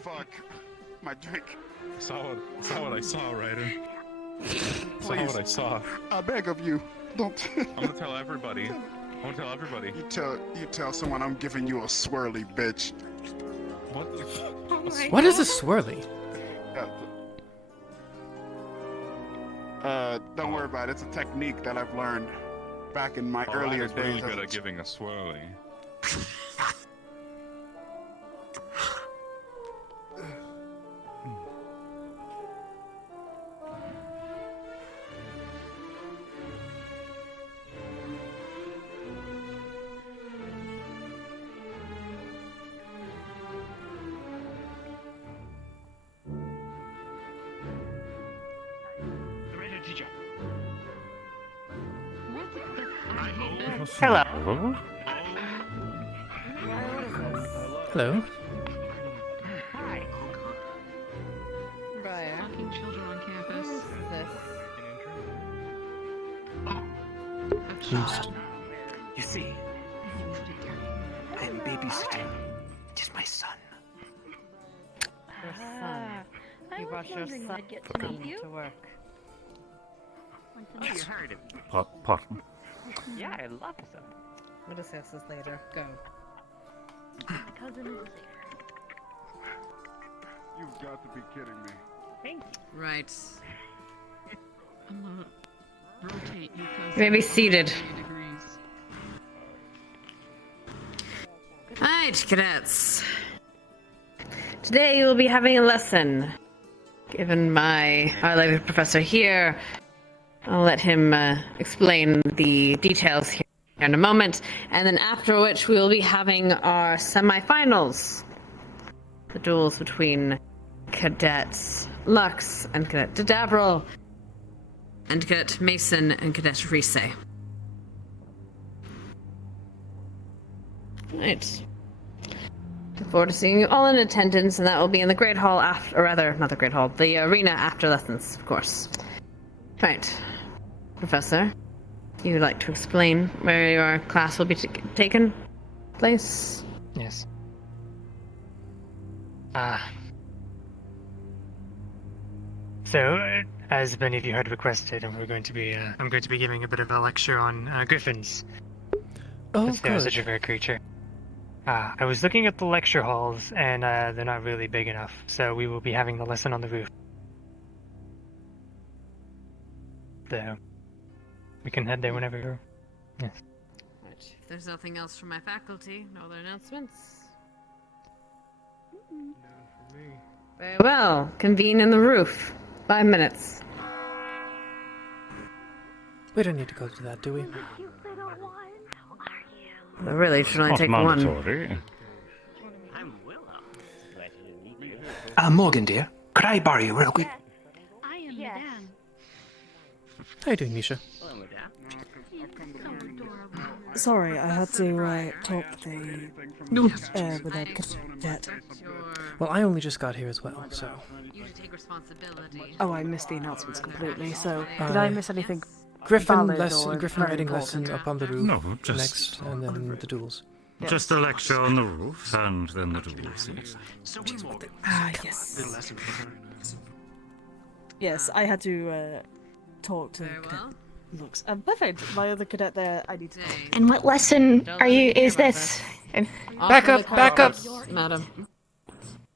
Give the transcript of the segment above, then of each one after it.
fuck. My drink. Saw what I saw, Ryder. Saw what I saw. I beg of you, don't. I'm gonna tell everybody. I'm gonna tell everybody. You tell someone I'm giving you a swirly, bitch. What the? What is a swirly? Don't worry about it. It's a technique that I've learned back in my earlier days. days. Really good at giving a swirly. Hello. Hello. Hi. Briar. Talking children on campus. Just... You see, I am babysitting. It is my son. Your son. You brought your son to work. Oh, you heard him. Pardon. Yeah, I love them. We'll discuss this later. Go. My cousin is there. You've got to be kidding me. Thank you. Right. I'm gonna rotate you because You may be seated. degrees. Alright, cadets. Today you'll be having a lesson. Given my highlighted professor here, I'll let him explain the details here in a moment, and then after which we will be having our semifinals. The duels between Cadets Lux and Cadet Davril, and Cadet Mason and Cadet Rise. Right. Look forward to seeing you all in attendance, and that will be in the Great Hall after, or rather, not the Great Hall, the arena after lessons, of course. Right. Professor, you'd like to explain where your class will be taken place? Yes. So, as many of you had requested, and I'm going to be giving a bit of a lecture on griffins. Oh, They're good. such a rare creature. I was looking at the lecture halls, and they're not really big enough, so we will be having the lesson on the roof. So, we can head there whenever you're... Yes. Right. If there's nothing else from my faculty, no other announcements? Very well. Convene in the roof. 5 minutes. We don't need to go to that, do we? You little one, are you? But really, it should only Not take one. mandatory. I'm Willow. Morgan, dear, could I borrow you real quick? I am Madame. How you doing, Misha? Hello, Madame. Sorry, I had to talk the with a cadet. Well, I only just got here as well, so... You to take responsibility. Oh, I missed the announcements completely. So, did I miss anything? Griffin valid or Griffin very riding important? lesson up on the roof No, just- next, and then the duels. Just a lecture on the roof, and then the duels. So we're Morgan. Ah, yes. Yes, I had to talk to Very cadet well. Lux. Perfect. My other cadet there, I need to talk. Today. And what lesson are you? Is this? Back up, back up! Madam.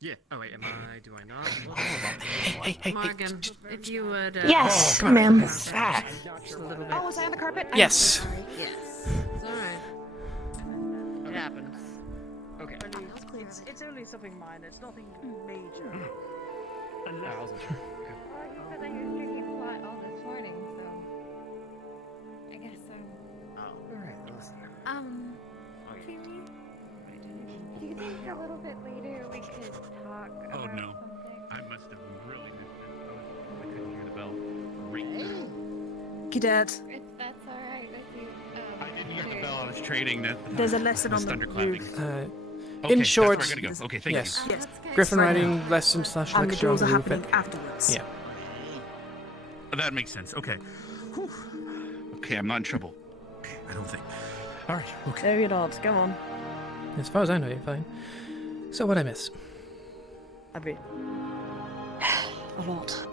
Yeah. Oh, wait, do I not? Hey, Morgan, if you would... Yes, come on. ma'am. Just a little bit. Oh, was I on the carpet? Yes. Yes. It's alright. It happens. Okay. It's only something minor. It's nothing major. I wasn't sure. Well, he said that he was drinking a lot all this morning, so I guess so. Alright, listen. Do you think a little bit later we could talk Oh about no. something? I must have really missed it. I couldn't hear the bell ring. Cadet, That's alright with you. I didn't hear the bell. I was trading that. there's a lesson on the thunderclapping. roof. Okay, in short, that's where I gotta go. Okay, thank yes. you. Yes. Griffin Right riding now. lesson / And the lecture on duels the are roof. happening afterwards. Yeah. That makes sense. Okay. Whew. Okay, I'm not in trouble. Okay, I don't think. All right. Okay. There you're not. Go on. As far as I know, you're fine. So what'd I miss? I mean, a lot.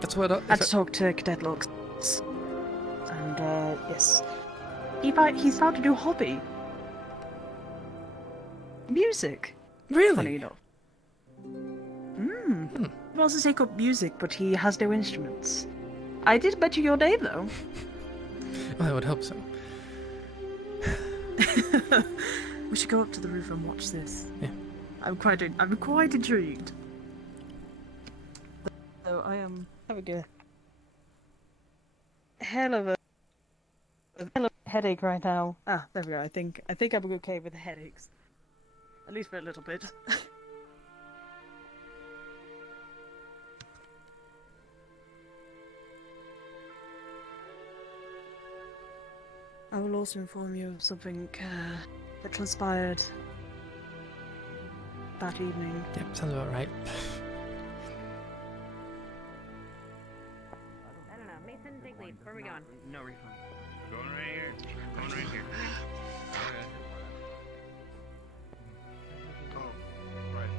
That's what I had to talk to Cadet Lux. And, yes. He started a new hobby. Music. Really? Funny enough. He wants to take up music, but he has no instruments. I did mention your name, though. Well, I would hope so. We should go up to the roof and watch this. Yeah. I'm quite intrigued. So I am having a hell of a headache right now. Ah, there we go. I think I'm okay with the headaches, at least for a little bit. I will also inform you of something that transpired that evening. Yep, sounds about right. I don't know. Mason, take lead. Where are we going? No refund. Going right here. Going right here. Oh, right.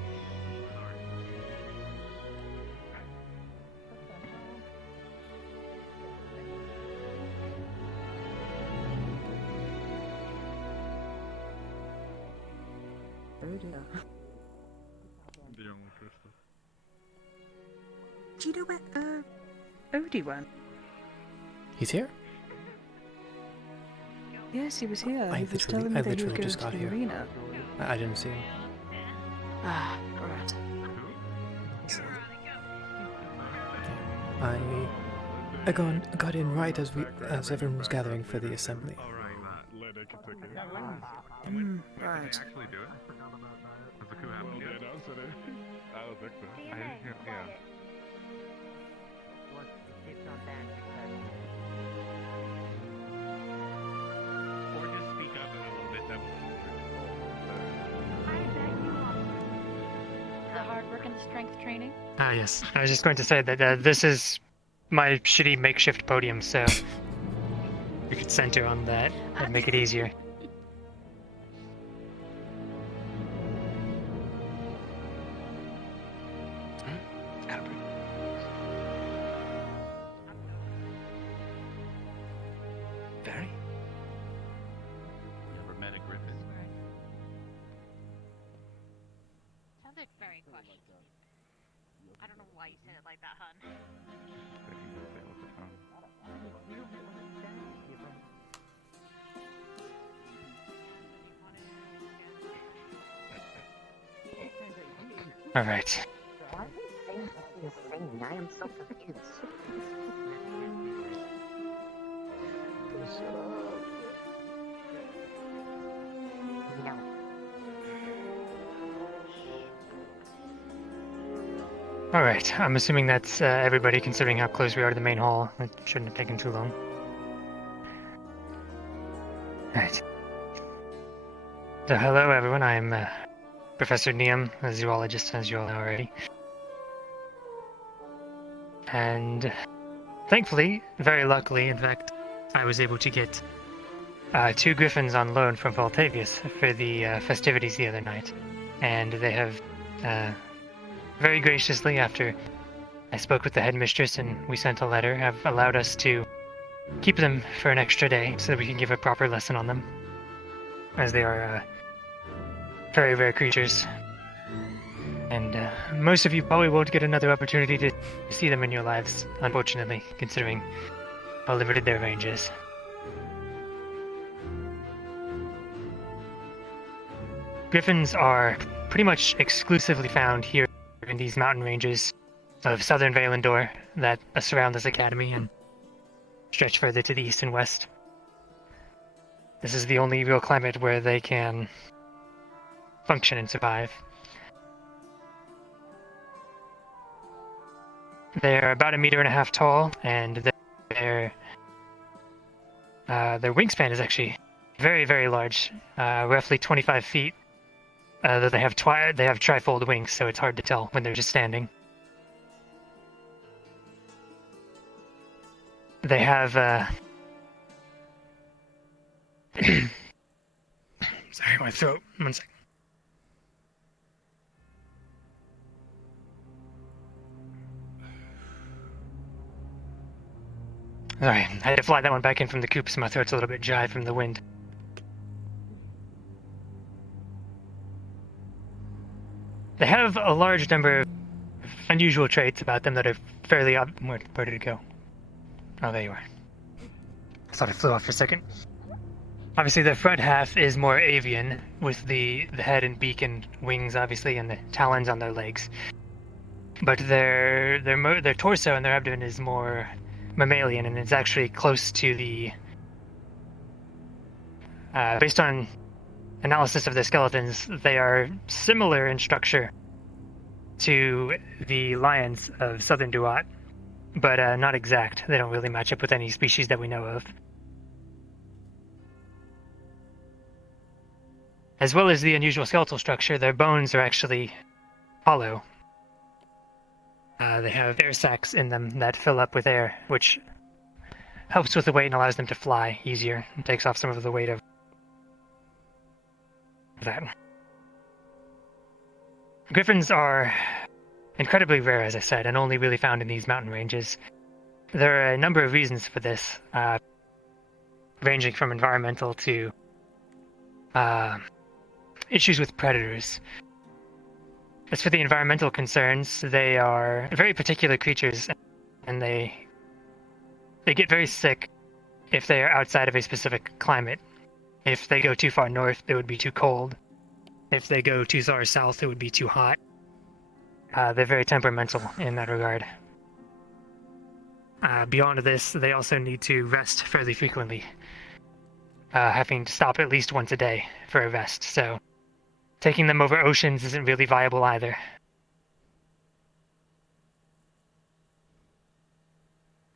Oh dear. The young crystal. Do you know where Odie went? He's here? Yes, he was here. I He was literally- telling me I that he was literally going just to got the here. arena. I didn't see him. Ah, alright. I got in right as everyone was gathering for the assembly. Right. Actually do it? Does the coup happen? I don't think so. I didn't hear, yeah. Or just speak up a little bit. That The hard work and the strength training. Ah, yes. I was just going to say that this is my shitty makeshift podium, so we could center on that and make it easier. Very? Never met a griffin. Sounds like very question. I don't know why you said it like that, hun. All right. I am so confused. No. All right. I'm assuming that's everybody, considering how close we are to the main hall. It shouldn't have taken too long. All right. So hello, everyone. I'm Professor Niam, a zoologist, as you all know already. And thankfully, very luckily, in fact, I was able to get 2 griffins on loan from Voltavius for the festivities the other night. And they have very graciously, after I spoke with the headmistress and we sent a letter, have allowed us to keep them for an extra day so that we can give a proper lesson on them, as they are very rare creatures. And most of you probably won't get another opportunity to see them in your lives, unfortunately, considering how limited their range is. Griffins are pretty much exclusively found here in these mountain ranges of southern Valandor that surround this academy and stretch further to the east and west. This is the only real climate where they can function and survive. They're about 1.5 meters tall, and their wingspan is actually very, very large, roughly 25 feet. Though they have trifold wings, so it's hard to tell when they're just standing. They have sorry, my throat. 1 second. Sorry, I had to fly that one back in from the coop, so my throat's a little bit dry from the wind. They have a large number of unusual traits about them that are fairly where did it go? Oh, there you are. I thought it flew off for a second. Obviously, their front half is more avian, with the head and beak and wings, obviously, and the talons on their legs. But their torso and their abdomen is more mammalian, and it's actually close to the... based on analysis of their skeletons, they are similar in structure to the lions of southern Duat, but not exact. They don't really match up with any species that we know of. As well as the unusual skeletal structure, their bones are actually hollow. They have air sacs in them that fill up with air, which helps with the weight and allows them to fly easier and takes off some of the weight of that. Griffins are incredibly rare, as I said, and only really found in these mountain ranges. There are a number of reasons for this, ranging from environmental to issues with predators. As for the environmental concerns, they are very particular creatures, and they get very sick if they are outside of a specific climate. If they go too far north, it would be too cold. If they go too far south, it would be too hot. They're very temperamental in that regard. Beyond this, they also need to rest fairly frequently, having to stop at least once a day for a rest, so taking them over oceans isn't really viable either.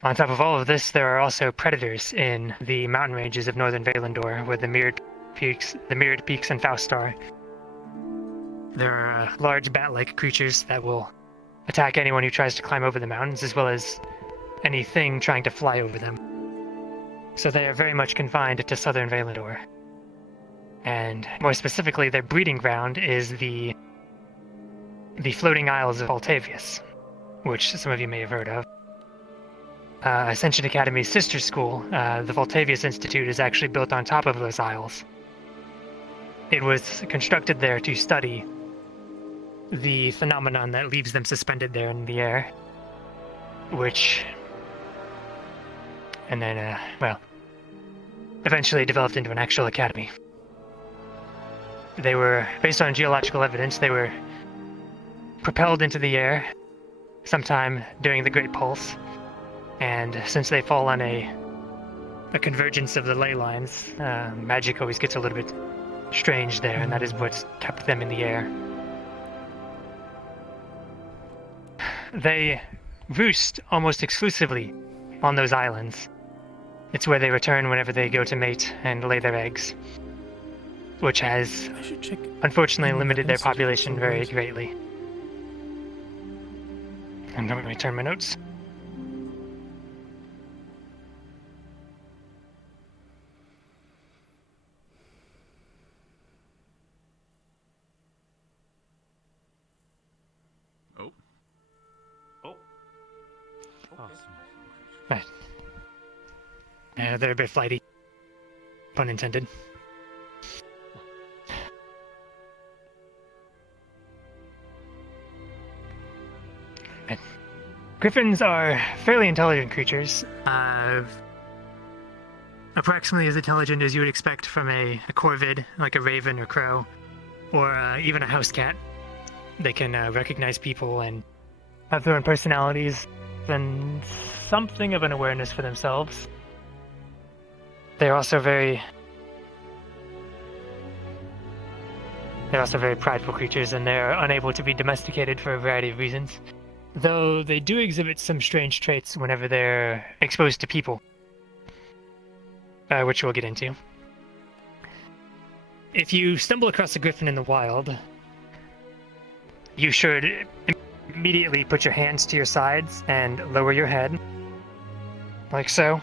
On top of all of this, there are also predators in the mountain ranges of northern Valandor, where the Mirrored Peaks and Faustar. There are large bat-like creatures that will attack anyone who tries to climb over the mountains, as well as anything trying to fly over them. So they are very much confined to southern Valandor. And more specifically, their breeding ground is the floating isles of Altavius, which some of you may have heard of. Ascension Academy's sister school, the Voltavius Institute, is actually built on top of those isles. It was constructed there to study the phenomenon that leaves them suspended there in the air, and then, eventually developed into an actual academy. They were, based on geological evidence, they were propelled into the air sometime during the Great Pulse, and since they fall on a convergence of the ley lines, magic always gets a little bit strange there, and that is what's kept them in the air. They roost almost exclusively on those islands. It's where they return whenever they go to mate and lay their eggs, which has unfortunately limited their population very greatly. And let me return my notes. Right. They're a bit flighty. Pun intended. Right. Griffins are fairly intelligent creatures. Approximately as intelligent as you would expect from a corvid, like a raven or crow, or even a house cat. They can recognize people and have their own personalities and something of an awareness for themselves. They're also very prideful creatures, and they're unable to be domesticated for a variety of reasons. Though they do exhibit some strange traits whenever they're exposed to people, which we'll get into. If you stumble across a griffin in the wild, you should immediately put your hands to your sides and lower your head, like so.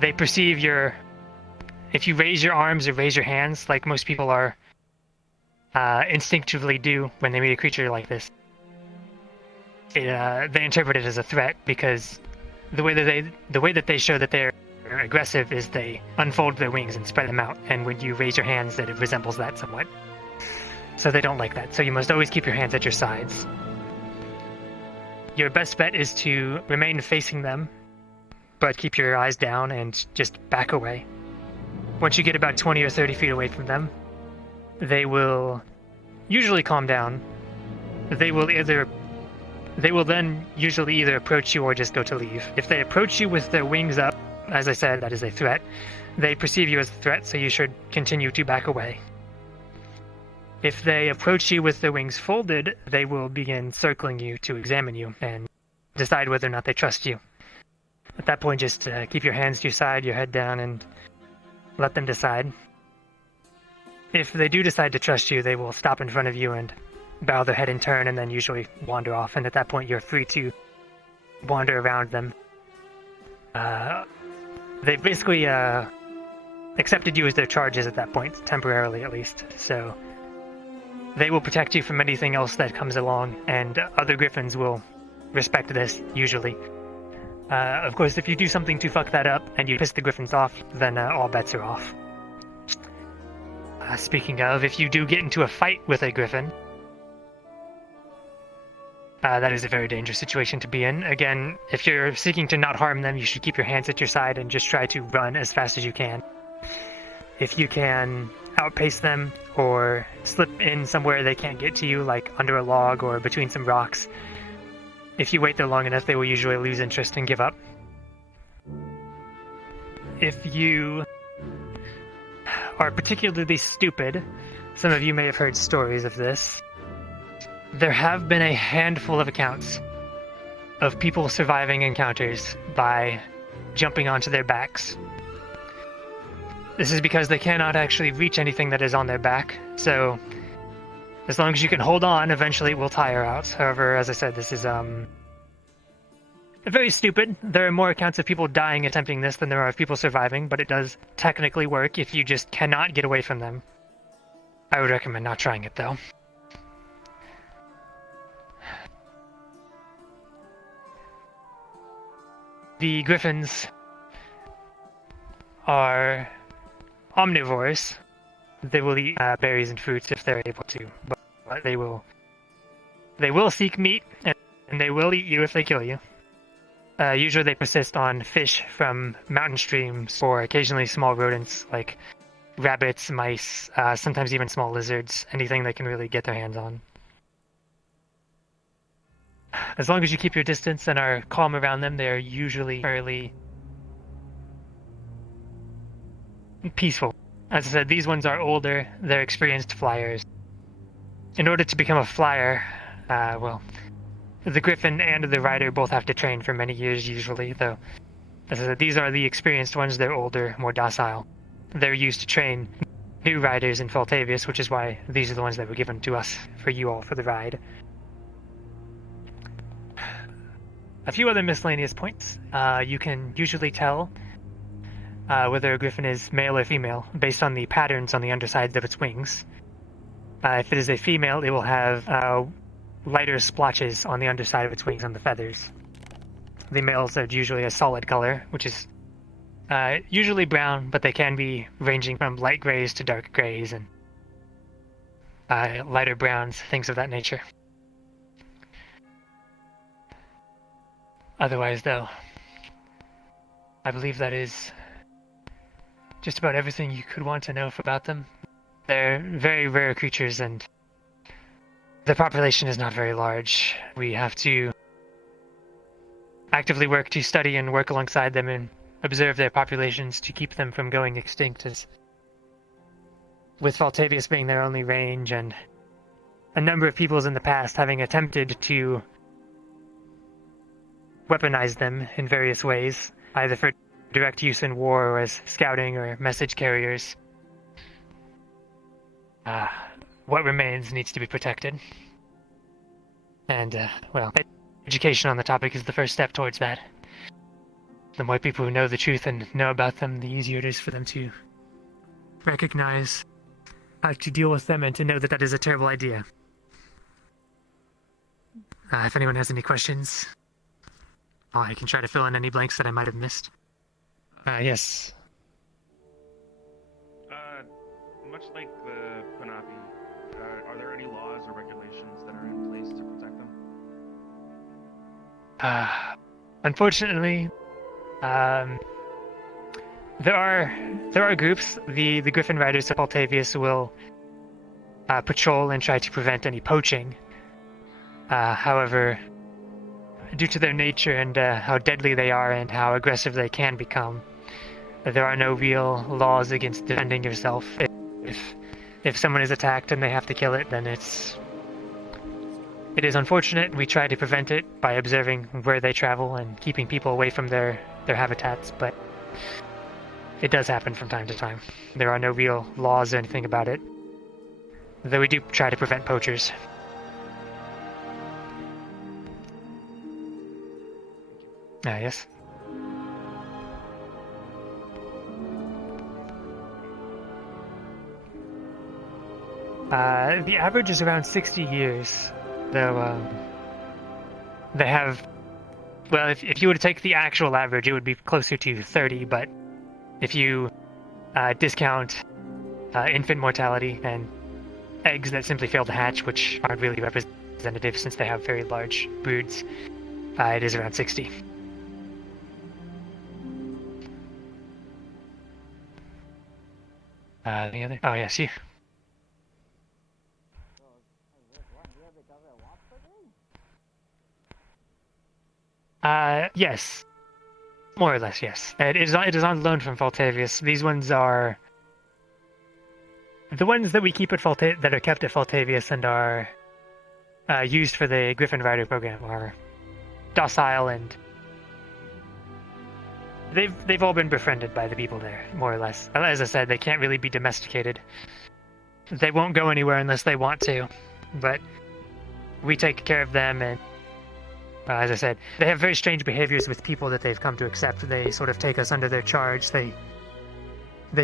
They perceive if you raise your arms or raise your hands, like most people are instinctively do when they meet a creature like this, they interpret it as a threat because the way that they show that they're aggressive is they unfold their wings and spread them out, and when you raise your hands, that it resembles that somewhat. So they don't like that. So you must always keep your hands at your sides. Your best bet is to remain facing them, but keep your eyes down and just back away. Once you get about 20 or 30 feet away from them, they will usually calm down. They will then usually either approach you or just go to leave. If they approach you with their wings up, as I said, that is a threat. They perceive you as a threat, so you should continue to back away. If they approach you with their wings folded, they will begin circling you to examine you and decide whether or not they trust you. At that point, just keep your hands to your side, your head down, and let them decide. If they do decide to trust you, they will stop in front of you and bow their head in turn and then usually wander off, and at that point you're free to wander around them. They've basically accepted you as their charges at that point, temporarily at least, so they will protect you from anything else that comes along, and other griffins will respect this, usually. Of course, if you do something to fuck that up and you piss the griffins off, then all bets are off. Speaking of, if you do get into a fight with a griffin, that is a very dangerous situation to be in. Again, if you're seeking to not harm them, you should keep your hands at your side and just try to run as fast as you can. If you can outpace them or slip in somewhere they can't get to you, like under a log or between some rocks, if you wait there long enough, they will usually lose interest and give up. If you are particularly stupid, some of you may have heard stories of this, there have been a handful of accounts of people surviving encounters by jumping onto their backs. This is because they cannot actually reach anything that is on their back, so as long as you can hold on, eventually it will tire out. However, as I said, this is very stupid. There are more accounts of people dying attempting this than there are of people surviving, but it does technically work if you just cannot get away from them. I would recommend not trying it, though. The griffins are omnivores. They will eat berries and fruits if they're able to, but they will seek meat, and they will eat you if they kill you. Usually they persist on fish from mountain streams or occasionally small rodents like rabbits, mice, sometimes even small lizards, anything they can really get their hands on. As long as you keep your distance and are calm around them, they are usually fairly peaceful. As I said, these ones are older, they're experienced flyers. In order to become a flyer, the griffin and the rider both have to train for many years usually, though, as I said, these are the experienced ones, they're older, more docile. They're used to train new riders in Faltavius, which is why these are the ones that were given to us for you all for the ride. A few other miscellaneous points. You can usually tell whether a griffin is male or female based on the patterns on the undersides of its wings. If it is a female, it will have lighter splotches on the underside of its wings on the feathers. The males are usually a solid color, which is usually brown, but they can be ranging from light grays to dark grays and lighter browns, things of that nature. Otherwise, though, I believe that is just about everything you could want to know about them. They're very rare creatures, and the population is not very large. We have to actively work to study and work alongside them and observe their populations to keep them from going extinct, as with Faltavius being their only range and a number of peoples in the past having attempted to weaponize them in various ways, either for direct use in war or as scouting or message carriers. What remains needs to be protected. And, education on the topic is the first step towards that. The more people who know the truth and know about them, the easier it is for them to recognize how to deal with them and to know that that is a terrible idea. If anyone has any questions, I can try to fill in any blanks that I might have missed. Yes. Much like the Panapi, are there any laws or regulations that are in place to protect them? Unfortunately, there are groups. The Griffin Riders of Altavius will patrol and try to prevent any poaching. However, due to their nature and how deadly they are and how aggressive they can become, there are no real laws against defending yourself. If someone is attacked and they have to kill it, then it is unfortunate. We try to prevent it by observing where they travel and keeping people away from their habitats, but it does happen from time to time. There are no real laws or anything about it, though we do try to prevent poachers. Yes. The average is around 60 years, though they have, well, if you were to take the actual average, it would be closer to 30, but if you discount infant mortality and eggs that simply fail to hatch, which aren't really representative since they have very large broods, it is around 60. The other? Oh, yes, you. Yes. More or less, yes. It is on loan from Faltavius. These ones are the ones that we keep at that are kept at Faltavius and are used for the Griffin Rider program are docile, and they've all been befriended by the people there, more or less. As I said, they can't really be domesticated. They won't go anywhere unless they want to, but we take care of them, and as I said, they have very strange behaviors with people that they've come to accept. They sort of take us under their charge. They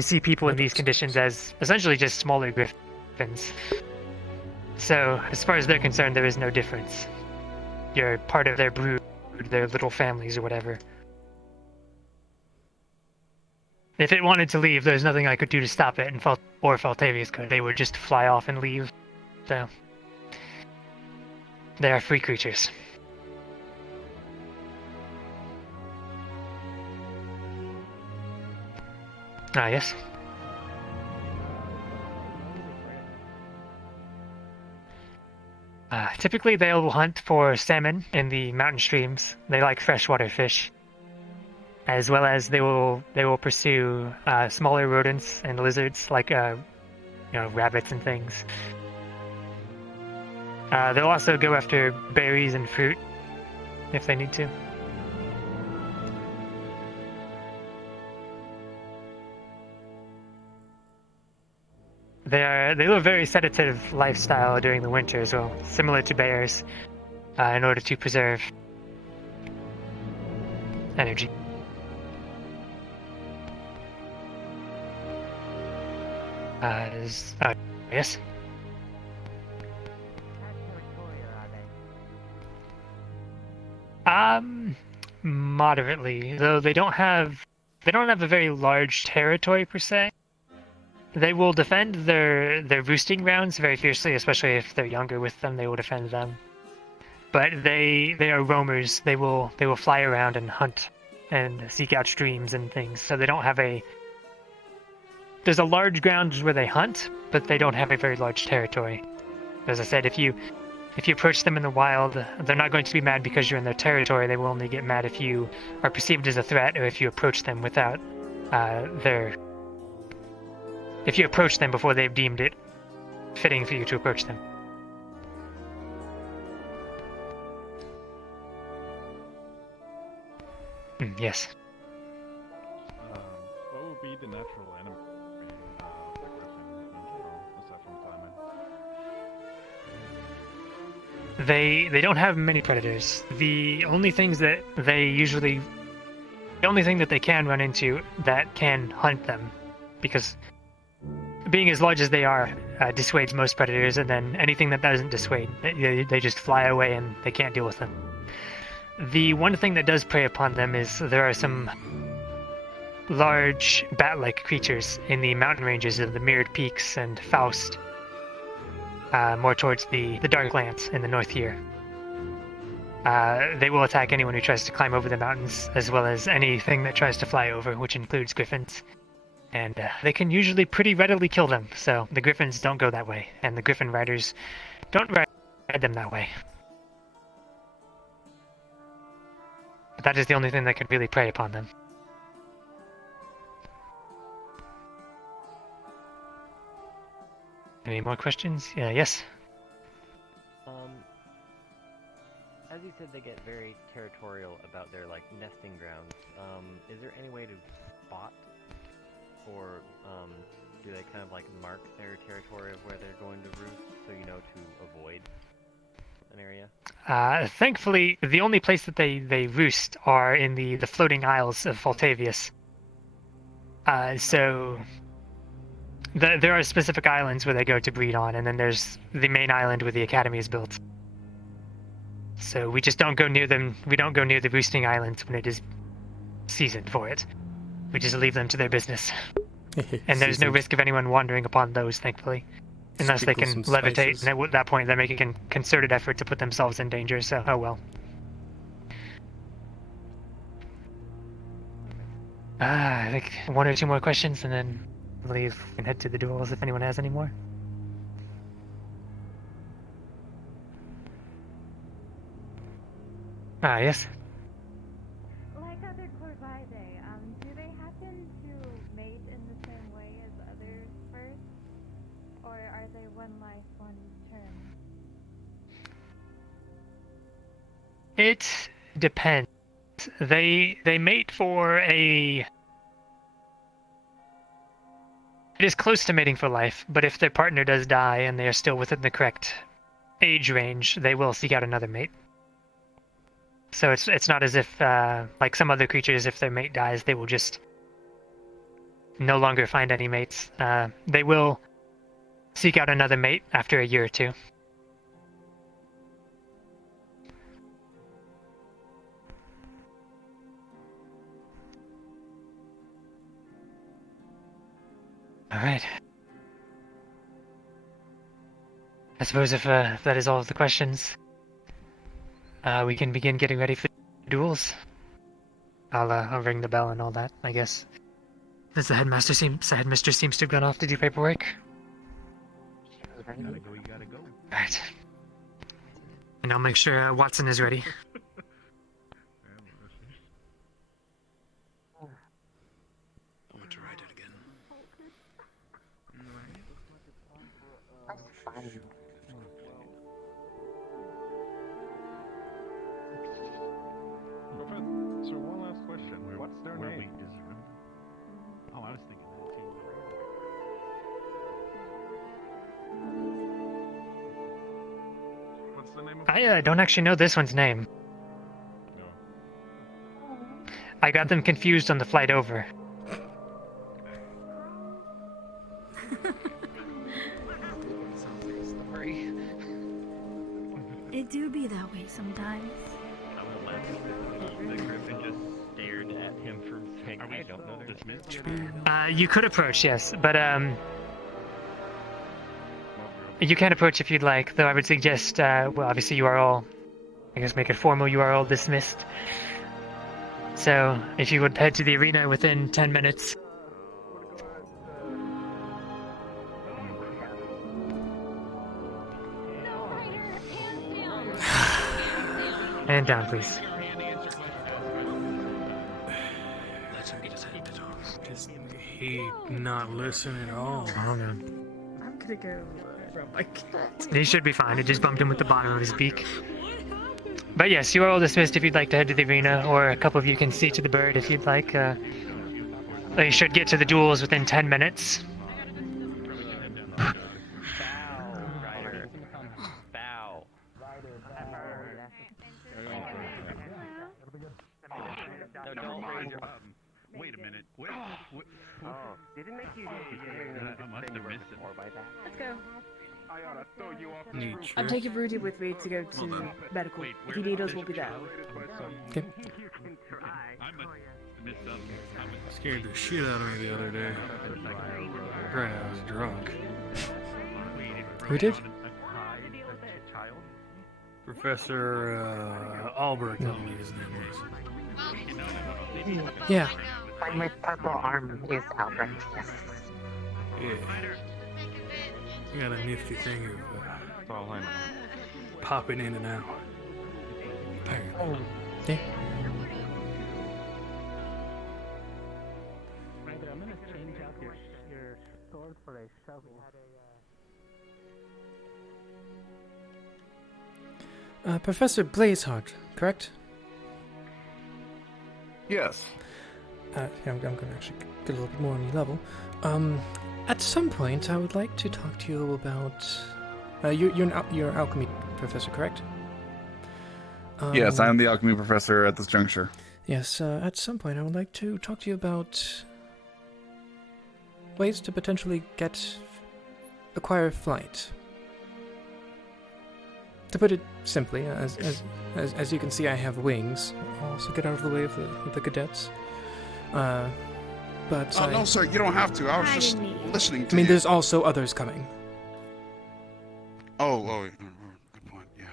see people in these conditions as essentially just smaller griffins. So, as far as they're concerned, there is no difference. You're part of their brood, their little families or whatever. If it wanted to leave, there's nothing I could do to stop it, or Faltavius could. They would just fly off and leave. So, they are free creatures. Yes. Typically, they will hunt for salmon in the mountain streams. They like freshwater fish, as well as they will pursue smaller rodents and lizards like rabbits and things. They'll also go after berries and fruit if they need to. They live a very sedative lifestyle during the winter as well, similar to bears, in order to preserve energy. Yes? Moderately, though they don't have a very large territory per se. They will defend their roosting grounds very fiercely, especially if they're younger with them. They will defend them. But they are roamers. They will fly around and hunt and seek out streams and things. So they don't have there's a large ground where they hunt, but they don't have a very large territory. As I said, if you approach them in the wild, they're not going to be mad because you're in their territory. They will only get mad if you are perceived as a threat, or if you approach them without if you approach them before they've deemed it fitting for you to approach them. Yes. What would be the natural enemy of the griffin in general, aside from climbing? They don't have many predators. The only thing that they can run into that can hunt them, because being as large as they are, dissuades most predators, and then anything that doesn't dissuade, they just fly away and they can't deal with them. The one thing that does prey upon them is there are some large bat-like creatures in the mountain ranges of the Mirrored Peaks and Faust, more towards the Dark Lands in the north here. They will attack anyone who tries to climb over the mountains, as well as anything that tries to fly over, which includes griffins. And they can usually pretty readily kill them, so the griffins don't go that way, and the griffin riders don't ride them that way. But that is the only thing that could really prey upon them. Any more questions? Yeah, yes? As you said, they get very territorial about their, like, nesting grounds. Is there any way to spot, or do they kind of, like, mark their territory of where they're going to roost, so you know to avoid an area? Thankfully, the only place that they roost are in the floating isles of Faltavius. So there are specific islands where they go to breed on, and then there's the main island where the academy is built. So we just don't go near them. We don't go near the roosting islands when it is season for it. We just leave them to their business. And there's no risk of anyone wandering upon those, thankfully. Unless they can levitate, and at that point they're making a concerted effort to put themselves in danger, so oh well. I think one or two more questions, and then I believe we can head to the duels if anyone has any more. Yes? Like other Corvidae, do they happen to mate in the same way as other birds? Or are they one life, one turn? It depends. They mate for a... It is close to mating for life, but if their partner does die and they are still within the correct age range, they will seek out another mate. So it's not as if, like some other creatures, if their mate dies, they will just no longer find any mates. They will seek out another mate after a year or two. Alright. I suppose if that is all of the questions, we can begin getting ready for duels. I'll ring the bell and all that, I guess. As the headmistress seems to have gone off to do paperwork. You gotta go. Alright. And I'll make sure Watson is ready. I want to write it again. So one last question. What's their name? Oh, I was thinking that too. What's the name of I don't actually know this one's name. No. I got them confused on the flight over. Sorry. It do be that way sometimes. The griffin just stared at him for saying, I don't know dismissed. You could approach, yes, but you can approach if you'd like, though I would suggest, well, obviously you are all, I guess make it formal, you are all dismissed. So, if you would head to the arena within 10 minutes. And down, please. Does he not listen at all? Oh no. I'm gonna go rub my cat. He should be fine. It just bumped him with the bottom of his beak. But yes, you are all dismissed if you'd like to head to the arena, or a couple of you can see to the bird if you'd like. They should get to the duels within 10 minutes. Wait a minute. Wait. Oh, didn't make you. I must have missed Let's go. I'm taking Rudy with me to go to medical. If you need us, we'll be there. Okay. Scared the shit out of me the other day. Right, I was drunk. Who did? Professor Albert, I believe his name was. Yeah. My purple arm is Albert, yes. Yeah. You got a nifty thing of popping in and out. Apparently. Yeah. I'm gonna change out your sword for a shovel. Professor Blazeheart, correct? Yes. Yeah, I'm going to actually get a little bit more on your level. At some point, I would like to talk to you about... you're an alchemy professor, correct? Yes, I am the alchemy professor at this juncture. Yes, at some point, I would like to talk to you about ways to potentially acquire flight. To put it simply, as you can see, I have wings. I'll also get out of the way of the cadets. But no, sir, you don't have to. I was just listening to you. there's also others coming. Oh, good point. Yeah.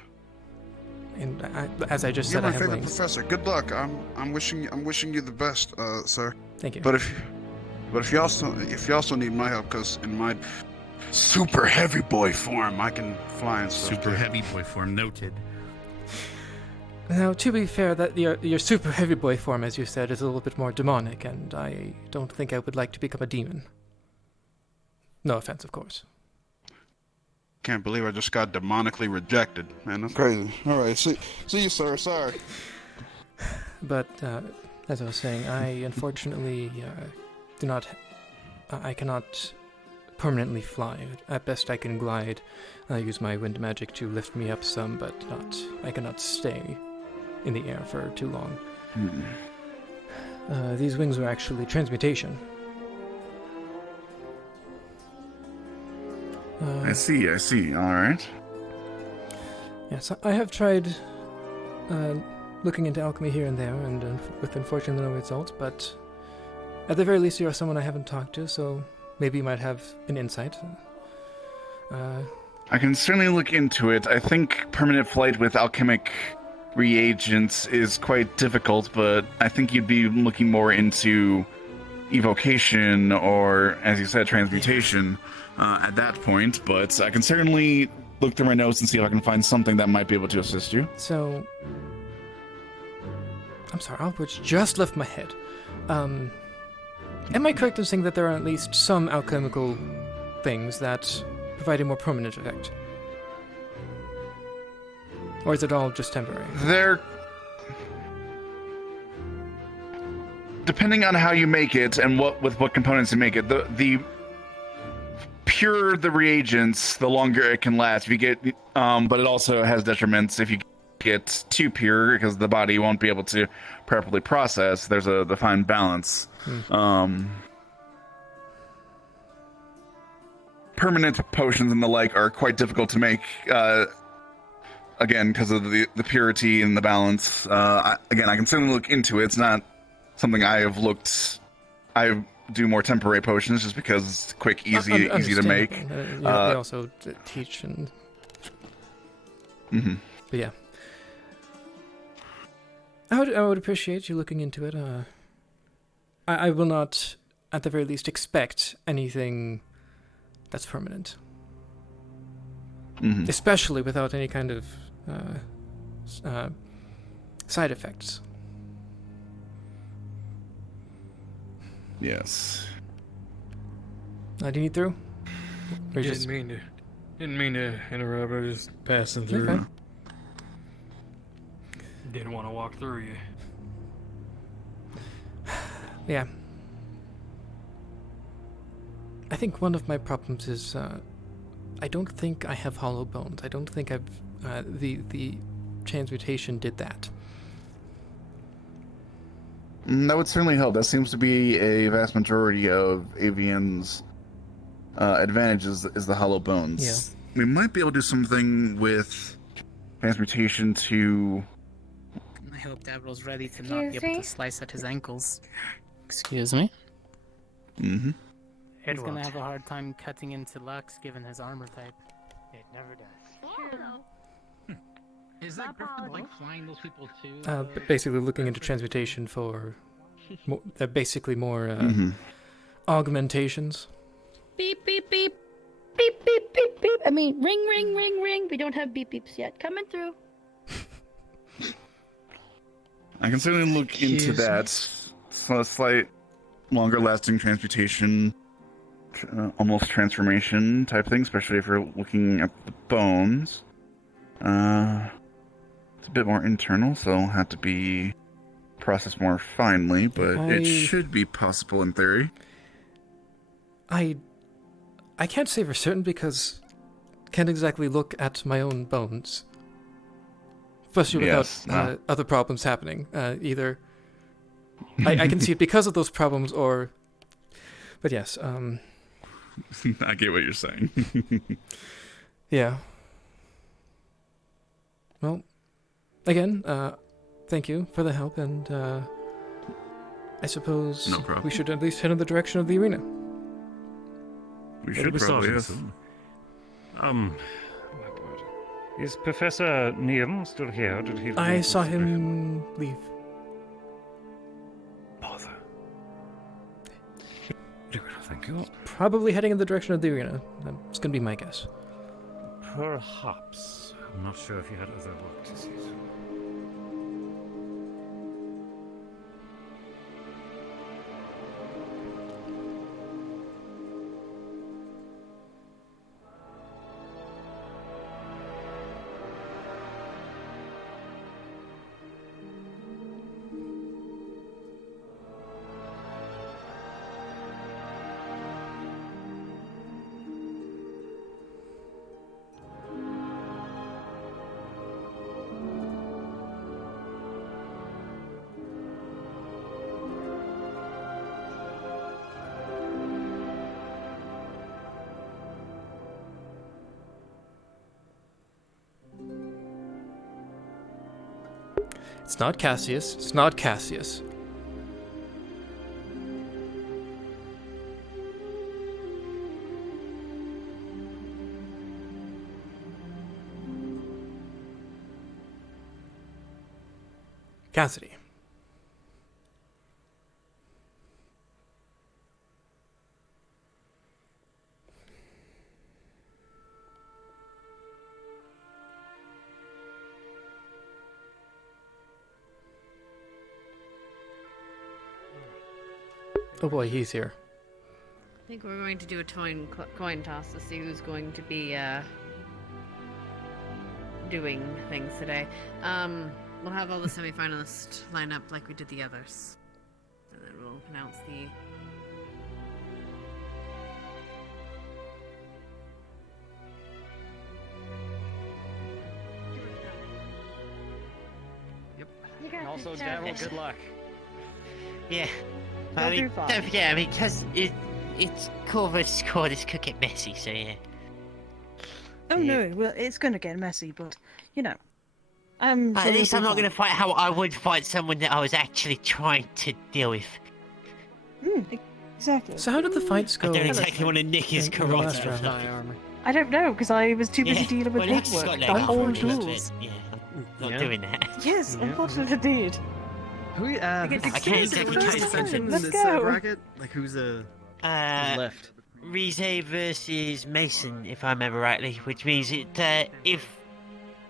And as I just You're said, I my have favorite wings. professor. Good luck. I'm wishing you the best, sir. Thank you. But if you also need my help, because in my super heavy boy form, I can fly and stuff. Super heavy boy form noted. Now, to be fair, that your super heavy boy form, as you said, is a little bit more demonic, and I don't think I would like to become a demon. No offense, of course. Can't believe I just got demonically rejected, man. That's crazy. All right, see you, sir. Sorry. But as I was saying, I unfortunately I cannot permanently fly. At best, I can glide. I use my wind magic to lift me up some, but I cannot stay in the air for too long. These wings were actually transmutation. I see. All right. Yes, I have tried looking into alchemy here and there, and with unfortunately no results, but at the very least you are someone I haven't talked to, so maybe you might have an insight. I can certainly look into it. I think permanent flight with alchemic reagents is quite difficult, but I think you'd be looking more into evocation or, as you said, transmutation at that point. But I can certainly look through my notes and see if I can find something that might be able to assist you. So, I'm sorry, Albert just left my head. Am I correct in saying that there are at least some alchemical things that provide a more permanent effect? Or is it all just temporary? Depending on how you make it and with what components you make it, the purer the reagents, the longer it can last. If you get, but it also has detriments if you get too pure, because the body won't be able to properly process. There's the fine balance. Permanent potions and the like are quite difficult to make. Again, because of the purity and the balance. I can certainly look into it. It's not something I have looked. I do more temporary potions just because it's quick, easy to make. They also teach and. But yeah, I would appreciate you looking into it. I will not, at the very least, expect anything that's permanent. Especially without any kind of side effects. Yes. Do you need through? Didn't mean to interrupt. I was just passing through. Okay. Didn't want to walk through you. Yeah. I think one of my problems is I don't think I have hollow bones. I don't think I've the transmutation did that. That would certainly help. That seems to be a vast majority of avians advantage is the hollow bones. Yeah. We might be able to do something with transmutation to... I hope Davryl's ready to not be Excuse able me? to slice at his ankles. Excuse me? Mm-hmm. He's gonna have a hard time cutting into Lux given his armor type. It never does. Is that Griffin like flying those people too? Basically looking into transmutation for basically more Mm-hmm. augmentations. Beep, beep, beep. Beep, beep, beep, beep. I mean, ring, ring, ring, ring. We don't have beep beeps yet. Coming through. I can certainly look into that. Slight, longer-lasting transmutation, almost transformation type thing, especially if you're looking at the bones. It's a bit more internal, so it'll have to be processed more finely, but it should be possible in theory. I can't say for certain because I can't exactly look at my own bones. Especially without other problems happening. Either I can see it because of those problems or... But yes, I get what you're saying. Yeah. Well, again, thank you for the help, and I suppose No problem. we should at least head in the direction of the arena. We should probably, yes. Is Professor Neum still here? Did he? I saw him leave. Bother. Thank you. Probably heading in the direction of the arena. It's gonna be my guess. Perhaps. I'm not sure if you had other work to see. It's not Cassius. It's not Cassius. Cassidy. Oh boy, he's here. I think we're going to do a coin toss to see who's going to be doing things today. We'll have all the semi-finalists line up like we did the others, and then we'll announce the. Yep. And also, Daryl, good luck. Yeah. You'll I mean, do fine. don't forget, I mean, because it's core versus core, this could get messy, so yeah. Oh no, well, it's going to get messy, but, you know. At least I'm not going to fight how I would fight someone that I was actually trying to deal with. Exactly. So how did the fights go? I don't exactly want to nick his in the last karate. round? I don't know, because I was too busy Yeah, dealing with well, Lux has paperwork. got The like whole half a minute, rules. Yeah, I'm not doing that. Yes, unfortunately I did. Who? I can't exactly Let's catch go. them. Let's go. bracket? Like who's left? Rize versus Mason, if I remember rightly, which means it, if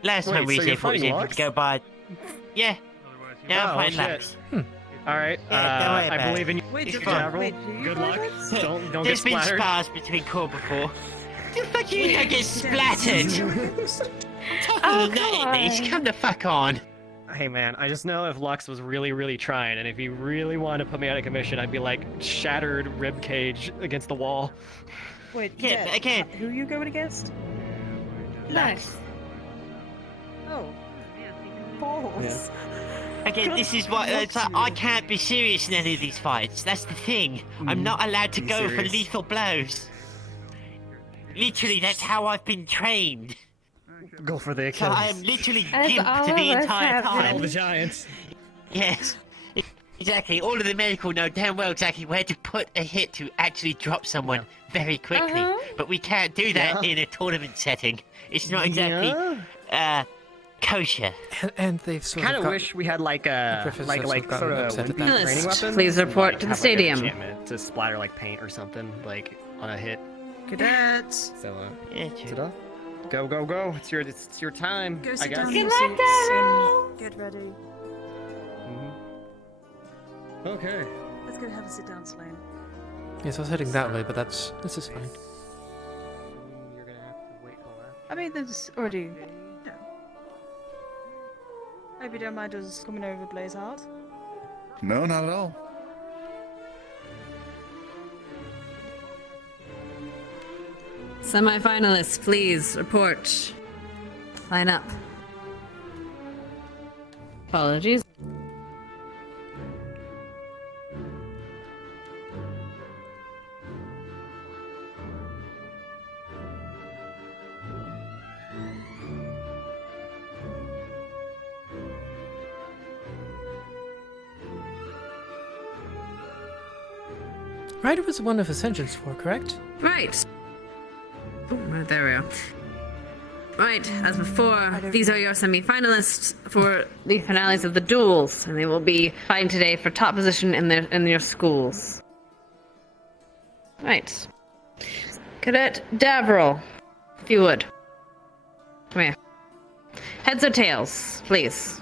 last time Wait, so Rize you're fought, it fighting would Lux? go by. Yeah. Yeah, I'm Oh, fighting shit. Lux. Alright, Yeah, don't worry I about believe it. in you. Wait, Daryl. Good luck. Don't get There's been splattered. spars between core before. The fuck you don't get splattered! I'm tougher than that at least, come the fuck on! Hey man, I just know if Lux was really trying, and if he really wanted to put me out of commission, I'd be like shattered rib cage against the wall. Wait, Yeah, but again- Who are you going against? Lux. Oh. Balls. Again, this is what it's like, I can't be serious in any of these fights. That's the thing. I'm not allowed to Be go for serious. lethal blows. Literally, that's how I've been trained. Go for the So Achilles. I am literally As gimped all the of us entire have time. All the giants. Yes. Exactly. All of the medical know damn well exactly where to put a hit to actually drop someone very quickly. Uh-huh. But we can't do that in a tournament setting. It's not exactly kosher. And they've sort Kind of of got... wish we had like a professors like have like gotten sort of upset at wimpy that. training weapon. Please report Like, to the have, stadium. Like, an enchantment to splatter like paint or something like on a hit. Cadets. So Yeah, ta-da. Go go go! It's your time. Go I sit guess. down in your seats and get ready. Okay. Let's go have a sit down, Sûlain. Yes, I was heading that way, but this is fine. You're gonna have to wait till after. I mean, there's already. No. Hope you don't mind us coming over, Blaze Hard. No, not at all. Semi-finalists, please report. Line up. Apologies. Ryder was one of Ascension's 4, correct? Right. Ooh, there we are. Right, as before, these are your semi-finalists for the finales of the duels, and they will be fighting today for top position in their schools. Right. Cadet Davriel, if you would. Come here. Heads or tails, please.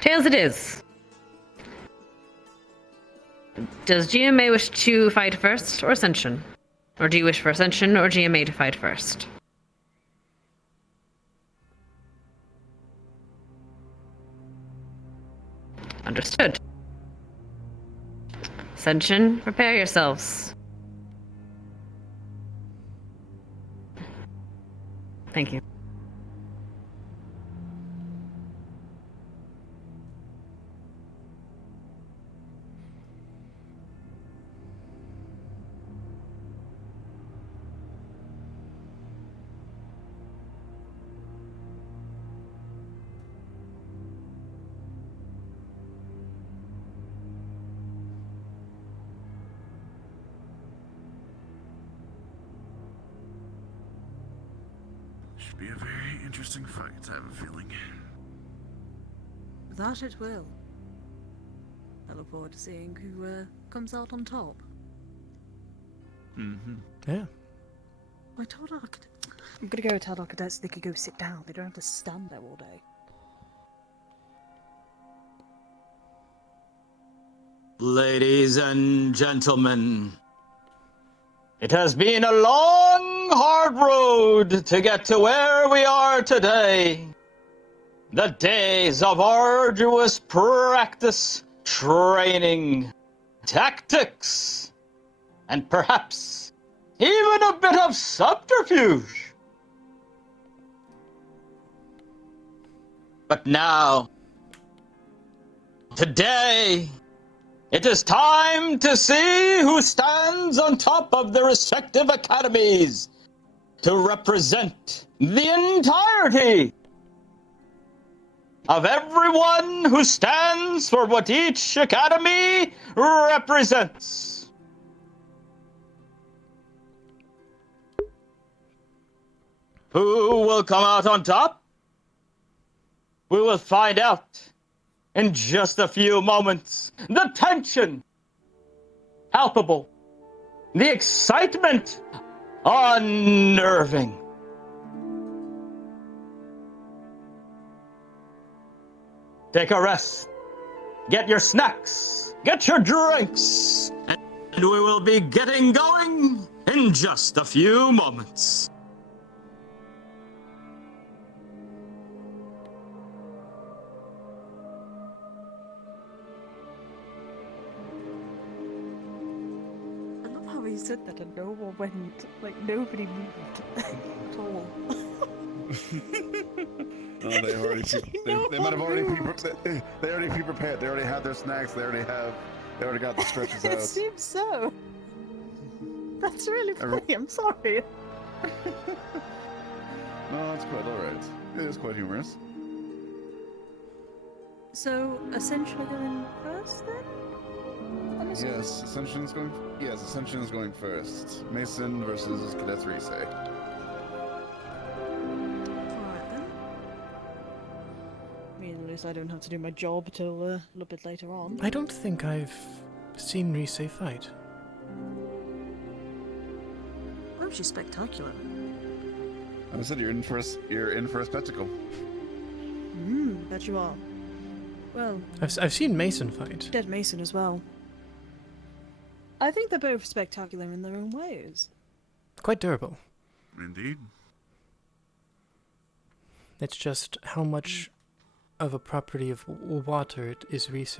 Tails it is. Does GMA wish to fight first, or Ascension? Or do you wish for Ascension or GMA to fight first? Understood. Ascension, prepare yourselves. Thank you. Should be a very interesting fight, I have a feeling. That it will. I look forward to seeing who comes out on top. Mm-hmm. Yeah. I told our I'm gonna go tell our cadets they could go sit down. They don't have to stand there all day. Ladies and gentlemen, it has been a long, hard road to get to where we are today. The days of arduous practice, training, tactics, and perhaps even a bit of subterfuge. But now, today, it is time to see who stands on top of the respective academies to represent the entirety of everyone who stands for what each academy represents. Who will come out on top? We will find out in just a few moments. The tension, palpable. The excitement, unnerving. Take a rest. Get your snacks. Get your drinks. And we will be getting going in just a few moments. I love how he said that and no one went. Like, nobody moved at all. Oh, they already. They might have already they already pre-prepared. They already have their snacks. They already got the stretches It out. seems so. That's really funny. I'm sorry. No, it's quite alright. It is quite humorous. So, Ascension are going first then? I'm assuming? Yes, Ascension is going first. Mason versus Cadet Rise. Alright then. I mean, at least I don't have to do my job till a little bit later on. I don't think I've seen Rise fight. Oh, she's spectacular. I said you're in for a spectacle. Bet you are. Well, I've seen Mason fight. Dead Mason as well. I think they're both spectacular in their own ways. Quite durable. Indeed. It's just how much of a property of water it is Rise.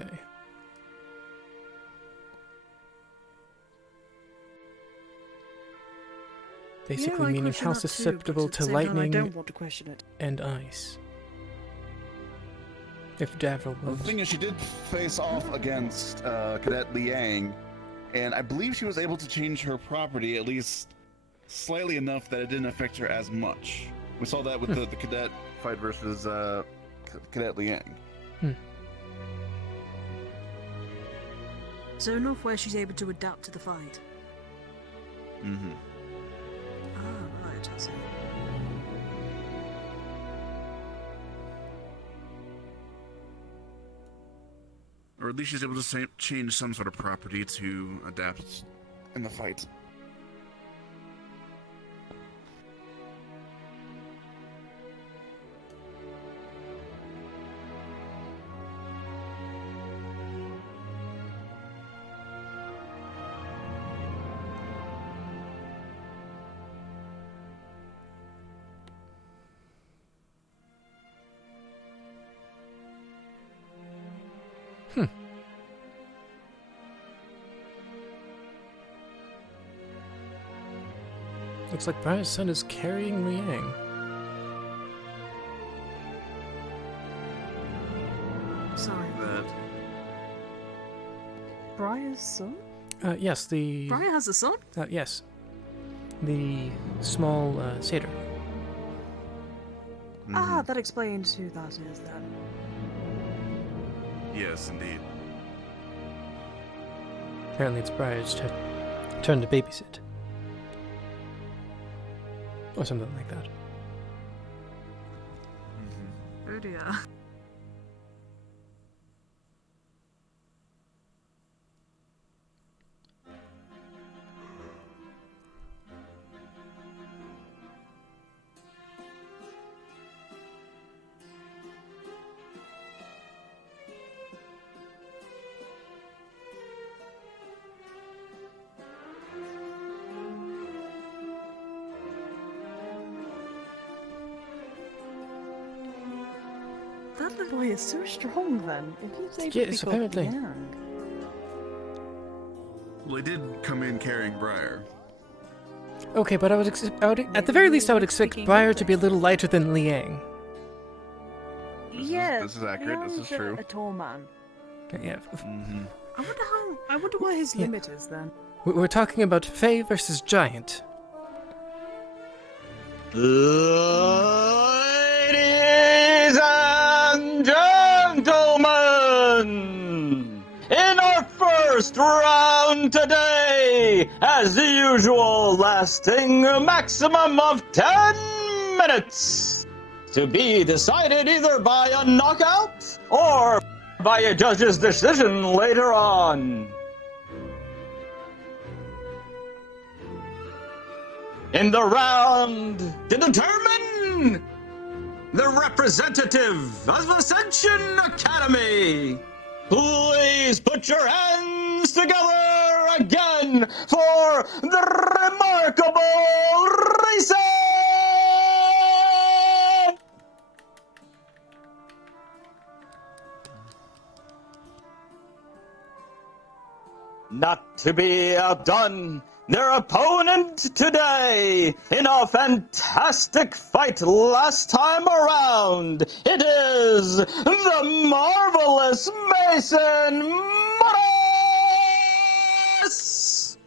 Basically I meaning question how that too, susceptible but at to the same time, lightning I don't want to question it. and ice. If Davro Well, was. the thing is, she did face off against Cadet Liang, and I believe she was able to change her property at least slightly enough that it didn't affect her as much. We saw that with the cadet fight versus Cadet Liang. So enough where she's able to adapt to the fight. Mm-hmm. Ah, right, I see. Or at least she's able to change some sort of property to adapt in the fight. Looks like Briar's son is carrying Liang. Sorry. Briar's son? Yes, the... Briar has a son? Yes. The small satyr. Ah, that explains who that is then. Yes, indeed. Apparently it's Briar's turn to babysit. Or something like that. Oh dear. That little boy is so strong then. If he's able Yes, to apparently. Well, they did come in carrying Briar. Okay, but I would at the very least I would expect Briar to be a little lighter than Liang. Yeah, this is accurate. This is true. A tall man. Yeah. Mm-hmm. I wonder why his limit is then. We're talking about Fae versus Giant. Ladies and gentlemen, in our first round today, as usual, lasting a maximum of 10 minutes, to be decided either by a knockout or by a judge's decision later on. In the round to determine the representative of Ascension Academy, please put your hands together again for the remarkable Rise! Not to be outdone, their opponent today in a fantastic fight last time around. It is the marvelous Mason Morris!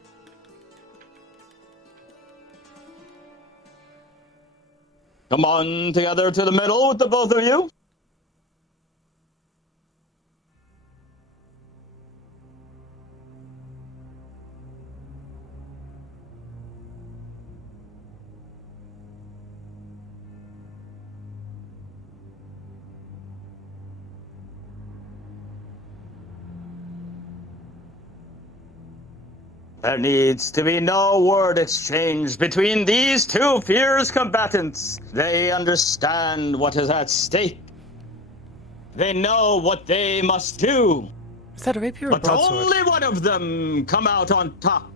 Come on together to the middle with the both of you. There needs to be no word exchange between these two fierce combatants. They understand what is at stake. They know what they must do. Is that a rapier or but broadsword? only one of them come out on top.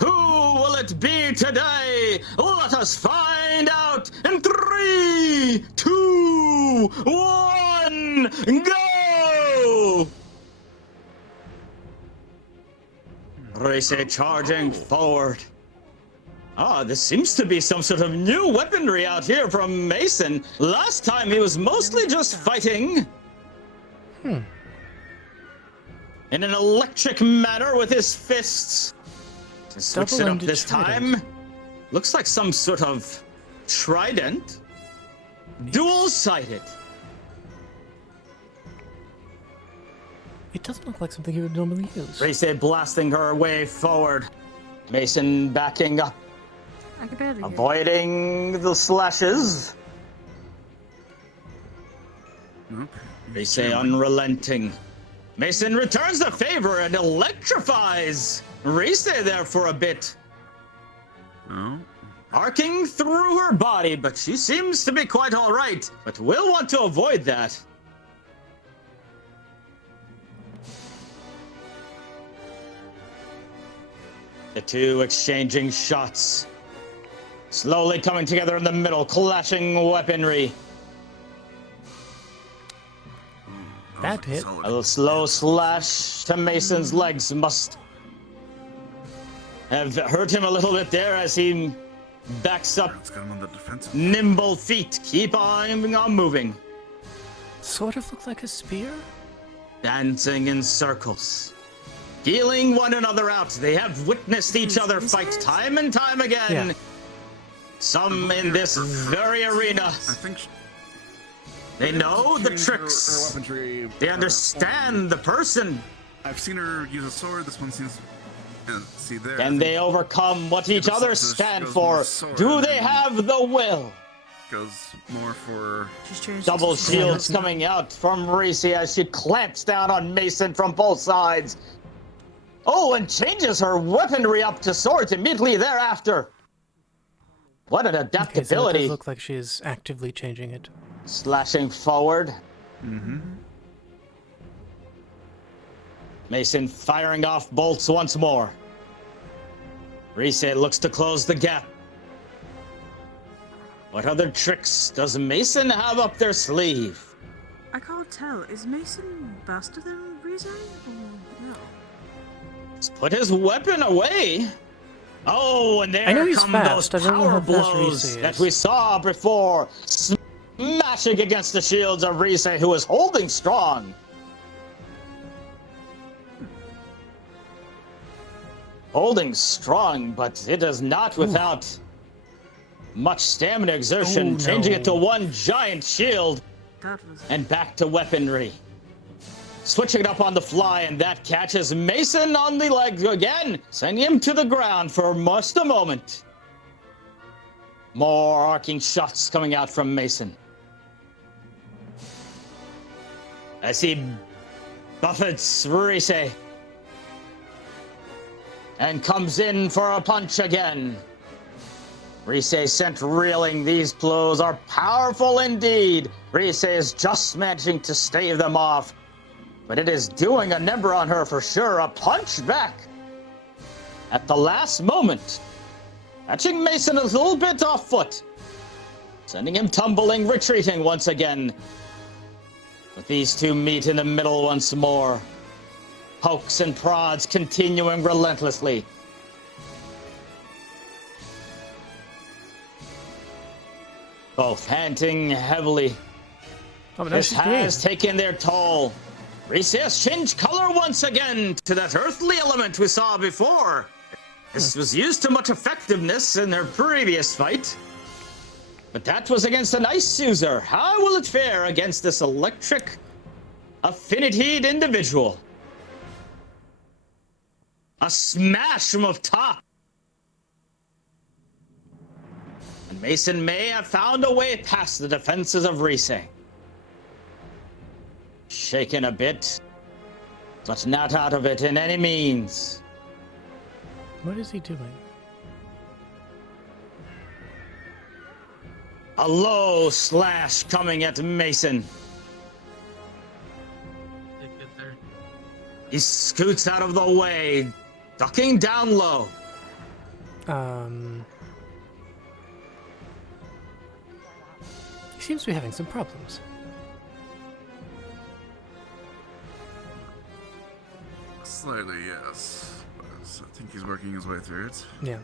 Who will it be today? Let us find out in 3, 2, 1, go! Race charging forward. This seems to be some sort of new weaponry out here from Mason. Last time he was mostly just fighting. In an electric manner with his fists. To switch it up this time. Looks like some sort of trident. Dual-sided. It doesn't look like something you would normally use. Race blasting her way forward. Mason backing up. I can barely hear. Avoiding the slashes. Race unrelenting. Mason returns the favor and electrifies Race there for a bit. Arcing through her body, but she seems to be quite alright. But we'll want to avoid that. The two exchanging shots. Slowly coming together in the middle, clashing weaponry. That hit. A slow slash to Mason's legs must have hurt him a little bit there as he backs up. Nimble feet keep on moving. Sort of looks like a spear? Dancing in circles. Healing one another out. They have witnessed each other fight time and time again. Yeah. Some in this very arena. I think they know the tricks. They understand the person. I've seen her use a sword. This one seems. See there. And they overcome what each other stand for. Do they have the will? Goes more for double shields coming out from Reese as she clamps down on Mason from both sides. Oh, and changes her weaponry up to swords immediately thereafter. What an adaptability. Okay, so it does look like she is actively changing it. Slashing forward. Mason firing off bolts once more. Reese looks to close the gap. What other tricks does Mason have up their sleeve? I can't tell. Is Mason faster than Reese? Or no? He's put his weapon away. Oh, and there I know he's come fast. those I don't know power how fast blows Reese is. that we saw before. Smashing against the shields of Reese, who is holding strong. Holding strong, but it is not without much stamina exertion. Changing it to one giant shield and back to weaponry. Switching it up on the fly, and that catches Mason on the leg again, sending him to the ground for just a moment. More arcing shots coming out from Mason. As he buffets Reese. And comes in for a punch again. Reese sent reeling. These blows are powerful indeed. Reese is just managing to stave them off. But it is doing a number on her for sure. A punch back at the last moment. Catching Mason a little bit off foot. Sending him tumbling, retreating once again. But these two meet in the middle once more. Pokes and prods continuing relentlessly. both panting heavily. Oh, This has taken their toll. Reese has changed color once again to that earthly element we saw before. This was used to much effectiveness in their previous fight. But that was against an ice user. How will it fare against this electric, affinitied individual? A smash from up top. And Mason may have found a way past the defenses of Reese. Shaken a bit, but not out of it in any means. What is he doing? A low slash coming at Mason. He scoots out of the way, ducking down low. He seems to be having some problems. Slightly, yes. But I think he's working his way through it. Yeah.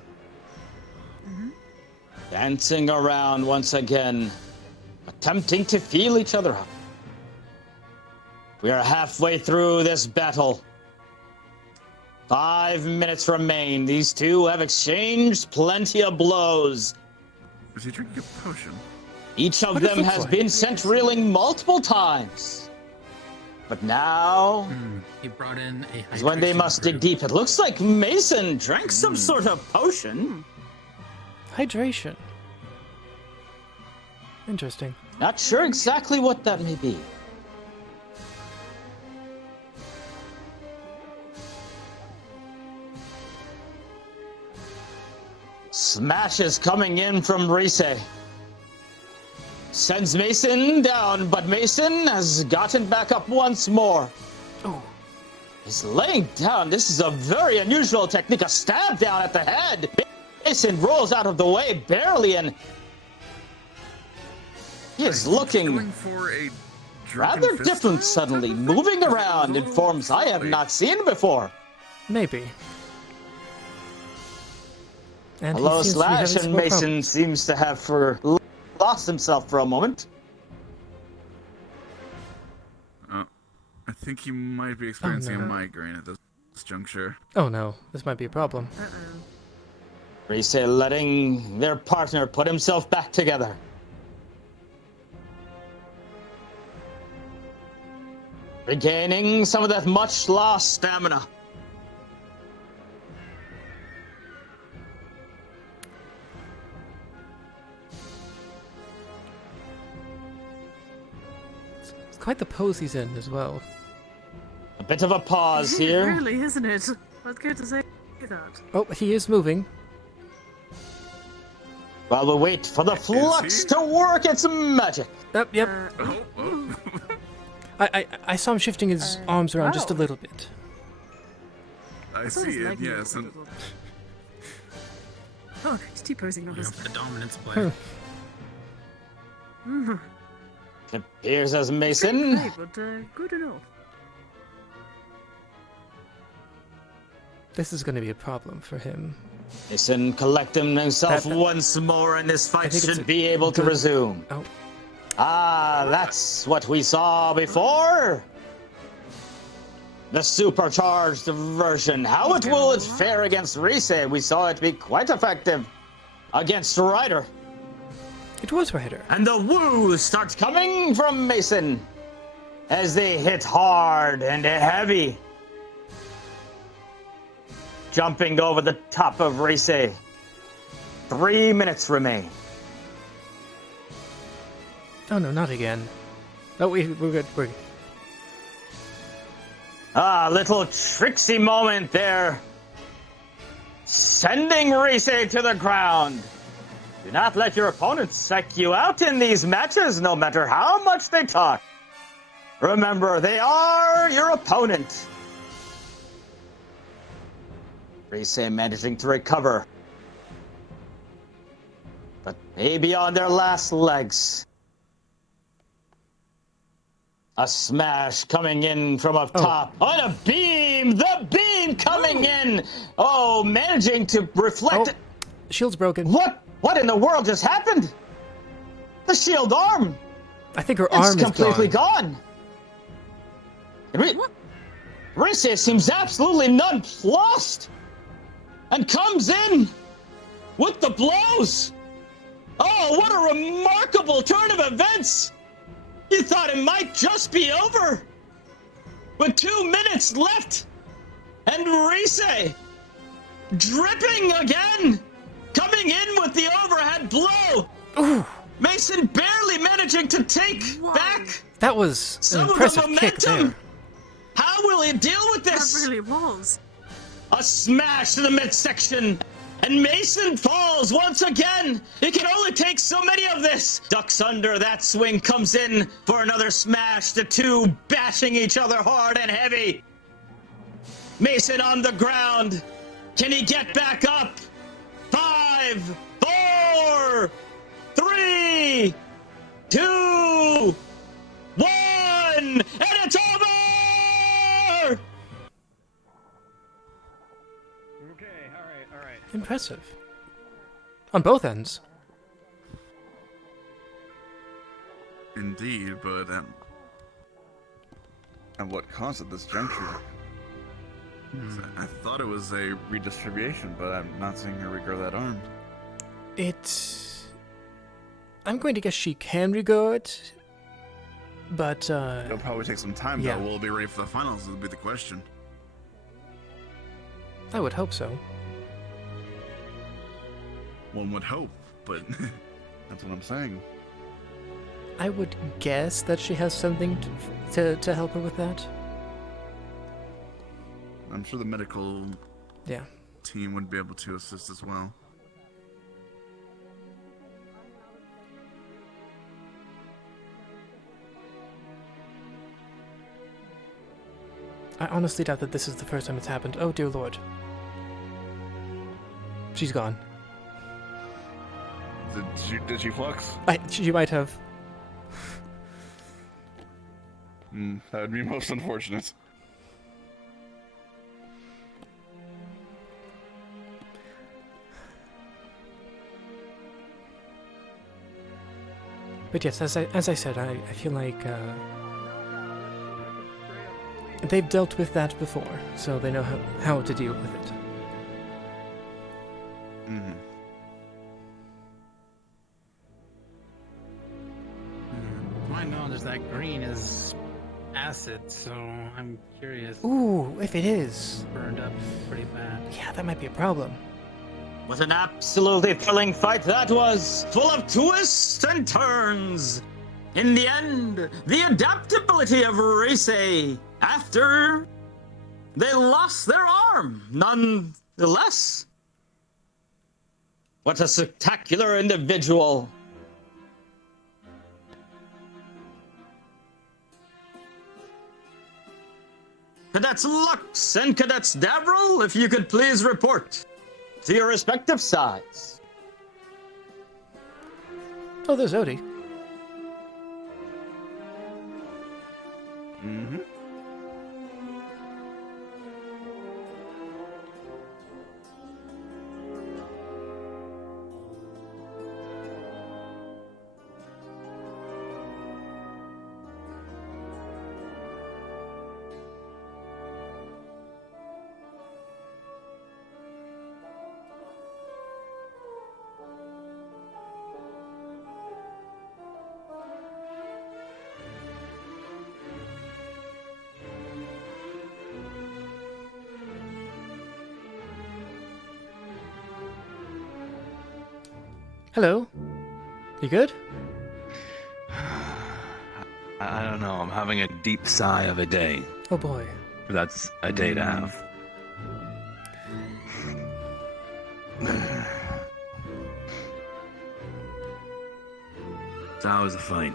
Dancing around once again, attempting to feel each other up. We are halfway through this battle. 5 minutes remain. These two have exchanged plenty of blows. Is he drinking a potion? Each of them has been sent reeling multiple times. But now he brought in a is when they must dig deep. It looks like Mason drank some sort of potion. Hydration. Interesting. Not sure exactly what that may be. Smashes coming in from Reese. Sends Mason down, but Mason has gotten back up once more. Oh. He's laying down. This is a very unusual technique. A stab down at the head. Mason rolls out of the way barely, and he is looking for a rather different suddenly, moving around in forms I have not seen before. Maybe. And a low he seems to be slash, having and some more Mason problems. seems to have lost himself for a moment. I think he might be experiencing a migraine at this juncture. Oh no, this might be a problem. Reese letting their partner put himself back together. Regaining some of that much lost stamina. It's quite the pose he's in as well. A bit of a pause here. Really, isn't it? I was going to say that. Oh, he is moving. While we wait for the flux to work its magic. Yep. I saw him shifting his arms around just a little bit. I see it, yes. And oh, he's T-posing on us. The dominance play. It appears as Mason. Great, but good enough. This is going to be a problem for him. Mason collecting himself once more, and this fight should be able to resume. Oh. Ah, that's what we saw before. The supercharged version. How will it fare against Reese? We saw it be quite effective against Ryder. It was Ryder. And the woo starts coming from Mason as they hit hard and heavy. Jumping over the top of Reese. 3 minutes remain. Oh no, not again. Oh, we're good. We're good. Ah, little tricksy moment there. Sending Reese to the ground. Do not let your opponents psych you out in these matches, no matter how much they talk. Remember, they are your opponent. Reese managing to recover. But maybe on their last legs. A smash coming in from up top. On a beam! The beam coming in! Oh, managing to reflect. Shield's broken. What in the world just happened? The shield arm! I think her It's arm is completely gone. Risa seems absolutely nonplussed and comes in with the blows. Oh, what a remarkable turn of events! You thought it might just be over. With 2 minutes left, and Risa dripping again, coming in with the overhead blow. Ooh. Mason barely managing to take back That was an some of the impressive kick momentum. there. How will he deal with this? That really was. A smash to the midsection, and Mason falls once again. He can only take so many of this. Ducks under that swing, comes in for another smash. The two bashing each other hard and heavy. Mason on the ground. Can he get back up? 5, 4, 3, 2, 1, and it's over! All right. Impressive. On both ends. Indeed, but at what cost at this juncture? I thought it was a redistribution, but I'm not seeing her regrow that arm. I'm going to guess she can regrow it, but It'll probably take some time, yeah. though. Will it be ready for the finals? Will be the question. I would hope so. One would hope, but that's what I'm saying. I would guess that she has something to help her with that. I'm sure the medical Yeah. team would be able to assist as well. I honestly doubt that this is the first time it's happened. Oh dear lord. She's gone. Did she flux? She might have. That would be most unfortunate. But yes, as I said, I feel like they've dealt with that before, so they know how to deal with it. Mm-hmm. To my knowledge, that green is acid, so I'm curious. Ooh, if it is. Burned up pretty bad. Yeah, that might be a problem. What an absolutely thrilling fight that was! Full of twists and turns! In the end, the adaptability of Risa after they lost their arm, nonetheless. What a spectacular individual! Cadets Lux and Cadets Davril, if you could please report to your respective sides. Oh, there's Odie. Mm-hmm. Hello. You good? I don't know. I'm having a deep sigh of a day. Oh boy. That's a day to have. So how was the fight?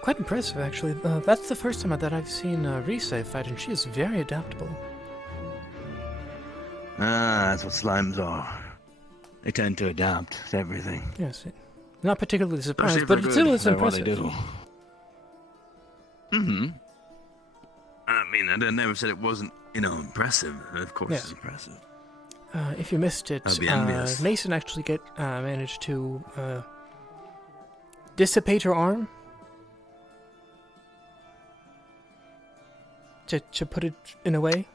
Quite impressive, actually. That's the first time that I've seen Risa fight, and she is very adaptable. Ah, that's what slimes are. They tend to adapt to everything. Yes. Not particularly surprised, Especially but if it they're still good. is They're what impressive. they do. Mm-hmm. I mean, I never said it wasn't, impressive. Of course Yes. it's impressive. If you missed it, I'd be envious. Mason actually managed to dissipate her arm? To put it in a way?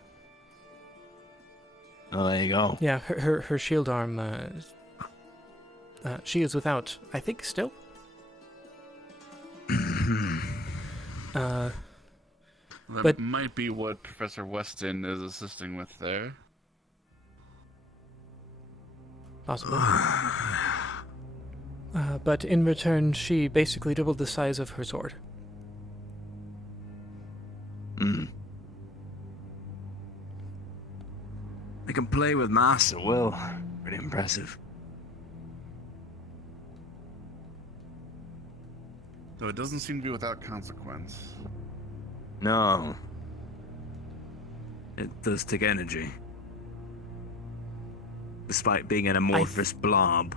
Oh, there you go. Yeah, her shield arm, she is without, I think, still? That but might be what Professor Weston is assisting with there. Possibly. But in return, she basically doubled the size of her sword. I can play with master will. Pretty impressive. Though it doesn't seem to be without consequence. No. It does take energy. Despite being an amorphous blob.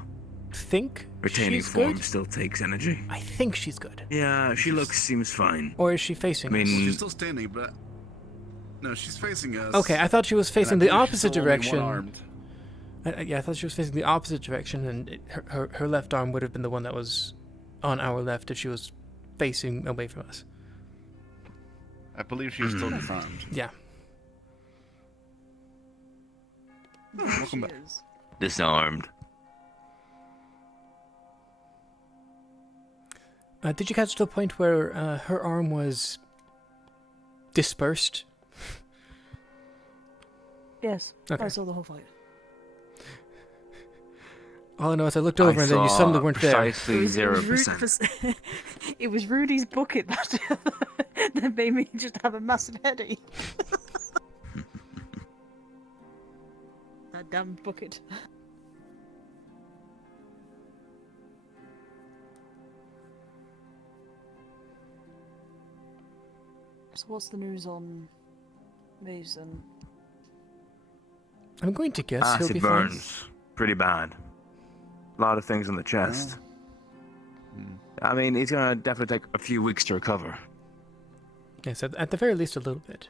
Think retaining she's form good? still takes energy. I think she's good. Yeah, seems fine. Or is she facing I mean, us? She's still standing, but no, she's facing us. Okay, I thought she was facing And I the believe she's opposite still only direction. one-armed. Yeah, I thought she was facing the opposite direction, and her left arm would have been the one that was on our left if she was facing away from us. I believe she's still disarmed. Yeah. Welcome back. Disarmed. Did you catch the point where her arm was dispersed? Yes, Okay. I saw the whole fight. All I know is I looked over and then you suddenly weren't there. Precisely 0%. It was Rudy's bucket that made me just have a massive headache. That damn bucket. So what's the news on Mason? I'm going to guess he'll Acid be burns. Pretty bad. A lot of things on the chest. I mean, he's gonna definitely take a few weeks to recover. fine. Yes, at the very least a little bit.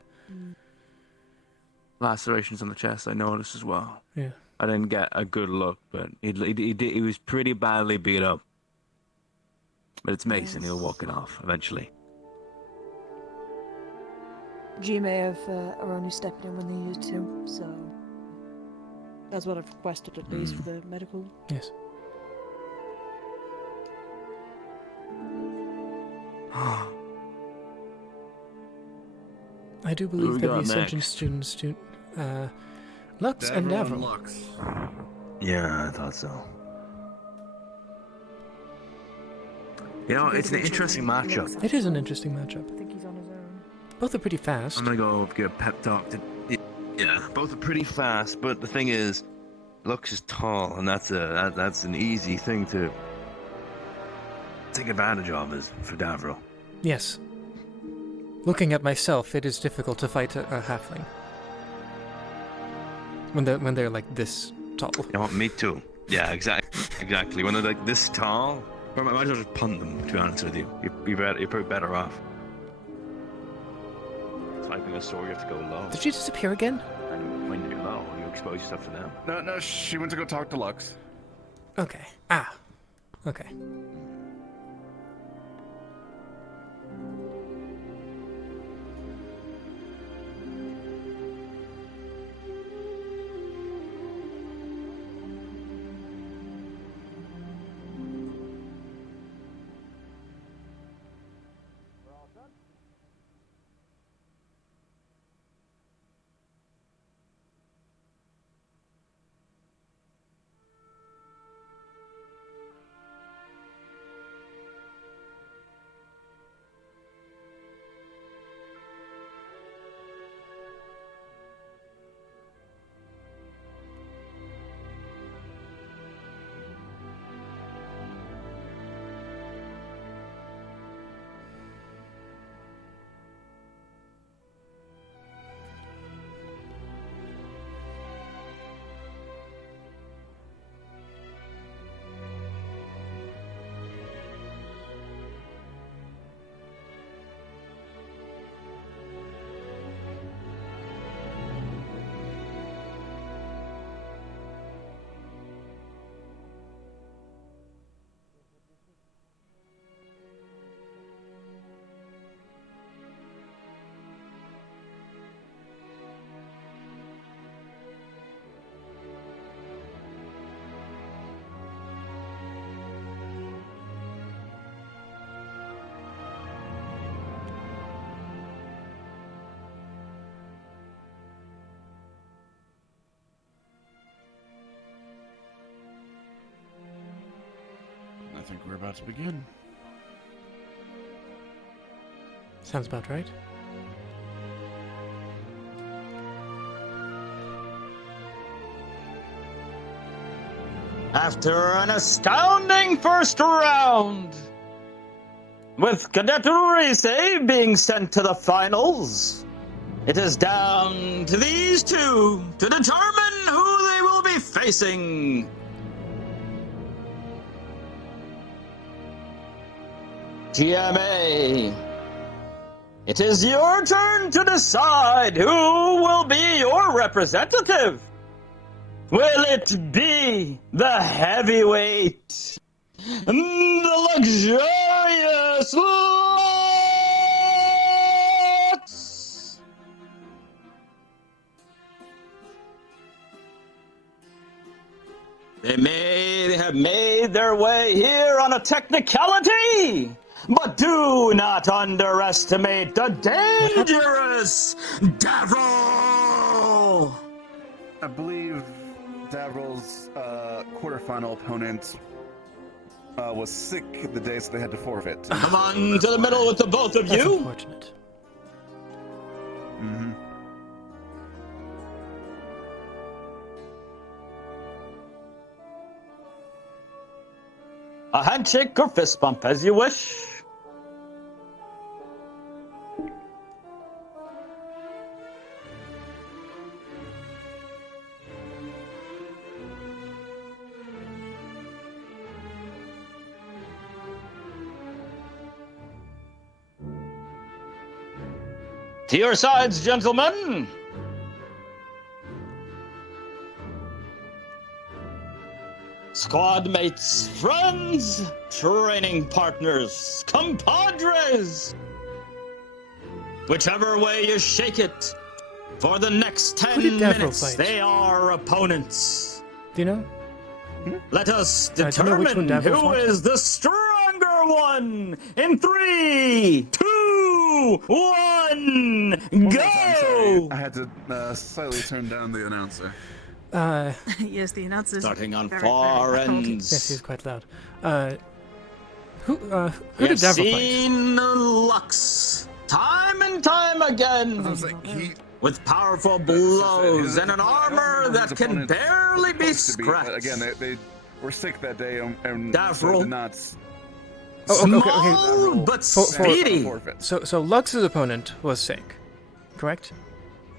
Lacerations on the chest, I noticed as well. Yeah. I didn't get a good look, but he was pretty badly beat up. But it's Mason, he'll walk it off eventually. GMA are only stepping in when they need to, so that's what I've requested at least for the medical. Yes. I do Who we believe that the got Ascension next? students do. Lux and Davro Davro. Lux. Yeah, I thought so. You know, it's an interesting matchup. It is an interesting matchup. I think he's on his own. Both are pretty fast. I'm gonna go give a pep talk to. Yeah, both are pretty fast, but the thing is, Lux is tall, and that's an easy thing to take advantage of for Davro. Yes. Looking at myself, it is difficult to fight a halfling. When they're like this tall. You want me too? Yeah, exactly. When they're like this tall, or I might as well just punt them. To be honest with you, you're probably better off. Swiping a sword, you have to go low. Did she disappear again? And when you're low, you expose yourself to them. No, she went to go talk to Lux. Okay. Okay. think we're about to begin. Sounds about right. After an astounding first round, with Cadet Reese being sent to the finals, it is down to these two to determine who they will be facing. GMA, it is your turn to decide who will be your representative. Will it be the heavyweight, the luxurious Lux? They may have made their way here on a technicality, but do not underestimate the dangerous Davro! I believe Davril's quarterfinal opponent was sick the day, so they had to forfeit. Come on to the middle with the both of That's you. Unfortunate. Mm-hmm. A handshake or fist bump, as you wish. To your sides, gentlemen. Squad mates, friends, training partners, compadres. Whichever way you shake it, for the next 10 minutes, they are opponents. Do you know? Let us do you know determine which one Davros who fought? is the stronger one. In 3, 2, 1, go! I had to slightly turn down the announcer. Yes, the announcer's Starting on very, far very loud. ends. Yes, he's quite loud. Who We did have Davro fight? seen Lux time and time again with powerful blows and an armor that can barely be scratched. Again, they were sick that day and Davro. did not. Small but speedy. So Lux's opponent was sick, correct?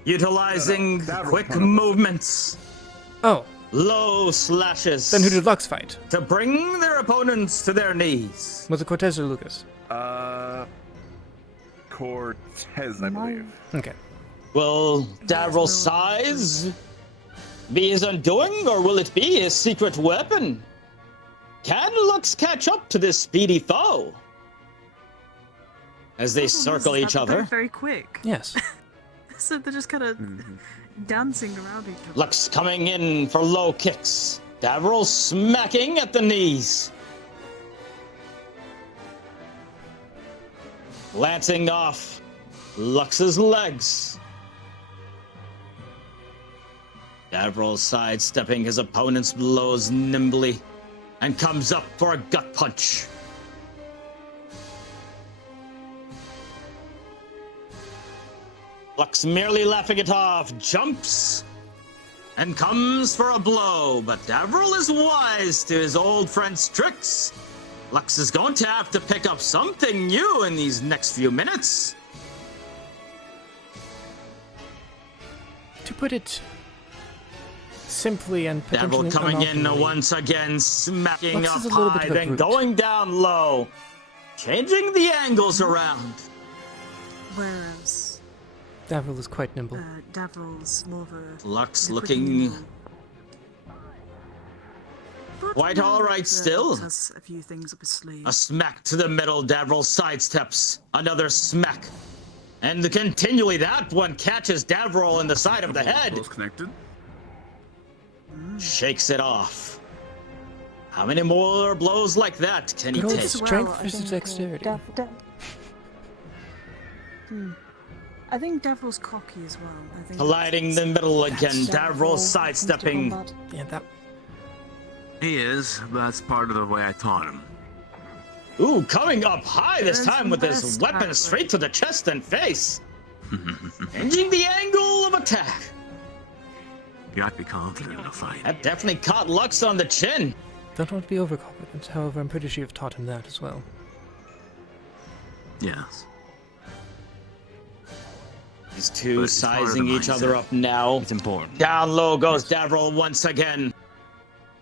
Utilizing quick movements. Oh. Low slashes. Then who did Lux fight? To bring their opponents to their knees. Was it Cortez or Lucas? Cortez, I believe. Okay. Will Davril's size be his undoing, or will it be his secret weapon? Can Lux catch up to this speedy foe? As they circle each other. Very quick. Yes. So they're just kind of dancing around each other. Lux coming in for low kicks. Davril smacking at the knees. Lancing off Lux's legs. Davril sidestepping his opponent's blows nimbly and comes up for a gut punch. Lux merely laughing it off, jumps and comes for a blow, but Davril is wise to his old friend's tricks. Lux is going to have to pick up something new in these next few minutes. To put it simply and Davril potentially coming in unopenly, once again, smacking Lux up is a little bit high, of a then brute. going down low, changing the angles around. Whereas Davril is quite nimble. Davril's more of a... Lux looking quite all right still. Has a few things up his sleeve. A smack to the middle, Davril sidesteps. Another smack. And continually that one catches Davril in the side of the head. Close connected. Shakes it off. How many more blows like that can he Good old take? strength versus dexterity. I think Davril's cocky as well. I think Colliding the middle again, Davril sidestepping. Yeah, that. He is, but that's part of the way I taught him. Ooh, coming up high this time with his weapon straight to the chest and face. Changing the angle of attack. You have to be confident in a fight. That definitely caught Lux on the chin. Don't want to be overconfident, however, I'm pretty sure you've taught him that as well. Yes. These two sizing each other up now. It's important. Down low goes Davril once again.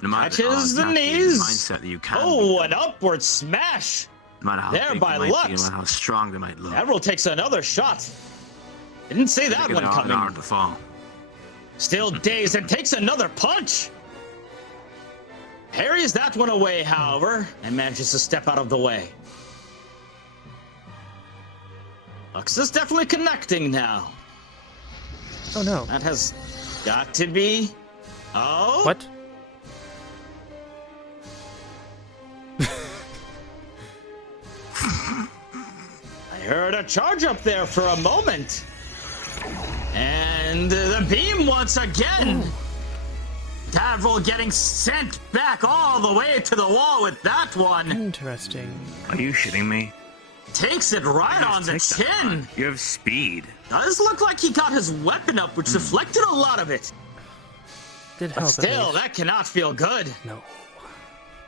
Catches the knees. Mindset that you can an upward smash. no matter how There big by they might be, Lux. no matter how strong they might look. Davril takes another shot. Didn't see that one coming. To fall. Still dazed and takes another punch. Parries that one away, however, and manages to step out of the way. Lux is definitely connecting now. Oh no. That has got to be... Oh? What? I heard a charge up there for a moment. And the beam once again. Davril getting sent back all the way to the wall with that one. Interesting. Are you shitting me? Takes it right on the chin. You have speed. Does look like he got his weapon up, which deflected a lot of it. Did But help. still, that cannot feel good. No.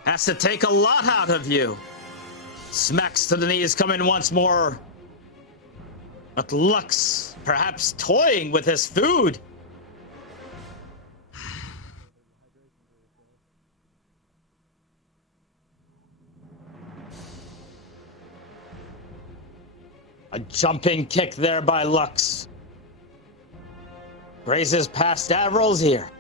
Has to take a lot out of you. Smacks to the knees coming once more. But Lux, perhaps toying with his food. A jumping kick there by Lux. Grazes past Davril's ear.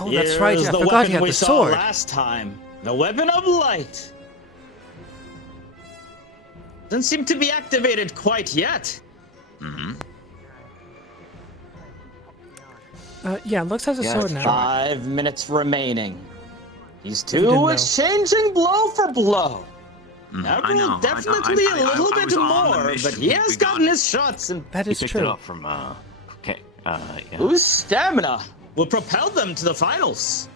Oh, that's right. I the forgot weapon you had we the saw sword. last time. The weapon of light. Doesn't seem to be activated quite yet. Yeah, Lux has a sword now. 5 minutes remaining. These you didn't two know. exchanging blow for blow. I know. Definitely a little I bit was on the more, mission. but he has gotten his shots and That is Picked true. it up from, okay, yeah. whose stamina will propel them to the finals.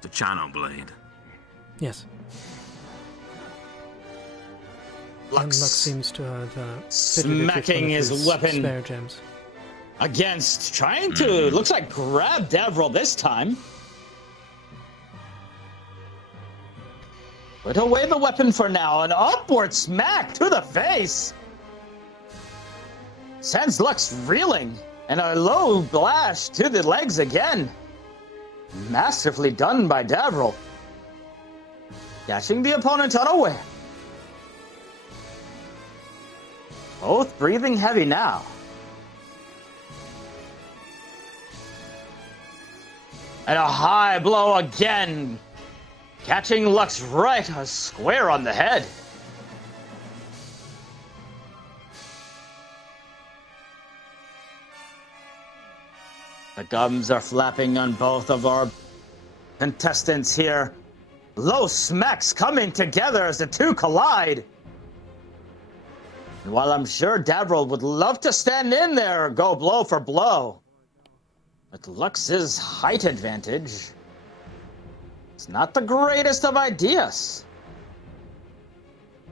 The channel blade. Yes. Lux And Lux seems to have fitted it with smacking one of his weapon spare gems. against, trying to, looks like grab Davril this time. Put away the weapon for now, an upward smack to the face. Sends Lux reeling, and a low blast to the legs again. Masterfully done by Davril. Catching the opponent unaware. Both breathing heavy now. And a high blow again. Catching Lux right square on the head. The gums are flapping on both of our contestants here. Low smacks coming together as the two collide. And while I'm sure Davril would love to stand in there or go blow for blow, with Lux's height advantage, it's not the greatest of ideas.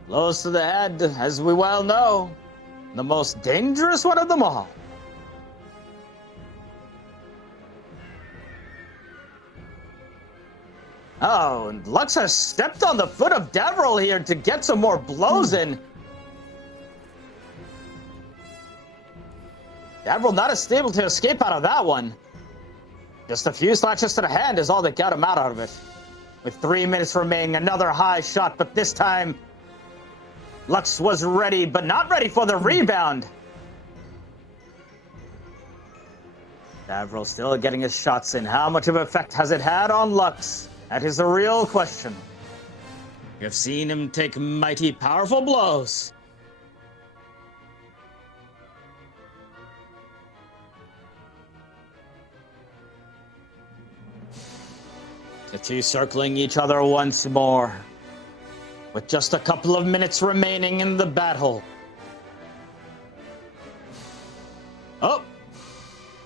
Blows to the head, as we well know, the most dangerous one of them all. Oh, and Lux has stepped on the foot of Davril here to get some more blows in. Davril not as able to escape out of that one. Just a few slashes to the hand is all that got him out of it. With 3 minutes remaining, another high shot, but this time Lux was ready, but not ready for the rebound. Davril still getting his shots in. How much of an effect has it had on Lux? That is the real question. We have seen him take mighty powerful blows. The two circling each other once more. With just a couple of minutes remaining in the battle. Oh!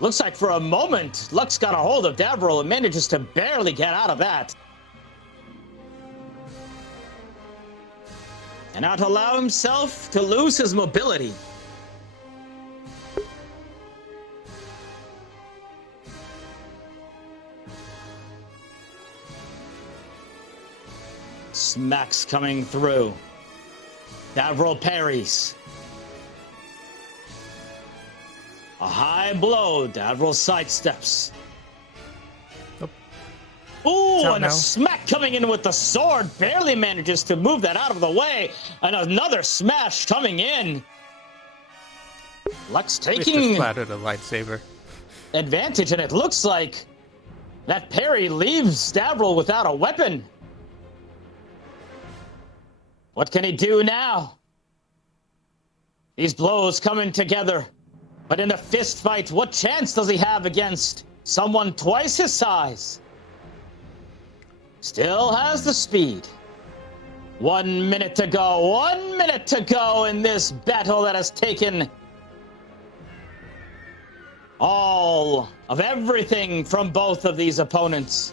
Looks like for a moment, Lux got a hold of Davriel and manages to barely get out of that. And not allow himself to lose his mobility. Smacks coming through. Davriel parries. A high blow. Davriel sidesteps. Ooh, and a smack coming in with the sword. Barely manages to move that out of the way. And another smash coming in. Lux taking splattered a lightsaber. Advantage, and it looks like that parry leaves Davriel without a weapon. What can he do now? These blows coming together. But in a fist fight, what chance does he have against someone twice his size? Still has the speed. 1 minute to go. 1 minute to go in this battle that has taken all of everything from both of these opponents.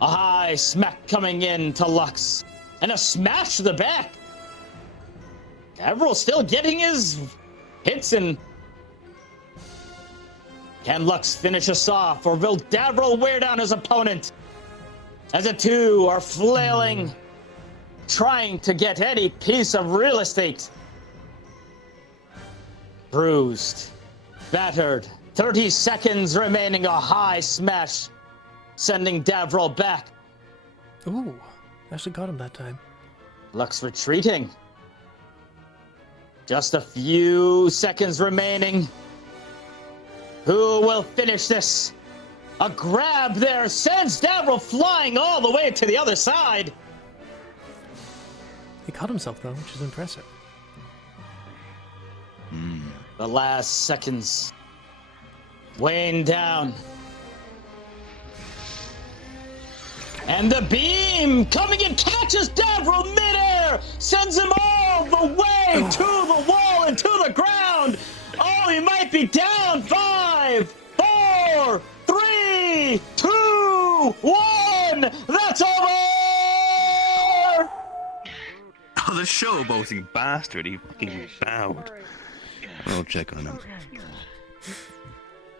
A high smack coming in to Lux. And a smash to the back. Davriel still getting his hits in. Can Lux finish us off, or will Davriel wear down his opponent? As the two are flailing, trying to get any piece of real estate. Bruised, battered, 30 seconds remaining, a high smash, sending Davriel back. Ooh, actually got him that time. Lux retreating. Just a few seconds remaining. Who will finish this? A grab there sends Davriel flying all the way to the other side. He caught himself though, which is impressive. The last seconds weighing down. And the beam coming in catches Davriel midair, sends him all the way to the wall and to the ground. Oh, he might be down. 5, 4, 3, 2, 1. That's over. Oh, the showboating bastard. He fucking bowed. I'll check on him.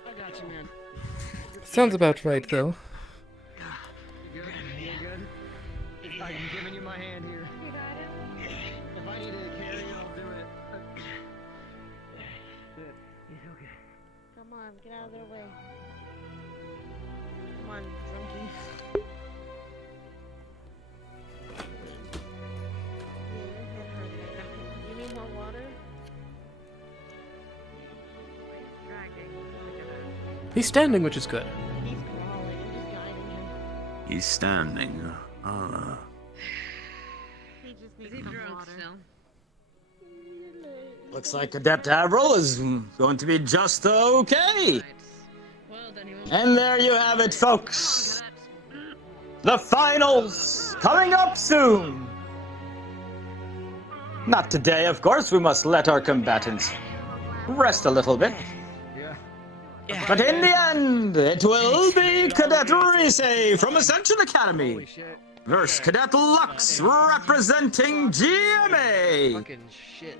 I got you, man. Sounds about right though. You good? I'm giving you my hand here. You got him? If I need to carry you, I'll do it. He's okay. Come on, get out of their way. Come on, drunkie. You need more water? He's standing, which is good. He's crawling. I'm just guiding him. He's standing. He just needs some water. Looks like Cadet Davriel is going to be just okay. And there you have it, folks. The finals coming up soon. Not today, of course. We must let our combatants rest a little bit. But in the end, it will be Cadet Rise from Ascension Academy versus Cadet Lux representing GMA. Fucking shit.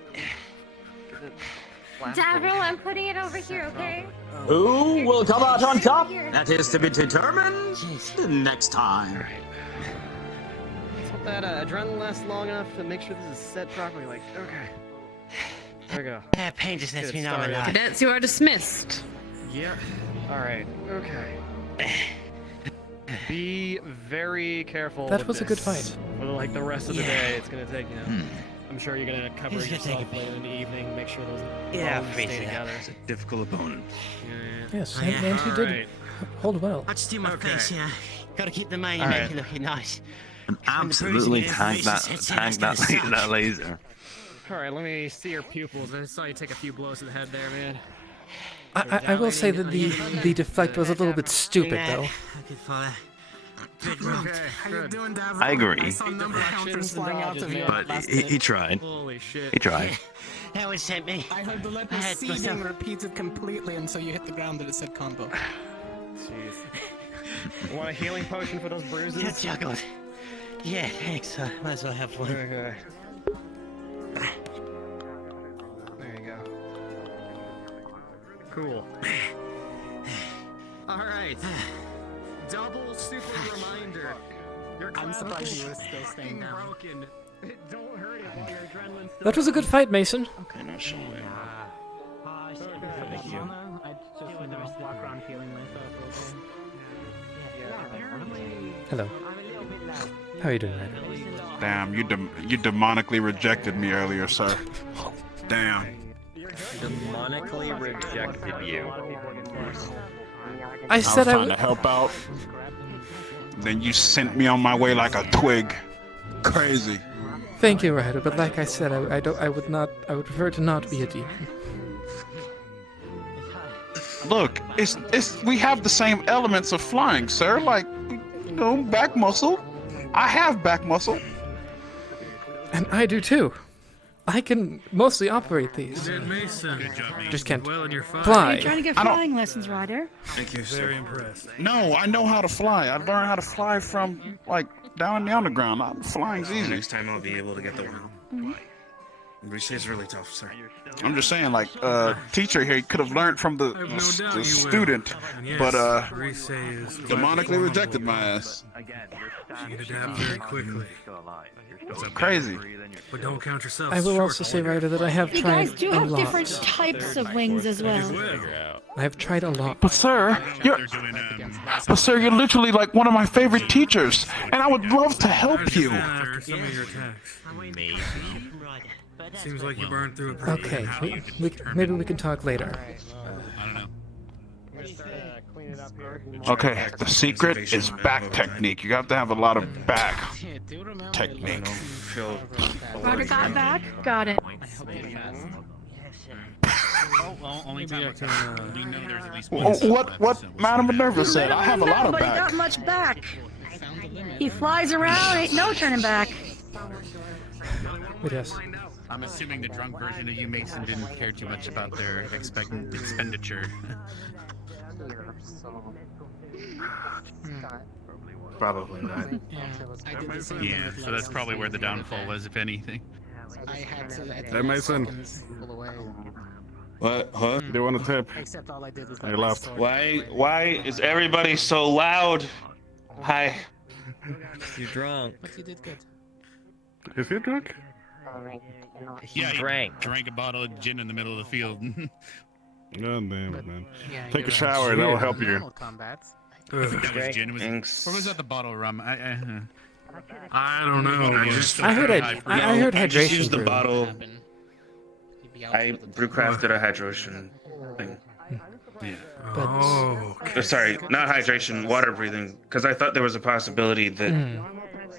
Davriel, I'm putting it over here, okay? Who will come out on top? That is to be determined next time. Let's hope that adrenaline lasts long enough to make sure this is set properly. Like, okay. There we go. That pain just lets me know Started. I'm alive. Cadets, you are dismissed. Yep. Alright, okay. Be very careful. That with was a good this. fight. For like the rest of the day, it's gonna take, you know. I'm sure you're gonna cover He's gonna yourself take a later in the evening, make sure those bones freeze stay it up. together. It's a difficult opponent. Yes, Oh, yeah. and he did Alright. hold well. I'll just do my Okay. face, you know. Gotta keep the main Alright. looking nice. And When the bruising absolutely is tank that, vicious, tank that, it's gonna that suck. laser. Alright, let me see your pupils. I saw you take a few blows to the head there, man. I will say that the deflect was a little bit stupid, though. I agree. But he tried. Holy shit. He tried. That was hit me. I heard the letter C being repeated completely until you hit the ground that it said combo. Jeez. Want a healing potion for those bruises? Get juggled. Yeah, thanks. Might as well have one. There you go. Cool. Alright. Double super reminder. I'm surprised you were still staying down. Broken. Don't hurt it while your adrenaline's still That was a good fight, Mason. Okay, no shit. Thank you. I just walk around feeling myself. Hello. How are you doing, Ryder? Damn, you demonically rejected me earlier, sir. Damn. Demonically rejected you. I said I was trying to help out. Then you sent me on my way like a twig. Crazy. Thank you, Ryder, but like I said, I would prefer to not be a demon. Look, we have the same elements of flying, sir. Like, back muscle. I have back muscle. And I do too. I can mostly operate these. Mason. Good job, Mason. Just can't well in your fight. fly. Are you trying to get flying lessons, Ryder? Thank you, Very impressed. No, I know how to fly. I learned how to fly from, like, down in the underground. Flying's easy. Next time I'll be able to get the one. It's really tough, sir. I'm just saying, like, teacher here could have learned from the student, but demonically rejected my ass. You can adapt very quickly. It's crazy. But don't count yourself. I will also say, Ryder, that I have You tried guys do a have lot. different types of wings as well. I have tried a lot. But sir, you're literally like one of my favorite teachers, and I would love to help you. After some of your attacks. Seems like you burned through a pretty Okay, maybe we can talk later. I don't know. Okay, the secret is back technique. You have to have a lot of back technique. Ryder got back? Got it. Only time we know there's at least one. What Madam Minerva said. I have a lot of But he back. got much back. He flies around, ain't no turning back. Yes. I'm assuming the drunk version of you, Mason, didn't care too much about their expenditure. Probably not. Yeah, so that's probably where the downfall was, if anything. I had to. Hey, Mason. What? Huh? Do you want a tip? Except all I did was. I left. Why is everybody so loud? Hi. You're drunk. But you did good. Is he drunk? He drank a bottle of gin in the middle of the field. God damn it, man. Yeah, Take a shower, that'll help you. Combats. I think that was gin. Or was that the bottle of rum? I don't know. I heard hydration. Just use the brew. bottle. I brew crafted a hydration thing. Yeah. Sorry, not hydration, water breathing. Because I thought there was a possibility that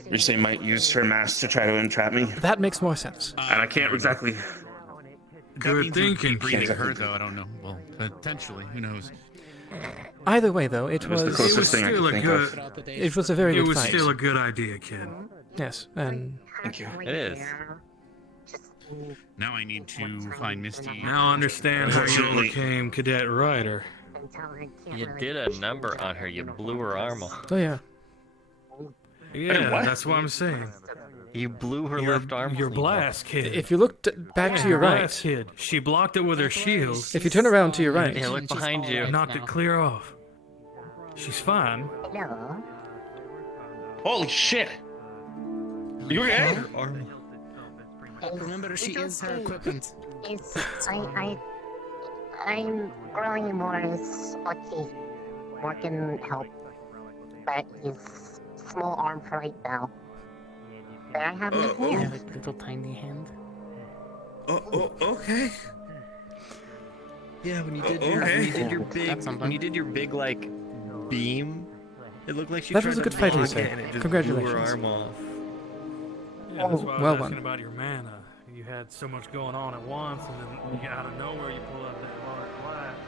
Risei might use her mask to try to entrap me. That makes more sense. And I can't exactly. Good thinking. Breathing her, though, I don't know. Well, potentially, who knows? Either way, though, it was. The closest thing I could think of. It was a very good fight. It was still a good idea, kid. Yes, and. Thank you. It is. Now I need to find Misty. Now I understand how you overcame Cadet Ryder. You did a number on her. You blew her arm off. Oh yeah. Yeah, that's what I'm saying. You blew her left arm. Your blast, kid. If you look back to your right, blast, kid. She blocked it with her shield. If you turn around to your right, Yeah, look behind you. Knocked it clear off. She's fine. Holy shit! You okay? Remember, she is her equipment. I'm growing more spotty. More can help. But his small arm for right now. But I have his hand. Little tiny hand. Okay. Yeah, when you did your big like beam, it looked like she. That was tried a to good fight, block Risei. it and it just Congratulations. blew her arm off. Yeah, that's why I well was asking done. about your mana. You had so much going on at once, and then out of nowhere you pull out that large blast.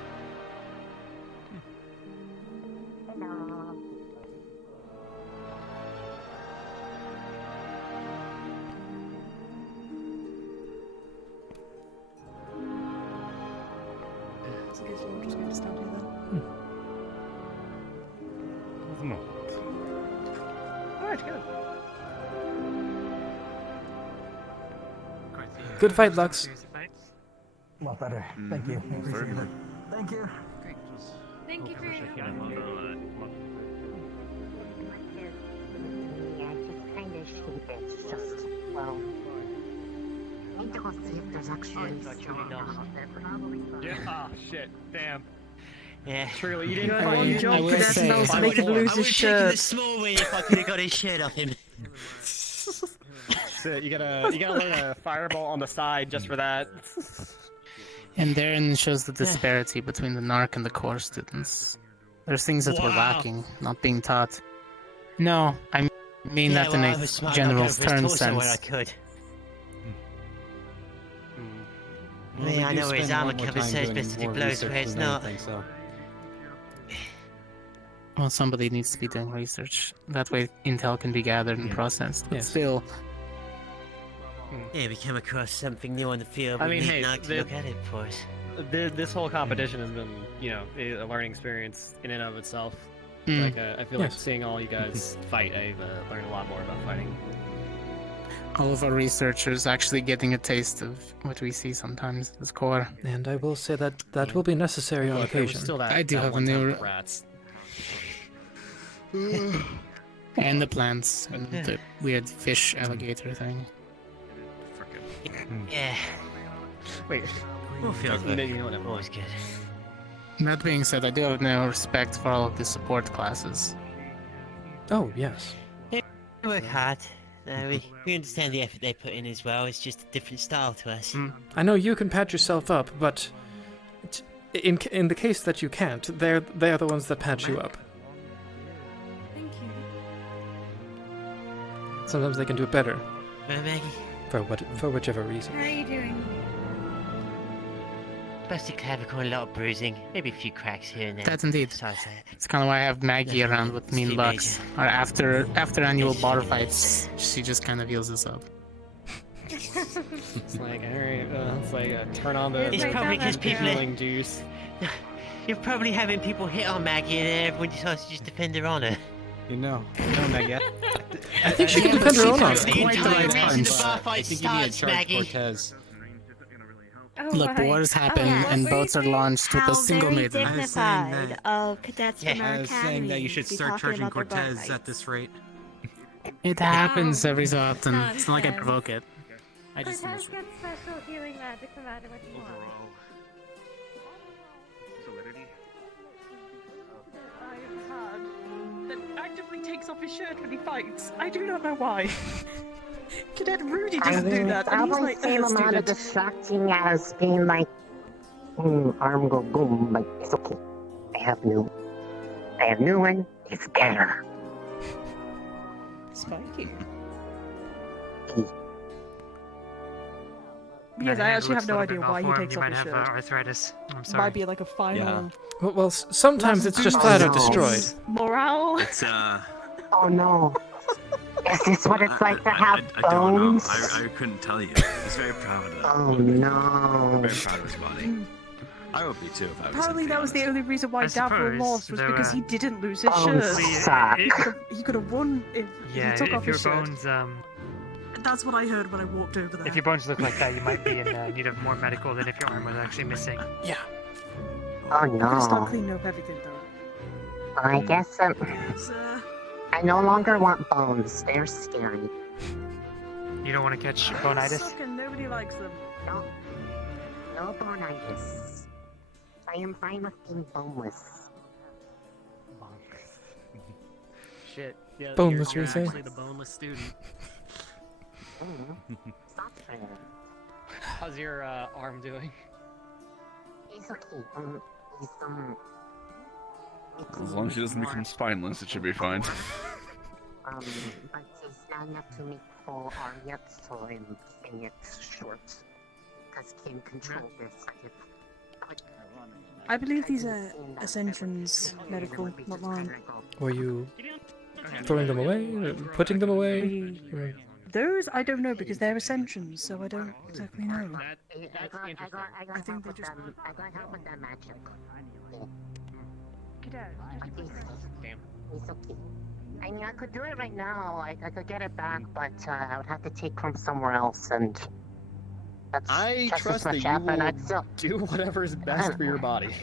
that's the case, I'm just going to stand here then. No. Alright, good. Good fight, Lux. A lot better. Thank you. I appreciate it. Thank you. Thank you for your help. Yeah, it's just kind of stupid. It's just, well, I need to go see if there's actually someone out there. Probably. Yeah. Ah, shit. Damn. Yeah. Truly, you didn't I find would you say- smells I make him would- lose I his would take shirt. the small win if I could have got his shirt off him. That's it. You gotta learn a fireball on the side just for that. And therein shows the disparity between the narc and the core students. There's things that were Wow. lacking, not being taught. No, I mean Yeah, that well, in I a was smart general enough to go over term his torso where I sense. could. Well, we I do know where his spend a armor lot more cover time says doing best to do more blows research where it's than not. anything, so. Well, somebody needs to be doing research. That way intel can be gathered and processed. But still, Yeah, we come across something new on the field. I We mean, need hey, Knack to look at it for us. This whole competition has been, you know, a learning experience in and of itself. Mm. Like, I feel like Yes. seeing all you guys fight, I've learned a lot more about fighting. all of our researchers actually getting a taste of what we see sometimes as core. And I will say that that will be necessary on Look, there was occasion. still that, I do that have a one time new- with the rats. And the plants and the weird fish alligator thing. Yeah. Wait. We'll feel good. You know what? Always good. That being said, I do have no respect for all of the support classes. Oh, yes. They work hard. We understand the effort they put in as well. It's just a different style to us. I know you can pat yourself up, but in the case that you can't, they're the ones that pat you up. Thank you. Sometimes they can do it better. Well, Maggie, For whichever reason. How are you doing? busted clavicle and a lot of bruising. Maybe a few cracks here and there. That's indeed. Besides that. It's kind of why I have Maggie around with me and Lux. Or after annual bar fights, she just kind of heals us up. It's like, alright, it's like, turn on the It's probably because people healing juice. You're probably having people hit on Maggie and everyone decides to just defend her honor. You know Maggie. I think she can defend her own honor. The entire reason the bar fight I think you need to starts, charge Maggie. Cortez. Look, wars happen and boats are launched with a single maiden. Dignified of cadets from our I was academy saying that you to should be start talking charging about their bar Cortez fights. at this rate. It happens every so often. It's not like I provoke it. I Cortez just gets special healing magic no matter what you want. That actively takes off his shirt when he fights. I do not know why. Cadet Rudy doesn't do that, and he's Probably like, same amount of distracting as being like, arm go boom, but it's okay. I have new one. It's better. Spiky. Because I actually have no idea why he takes you off might his have shirt. arthritis. I'm Might sorry. be like a final Well, sometimes it's just flat out destroyed. morale. It's Oh no. Is this what it's like to have I don't know. bones? I couldn't tell you. He's very proud of that. Oh no. Very proud of his body. I would be too if I was. Apparently that was the only reason why I Davro suppose lost was there because were- he didn't lose his Oh, shirt. suck. He could have won if Yeah, he took off if your his shirt. bones That's what I heard when I walked over there. if your bones look like that, you might be in need of more medical than if your arm was actually missing. Yeah. Oh I'm gonna start no. cleaning up everything though. I guess It's, I no longer want bones. They're scary. You don't want to catch bonitis? suck and nobody likes them. No. No bonitis. I am fine with being boneless. Shit. Yeah, Boneless, you're you say? actually the boneless student. Stop it. How's your arm doing? He's okay. He's As long as he doesn't become spineless, it should be fine. but he's not enough to make full arm yet, so I'm keeping it short. Because Kim controlled this. I believe these are Ascension's medical, not mine. Were you throwing them away? Or putting them away? Or- Those I don't know because they're Ascensions, so I don't exactly know. I got help with them. I got help with that magic. Damn. It's okay. I mean, I could do it right now. I could get it back, but I would have to take from somewhere else, and that's I just trust as that much you effort. will I'd still, do whatever is best for your body.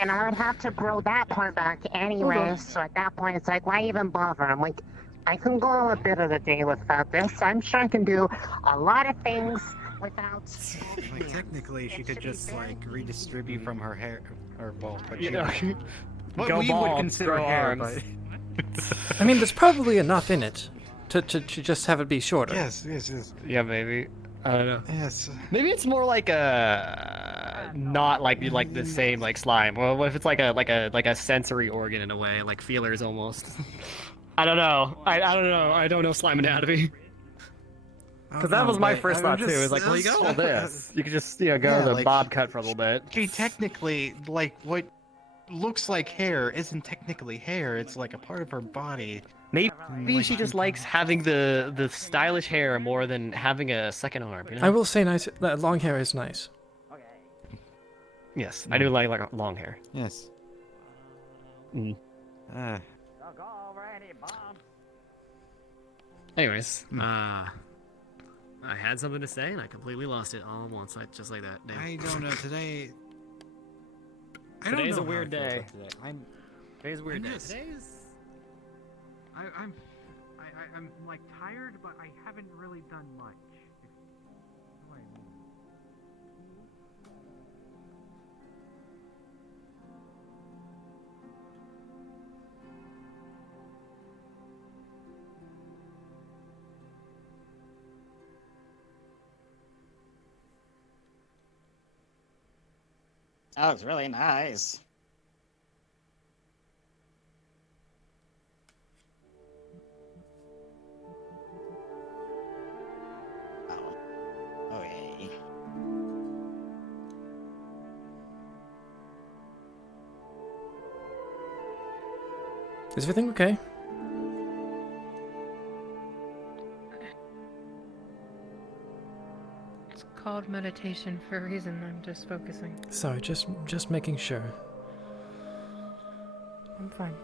and I would have to grow that part back anyway. So at that point, it's like, why even bother? I'm like, I can go a bit of the day without this. I'm sure I can do a lot of things without. Like technically, she could just like redistribute from her hair, or well, but she, what Go we bald, would consider grow hair, arms. but I mean, there's probably enough in it to just have it be shorter. yes. Yeah, maybe. I don't know. Yes. Maybe it's more like a not like the same like slime. Well, what if it's like a sensory organ in a way, like feelers almost? I don't know. I don't know. I don't know slime anatomy. Because that was my first thought too. It was like, well, you got all this. You could just go to the like, bob cut for a little bit. She technically, like, what looks like hair isn't technically hair. It's like a part of her body. Maybe she just likes having the stylish hair more than having a second arm. You know? I will say, long hair is nice. Yes, I do like long hair. Yes. Mm. Anyways, I had something to say and I completely lost it all at once, just like that. Damn. I don't know today. Today's a weird day. Today's a weird day. I'm like tired, but I haven't really done much. What do I mean? That looks really nice. Okay. Is everything okay? It's called meditation for a reason. I'm just focusing. Sorry, just making sure. I'm fine.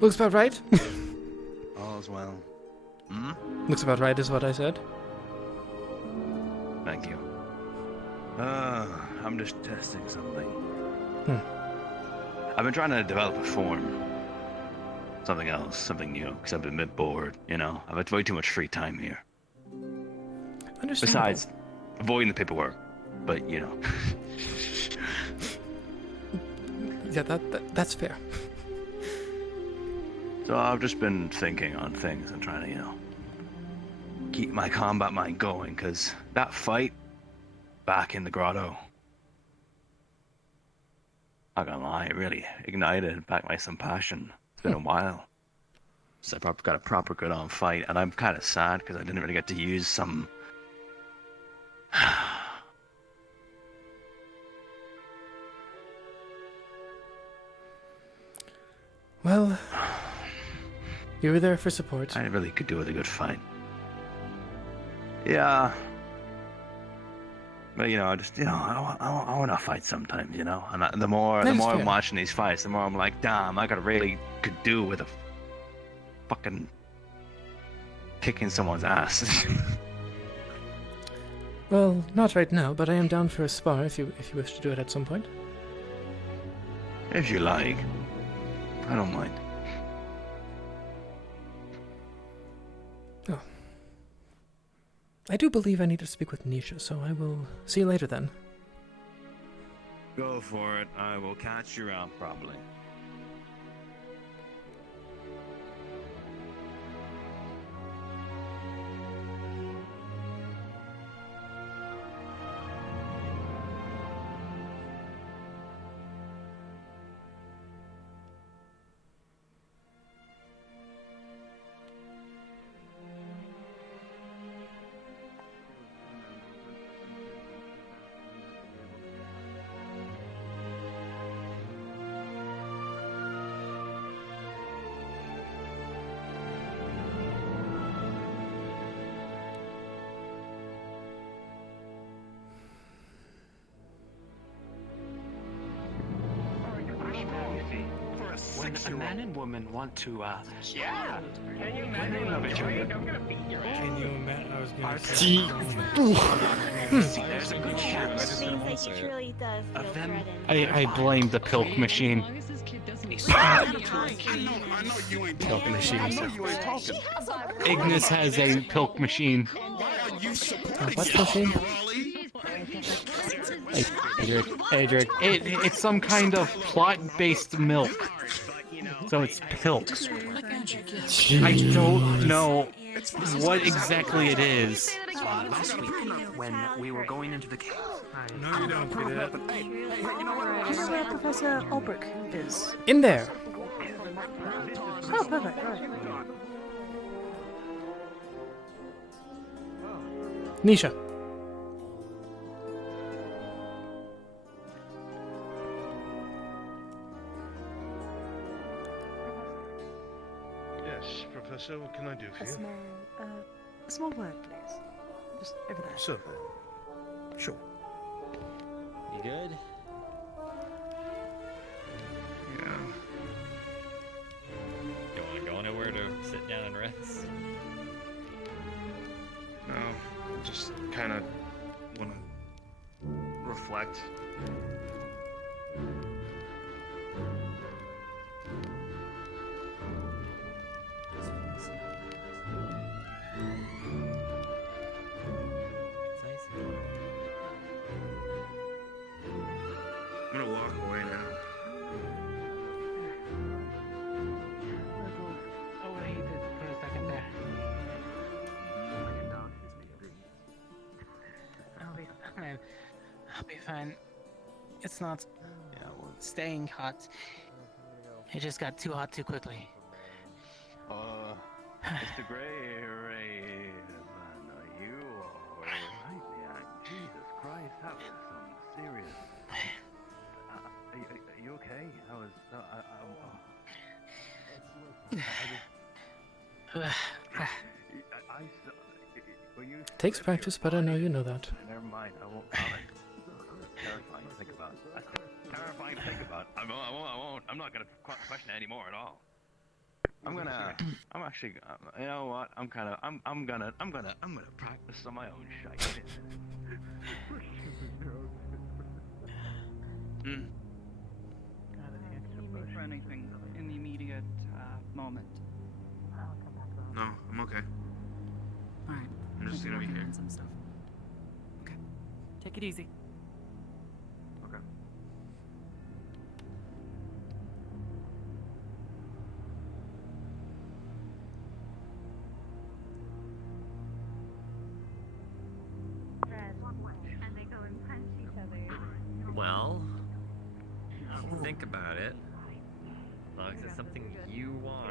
Looks about right. All's well. Hmm? Looks about right is what I said. Thank you. I'm just testing something. I've been trying to develop a form. Something else, something new, because I've been a bit bored, you know? I've had way too much free time here. Besides, avoiding the paperwork. But, you know. Yeah, that's fair. So I've just been thinking on things and trying to, you know, keep my combat mind going, because that fight back in the grotto, not gonna lie, it really ignited back my some passion. It's been a while since I got a proper good on fight, and I'm kind of sad because I didn't really get to use some Well, you were there for support. I really could do with a good fight. Yeah. But, you know, I just, you know, I want to fight sometimes, you know? And the more I'm watching these fights, the more I'm like, damn, I could do with a fucking kicking someone's ass. Well, not right now, but I am down for a spar if you wish to do it at some point. If you like. I don't mind. Oh. I do believe I need to speak with Nisha, so I will see you later then. Go for it. I will catch you out, probably. when a man and woman want to, yeah. Can you When they love each other. Can you imagine? I was gonna Arts say. There's a good chance Seems like he truly does feel of them. threatened. I blame the pilk machine. I know you ain't Pilk talking. machine. I know you ain't talking. Ignis has a pilk machine. Why are you supporting What it, machine? Raleigh? Adric, it's some kind of plot-based milk. So it's pilk. I don't know what exactly it is. Last week, when we were going into the cave. No, you don't get it. Do you know where Professor Ulbrich is? In there. Oh, perfect. Right. Nisha. Yes, Professor, what can I do for A you? small word, please. Just over there. Certainly. Sure. You good? Yeah. You want to go anywhere to sit down and rest? No, just kind of want to reflect. I'm gonna walk away now. Oh, wait, put a second there. I'll be fine. I'll be fine. It's not staying hot. It just got too hot too quickly. Mr. Gray, you are right, man. Jesus Christ, that was some serious. Are you okay? I was. Takes practice, but I know you know that. Never mind. I won't comment. Terrifying to think about. That's terrifying to think about. I won't. I'm not gonna question it anymore at all. I'm actually. You know what? I'm gonna practice on my own shite. For anything in the immediate moment. No, I'm okay. Alright. I'm just gonna be here. Some stuff. Okay. Take it easy. Okay. And they go and punch each other. Well, think about it. As long as it's something you want.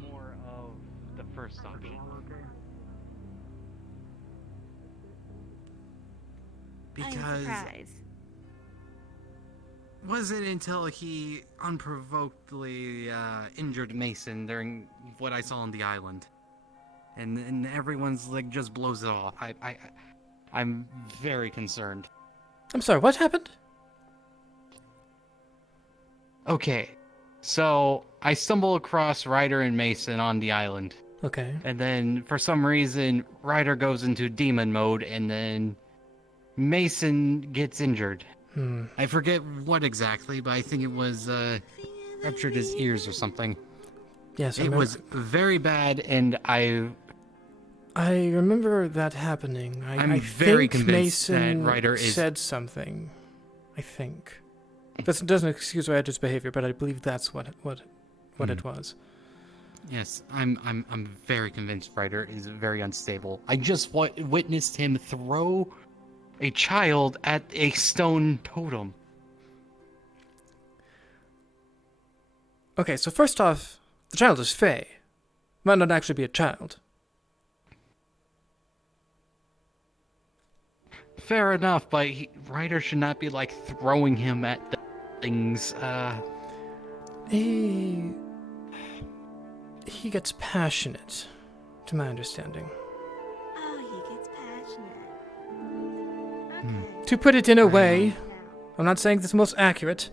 More of the first option. Because wasn't until he unprovokedly injured Mason during what I saw on the island, and everyone's like just blows it off. I'm very concerned. I'm sorry, what happened? Okay, so I stumble across Ryder and Mason on the island. Okay. And then for some reason, Ryder goes into demon mode, and then Mason gets injured. I forget what exactly, but I think it was ruptured his ears or something. Yes, I it remember. was very bad, and I remember that happening. I'm I very think convinced that Mason Ryder is- said something. I think. That doesn't excuse Ryder's behavior, but I believe that's what it was. Yes, I'm very convinced Ryder is very unstable. I just witnessed him throw a child at a stone totem. Okay, so first off, the child is Fae. Might not actually be a child. Fair enough, but Ryder should not be like throwing him at the things. He gets passionate, to my understanding. Oh, he gets passionate. To put it in a way, I'm not saying it's the most accurate.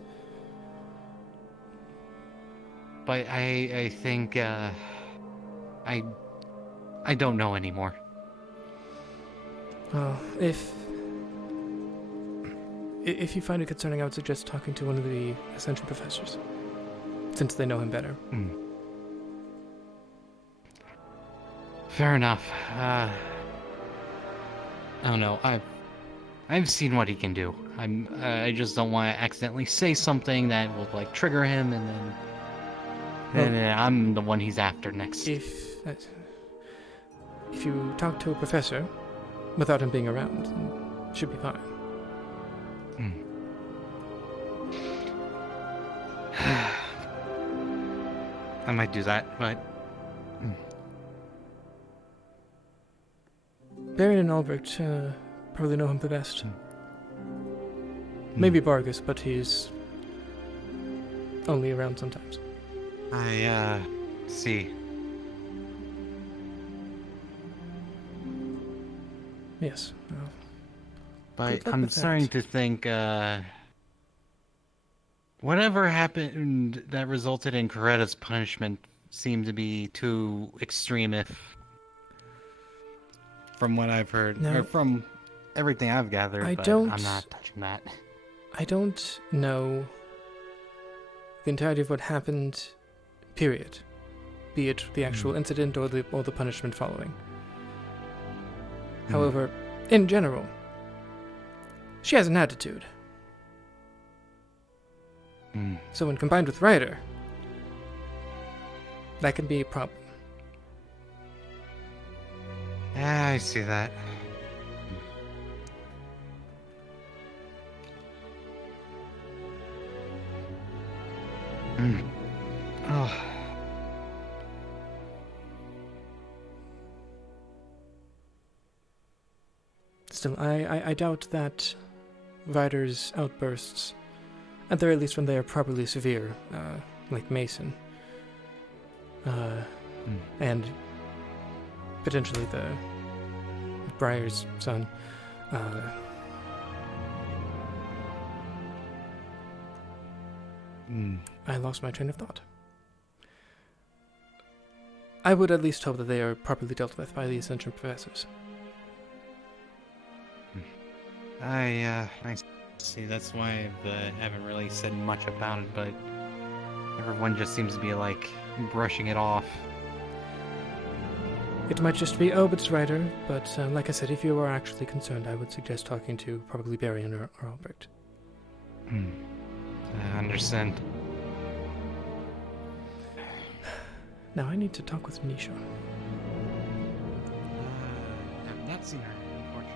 But I think, I don't know anymore. Well, if you find it concerning, I would suggest talking to one of the Ascension professors, since they know him better. Fair enough. I don't know. I've seen what he can do. I just don't want to accidentally say something that will like trigger him, and then I'm the one he's after next. If you talk to a professor without him being around, then it should be fine. I might do that, but Baron and Albrecht probably know him the best. Maybe Vargas, but he's only around sometimes. I see. Yes. But I'm starting to think, whatever happened that resulted in Coretta's punishment seemed to be too extreme, if from what I've heard, or from everything I've gathered, I'm not touching that. I don't know the entirety of what happened, period. Be it the actual incident or the punishment following. However, in general, she has an attitude. So when combined with Ryder, that can be a problem. Yeah, I see that. Oh. Still, I doubt that Ryder's outbursts, at the very least when they are properly severe, like Mason, and potentially the Briar's son, I lost my train of thought. I would at least hope that they are properly dealt with by the Ascension professors. I see. That's why I haven't really said much about it, but everyone just seems to be like brushing it off. It might just be, but it's Ryder, but like I said, if you are actually concerned, I would suggest talking to probably Barian or Albrecht. I understand. Now I need to talk with Nisha. I've not seen her, unfortunately.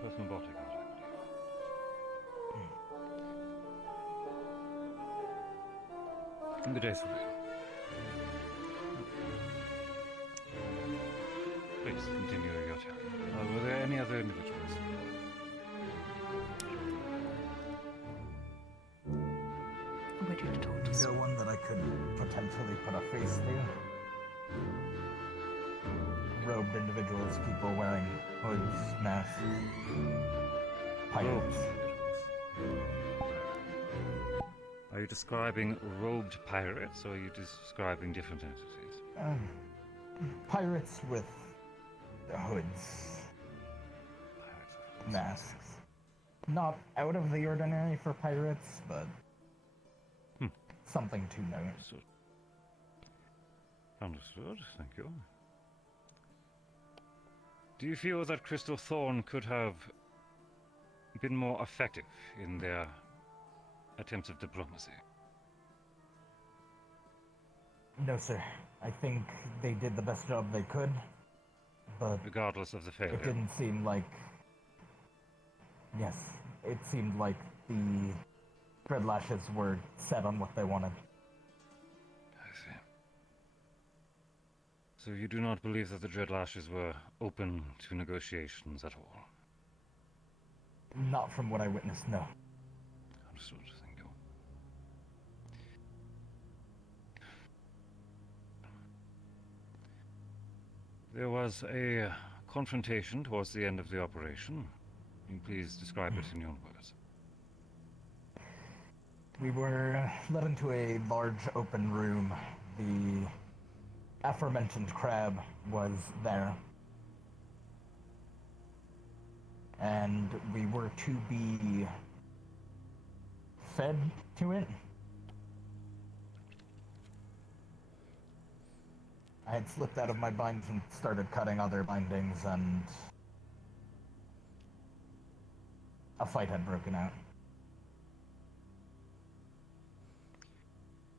Personal body contact. Good day, sir. Please continue your turn. Were there any other individuals? The one that I could potentially put a face to. Robed individuals, people wearing hoods, masks, pirates. Are you describing robed pirates, or are you describing different entities? Pirates with hoods, masks. Not out of the ordinary for pirates, but something to note. Understood. Thank you. Do you feel that Crystal Thorn could have been more effective in their attempts of diplomacy? No, sir. I think they did the best job they could, but regardless of the failure, it didn't seem like... Yes, it seemed like the Dreadlashes were set on what they wanted. I see. So you do not believe that the Dreadlashes were open to negotiations at all? Not from what I witnessed, no. Understood, thank you. There was a confrontation towards the end of the operation. Can you please describe it in your words? We were led into a large open room. The aforementioned crab was there. And we were to be fed to it. I had slipped out of my binds and started cutting other bindings, and a fight had broken out.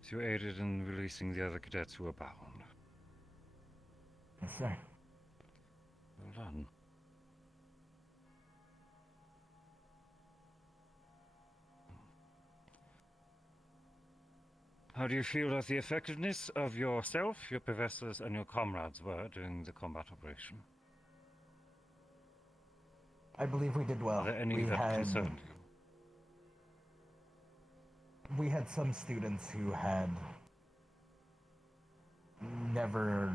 So you aided in releasing the other cadets who were bound? Yes, sir. Well done. How do you feel that the effectiveness of yourself, your professors, and your comrades were during the combat operation? I believe we did well. Are there any that concerned you? We had some students who had never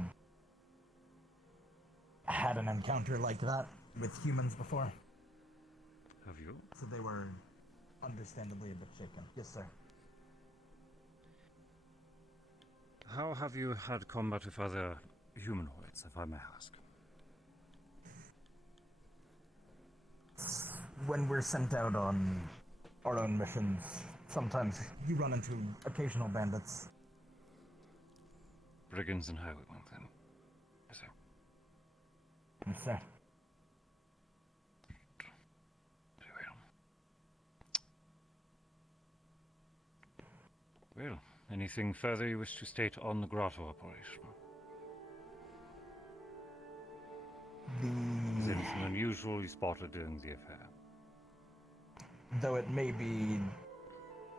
had an encounter like that with humans before. Have you? So they were understandably a bit shaken. Yes, sir. How have you had combat with other humanoids, if I may ask? When we're sent out on our own missions, sometimes you run into occasional bandits. Brigands and highwaymen, then. Yes, sir. Yes, sir. Well, anything further you wish to state on the grotto operation? Is there anything unusual you spotted during the affair? Though it may be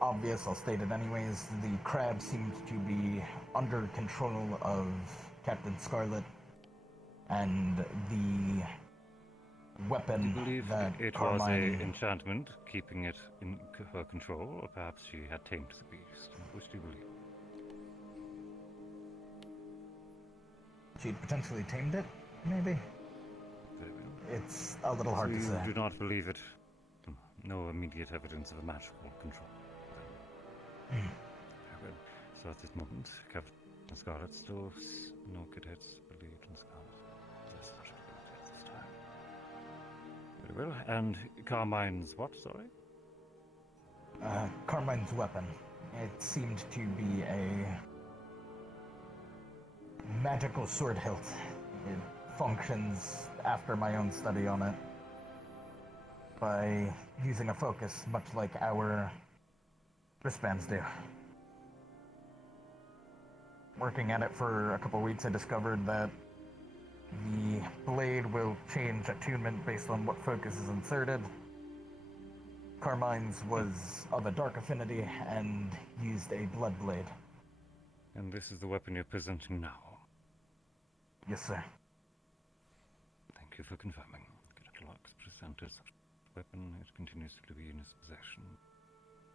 obvious, I'll state it anyways, the crab seemed to be under control of Captain Scarlet, and the weapon Do you believe that it was an enchantment, keeping it in her control, or perhaps she had tamed the beast? Which do you believe? She'd potentially tamed it, maybe? It's a little hard to say. You do not believe it? No immediate evidence of a magical control. Very well. So at this moment, Captain Scarlet still no cadets believed in Scarlet. That's not at this time. Very well. And Carmine's what, sorry? Carmine's weapon. It seemed to be a magical sword hilt. It functions after my own study on it by using a focus, much like our wristbands do. Working at it for a couple weeks, I discovered that the blade will change attunement based on what focus is inserted. Carmine's was of a dark affinity and used a blood blade. And this is the weapon you're presenting now? Yes, sir. Thank you for confirming. Cadet Lux presented such a weapon. It continues to be in his possession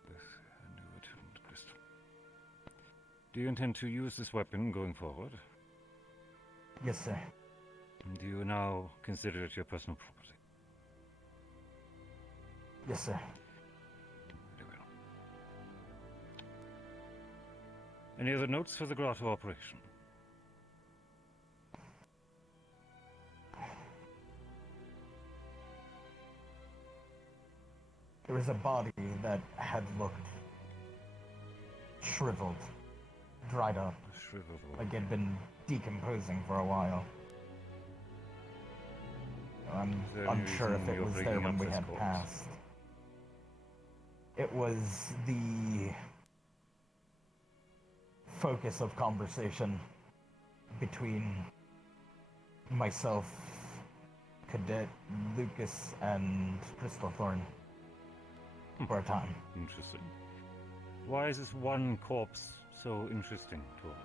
with a new attuned crystal. Do you intend to use this weapon going forward? Yes, sir. And do you now consider it your personal property? Yes, sir. Very well. Any other notes for the grotto operation? There was a body that had looked shriveled, dried up, like it had been decomposing for a while. I'm unsure if it was there when we had passed. It was the focus of conversation between myself, Cadet Lucas, and Crystal Thorn for a time. Interesting. Why is this one corpse so interesting to all of you?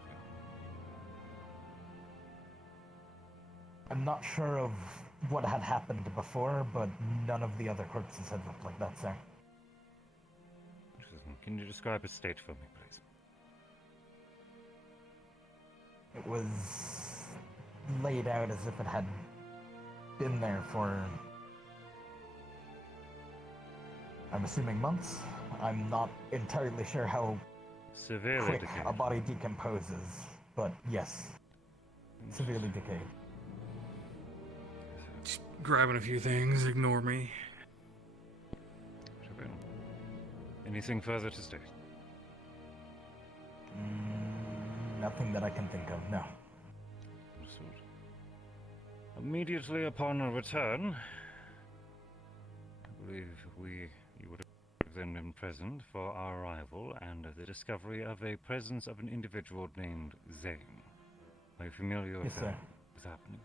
I'm not sure of what had happened before, but none of the other corpses had looked like that, sir. Interesting. Can you describe its state for me, please? It was laid out as if it had been there for, I'm assuming months. I'm not entirely sure how severely quick decayed. a body decomposes, but yes, severely decayed. Just grabbing a few things, ignore me. Anything further to state? Nothing that I can think of, no. Understood. Immediately upon our return, I believe you would have then been present for our arrival and the discovery of a presence of an individual named Zane. Are you familiar with Yes, sir. what's happening?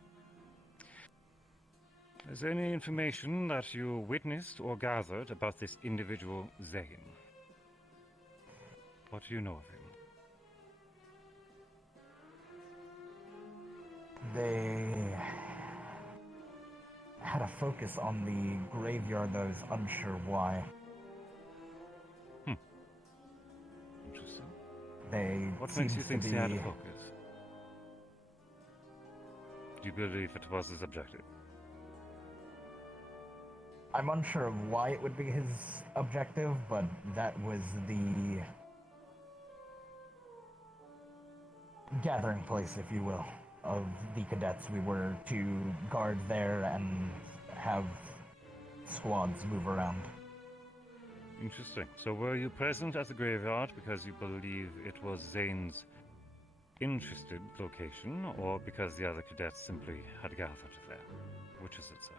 Is there any information that you witnessed or gathered about this individual Zane? What do you know of him? They had a focus on the graveyard, though I was unsure why. Interesting. What makes you think they had a focus? Do you believe it was his objective? I'm unsure of why it would be his objective, but that was the gathering place, if you will, of the cadets. We were to guard there and have squads move around. Interesting. So were you present at the graveyard because you believe it was Zane's interested location, or because the other cadets simply had gathered there? Which is it, sir?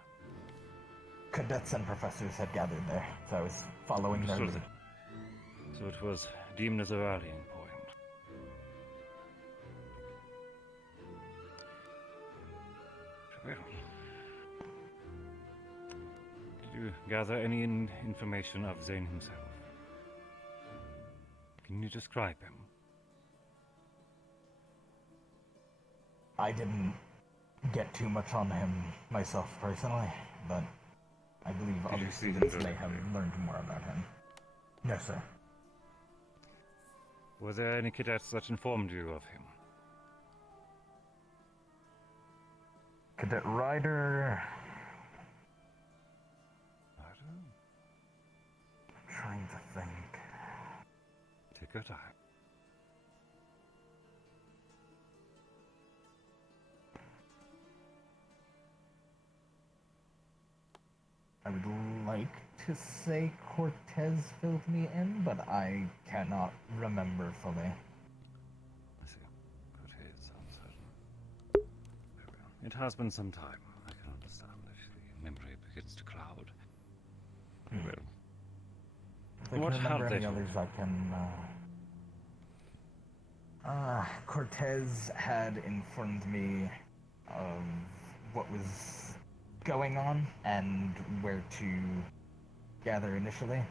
Cadets and professors had gathered there, so I was following their lead. So it was deemed as a rallying point. Well, did you gather any information of Zane himself? Can you describe him? I didn't get too much on him myself personally, but I believe Did other you see him students may directly? have learned more about him. No, sir. Were there any cadets that informed you of him? Cadet Ryder. Trying to think. Take your time. I would like to say Cortez filled me in, but I cannot remember fully. I see. Cortez, uncertain. It has been some time. I can understand if the memory begins to cloud. Very well. If I can What remember have they any told others, I can. Cortez had informed me of what was going on and where to gather initially.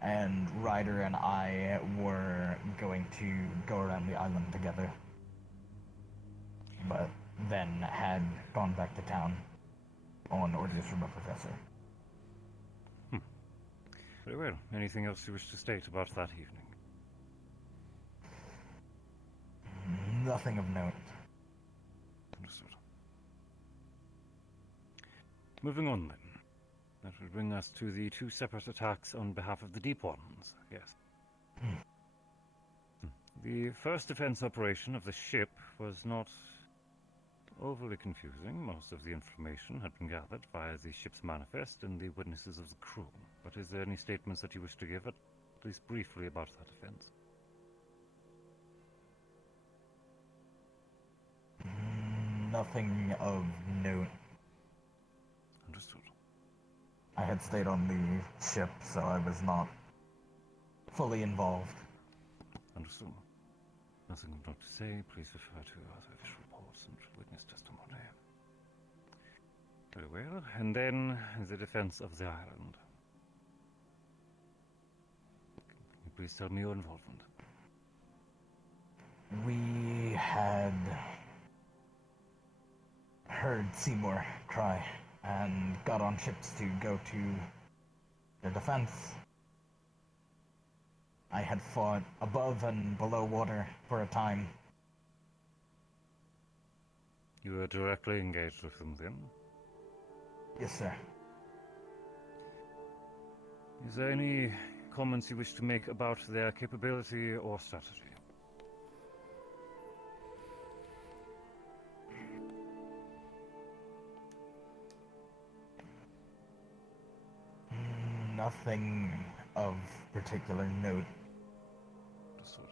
And Ryder and I were going to go around the island together. But then had gone back to town on orders from a professor. Very well. Anything else you wish to state about that evening? Nothing of note. Understood. Moving on then. That will bring us to the two separate attacks on behalf of the Deep Ones, yes. The first defense operation of the ship was not overly confusing. Most of the information had been gathered via the ship's manifest and the witnesses of the crew. But is there any statements that you wish to give, at least briefly, about that offense? nothing of note. Understood. I had stayed on the ship, so I was not fully involved. Understood. Nothing of note to say. Please refer to other official reports and witness testimony. Very well. And then the defense of the island. Can you please tell me your involvement? We had heard Seymour cry and got on ships to go to their defense. I had fought above and below water for a time. You were directly engaged with them then? Yes, sir. Is there any comments you wish to make about their capability or strategy? Nothing of particular note. Understood.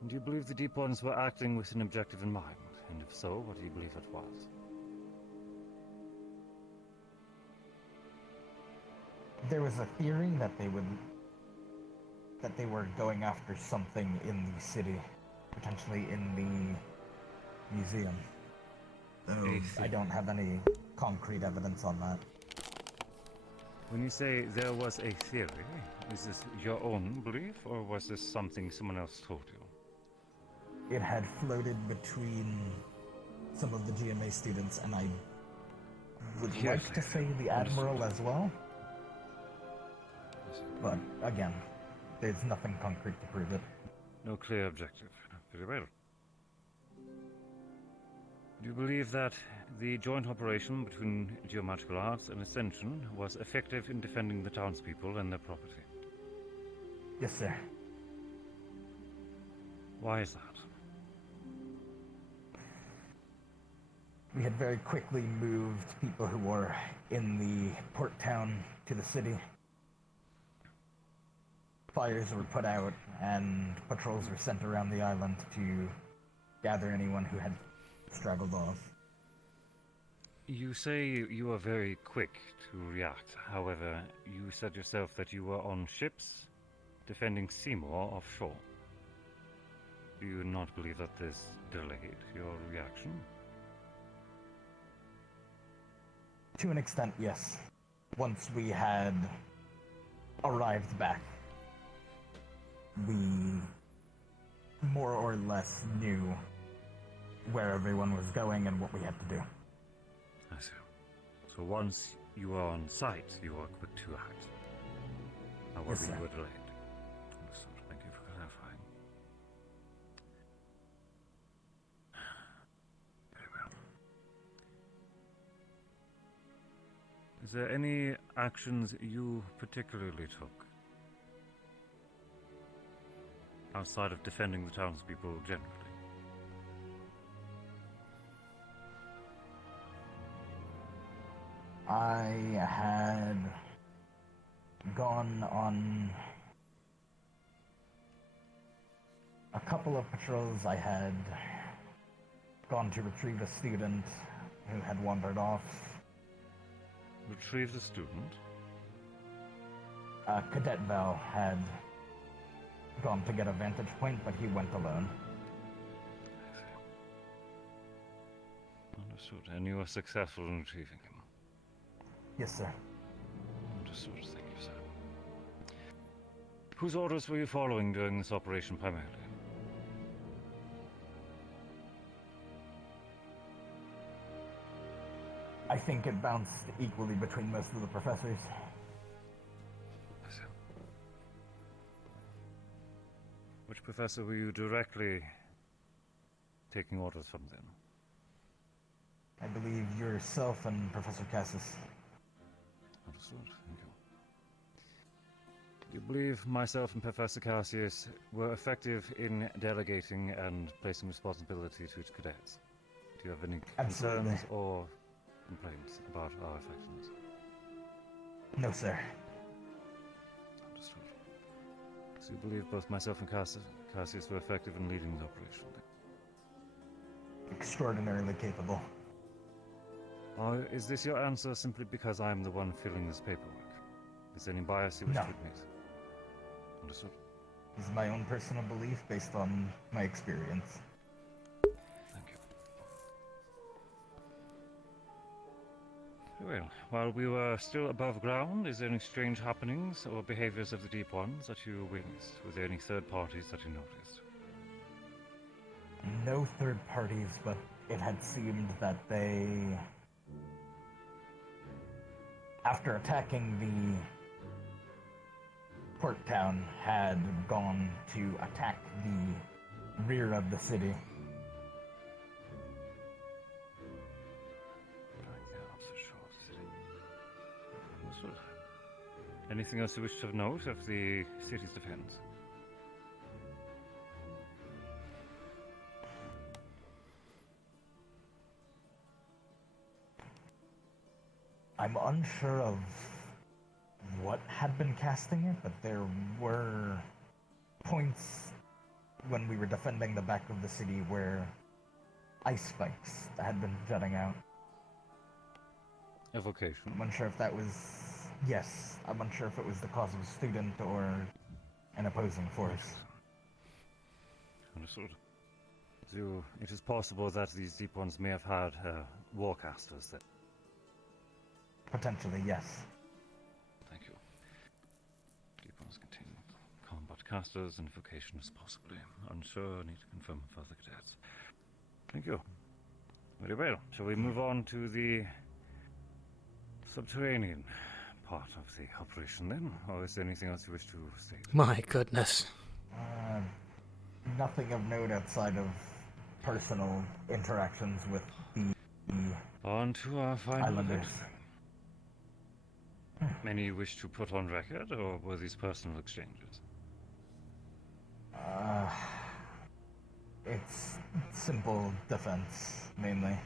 And do you believe the Deep Ones were acting with an objective in mind? And if so, what do you believe it was? There was a theory that they were going after something in the city, potentially in the museum. Though I don't have any concrete evidence on that. When you say there was a theory, is this your own belief, or was this something someone else told you? It had floated between some of the GMA students, and I would like to say the Admiral as well. But, again, there's nothing concrete to prove it. No clear objective. Very well. Do you believe that the joint operation between Geo Magical Arts and Ascension was effective in defending the townspeople and their property? Yes, sir. Why is that? We had very quickly moved people who were in the port town to the city. Fires were put out, and patrols were sent around the island to gather anyone who had straggled off. You say you were very quick to react. However, you said yourself that you were on ships defending Seymour offshore. Do you not believe that this delayed your reaction? To an extent, yes. Once we had arrived back, we more or less knew where everyone was going and what we had to do. I see. So once you were on site, you were quick to act. However, Yes, sir. you were delayed. Understood. Thank you for clarifying. Very well. Is there any actions you particularly took outside of defending the townspeople generally? I had gone on a couple of patrols. I had gone to retrieve a student who had wandered off. Retrieve the student? Cadet Val had gone to get a vantage point, but he went alone. Understood. And you were successful in retrieving him? Yes, sir. Understood. Thank you, sir. Whose orders were you following during this operation primarily? I think it bounced equally between most of the professors. Which professor were you directly taking orders from then? I believe yourself and Professor Cassis. Understood. Thank you. Do you believe myself and Professor Cassius were effective in delegating and placing responsibility to its cadets? Do you have any concerns Absolutely. or complaints about our effectiveness? No, sir. Understood. So you believe both myself and Cassius were effective in leading the operation? extraordinarily capable. Is this your answer simply because I'm the one filling this paperwork? Is there any bias you wish to admit? Understood. This is my own personal belief based on my experience. Thank you. Well, while we were still above ground, is there any strange happenings or behaviors of the Deep Ones that you witnessed? Were there any third parties that you noticed? No third parties, but it had seemed that they, after attacking the port town, had gone to attack the rear of the city. Anything else you wish to note of the city's defense? I'm unsure of what had been casting it, but there were points when we were defending the back of the city where ice spikes had been jutting out. Evocation. I'm unsure if that was... Yes, I'm unsure if it was the cause of a student or an opposing force. Understood. So, it is possible that these Deep Ones may have had warcasters then? Potentially, yes. Thank you. Deep Ones contain combat casters and vocations possibly. Unsure, need to confirm further cadets. Thank you. Very well. Shall we move on to the subterranean part of the operation then? Or is there anything else you wish to state? My goodness. Nothing of note outside of personal interactions with the on to our final islanders. event. Many you wish to put on record, or were these personal exchanges? It's simple defense, mainly.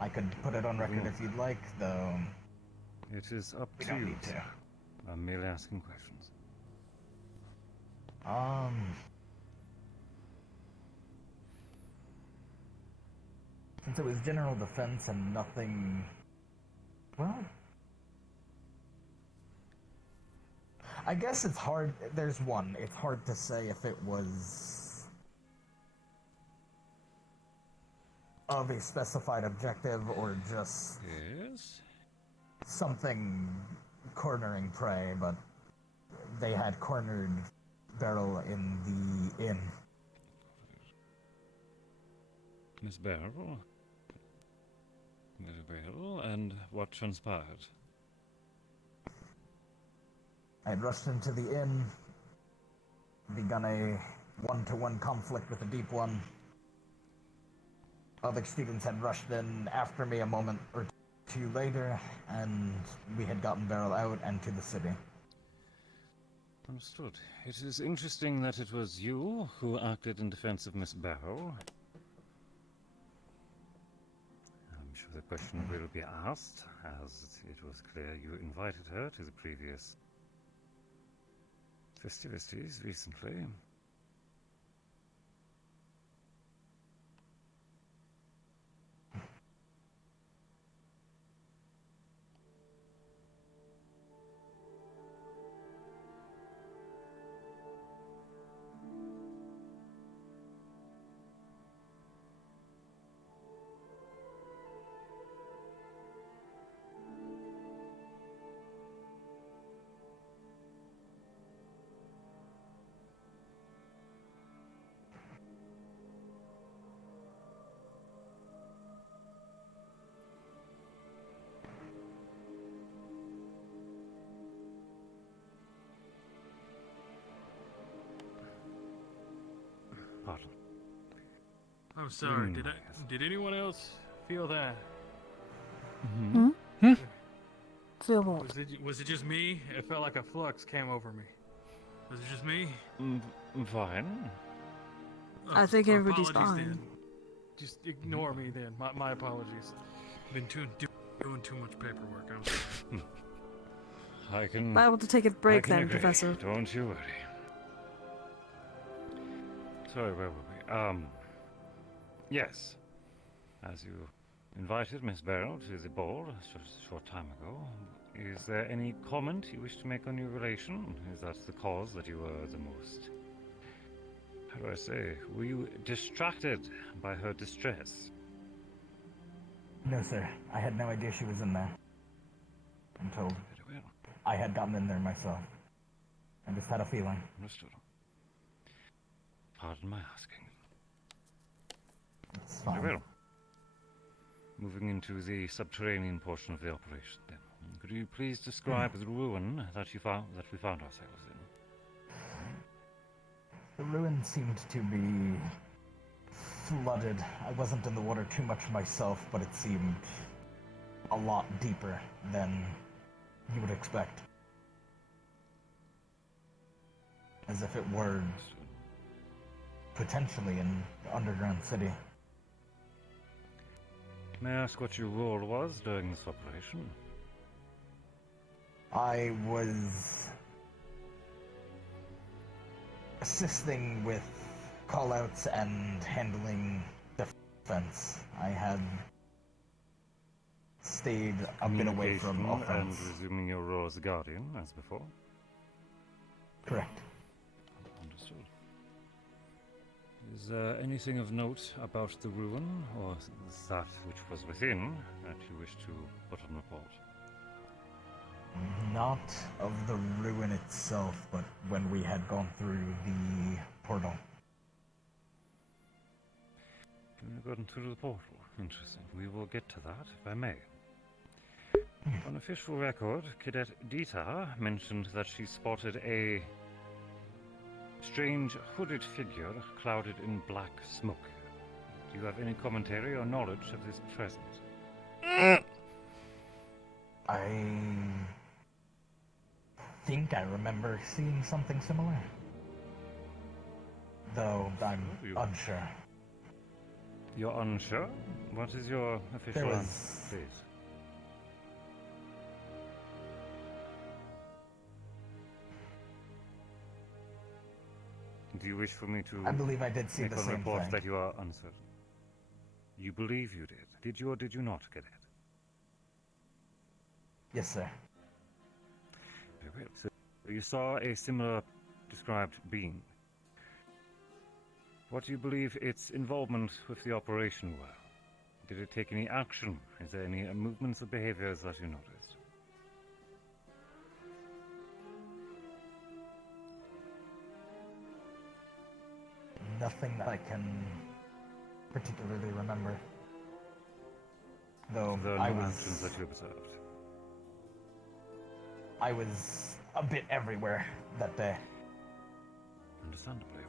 I could put it on record if you'd like, though. It is up We to don't you. need to. I'm merely asking questions. Since it was general defense and nothing... Well... I guess it's hard... There's one. It's hard to say if it was... of a specified objective or just... Yes? Something cornering prey, but they had cornered Beryl in the inn. Miss Beryl? Miss Beryl, and what transpired? I had rushed into the inn, begun a one-to-one conflict with the Deep One. Other students had rushed in after me a moment or two later, and we had gotten Beryl out and to the city. Understood. It is interesting that it was you who acted in defense of Miss Beryl. I'm sure the question will be asked, as it was clear you invited her to the previous festivities recently. Pardon. I'm sorry. Did anyone else feel that? Feel what? Was it just me? It felt like a flux came over me. Was it just me? Fine. I think everybody's apologies fine. then. Just ignore me then. My apologies. Been doing too much paperwork. I'm sorry. I can... Liable to take a break I can then, agree. Professor. Don't you worry. Sorry, where were we? Yes. As you invited Miss Beryl to the ball a short time ago, is there any comment you wish to make on your relation? Is that the cause that you were the most... How do I say? Were you distracted by her distress? No, sir. I had no idea she was in there. Until I had gotten in there myself. I just had a feeling. Understood. Pardon my asking. It's fine. Very well. Moving into the subterranean portion of the operation, then. Could you please describe the ruin that we found ourselves in? The ruin seemed to be flooded. I wasn't in the water too much myself, but it seemed a lot deeper than you would expect. As if it were potentially an underground city. May I ask what your role was during this operation? I was assisting with callouts and handling defense. I had stayed a bit away from offense. And resuming your role as a guardian, as before? Correct. Understood. Is there anything of note about the ruin, or that which was within, that you wish to put on report? Not of the ruin itself, but when we had gone through the portal. Gone through the portal. Interesting. We will get to that, if I may. On official record, Cadet Dita mentioned that she spotted a strange hooded figure clouded in black smoke. Do you have any commentary or knowledge of this presence? I think I remember seeing something similar. Though I'm unsure. You're unsure? What is your official answer, please? Do you wish for me to... I believe I did see make the a same report thing. that you are uncertain? You believe you did. Did you or did you not, Cadet? Yes, sir. Very well. So you saw a similar described being. What do you believe its involvement with the operation were? Did it take any action? Is there any movements or behaviors that you noticed? Nothing that I can particularly remember. Though So there I are no was actions that you observed. I was a bit everywhere that day. Understandably.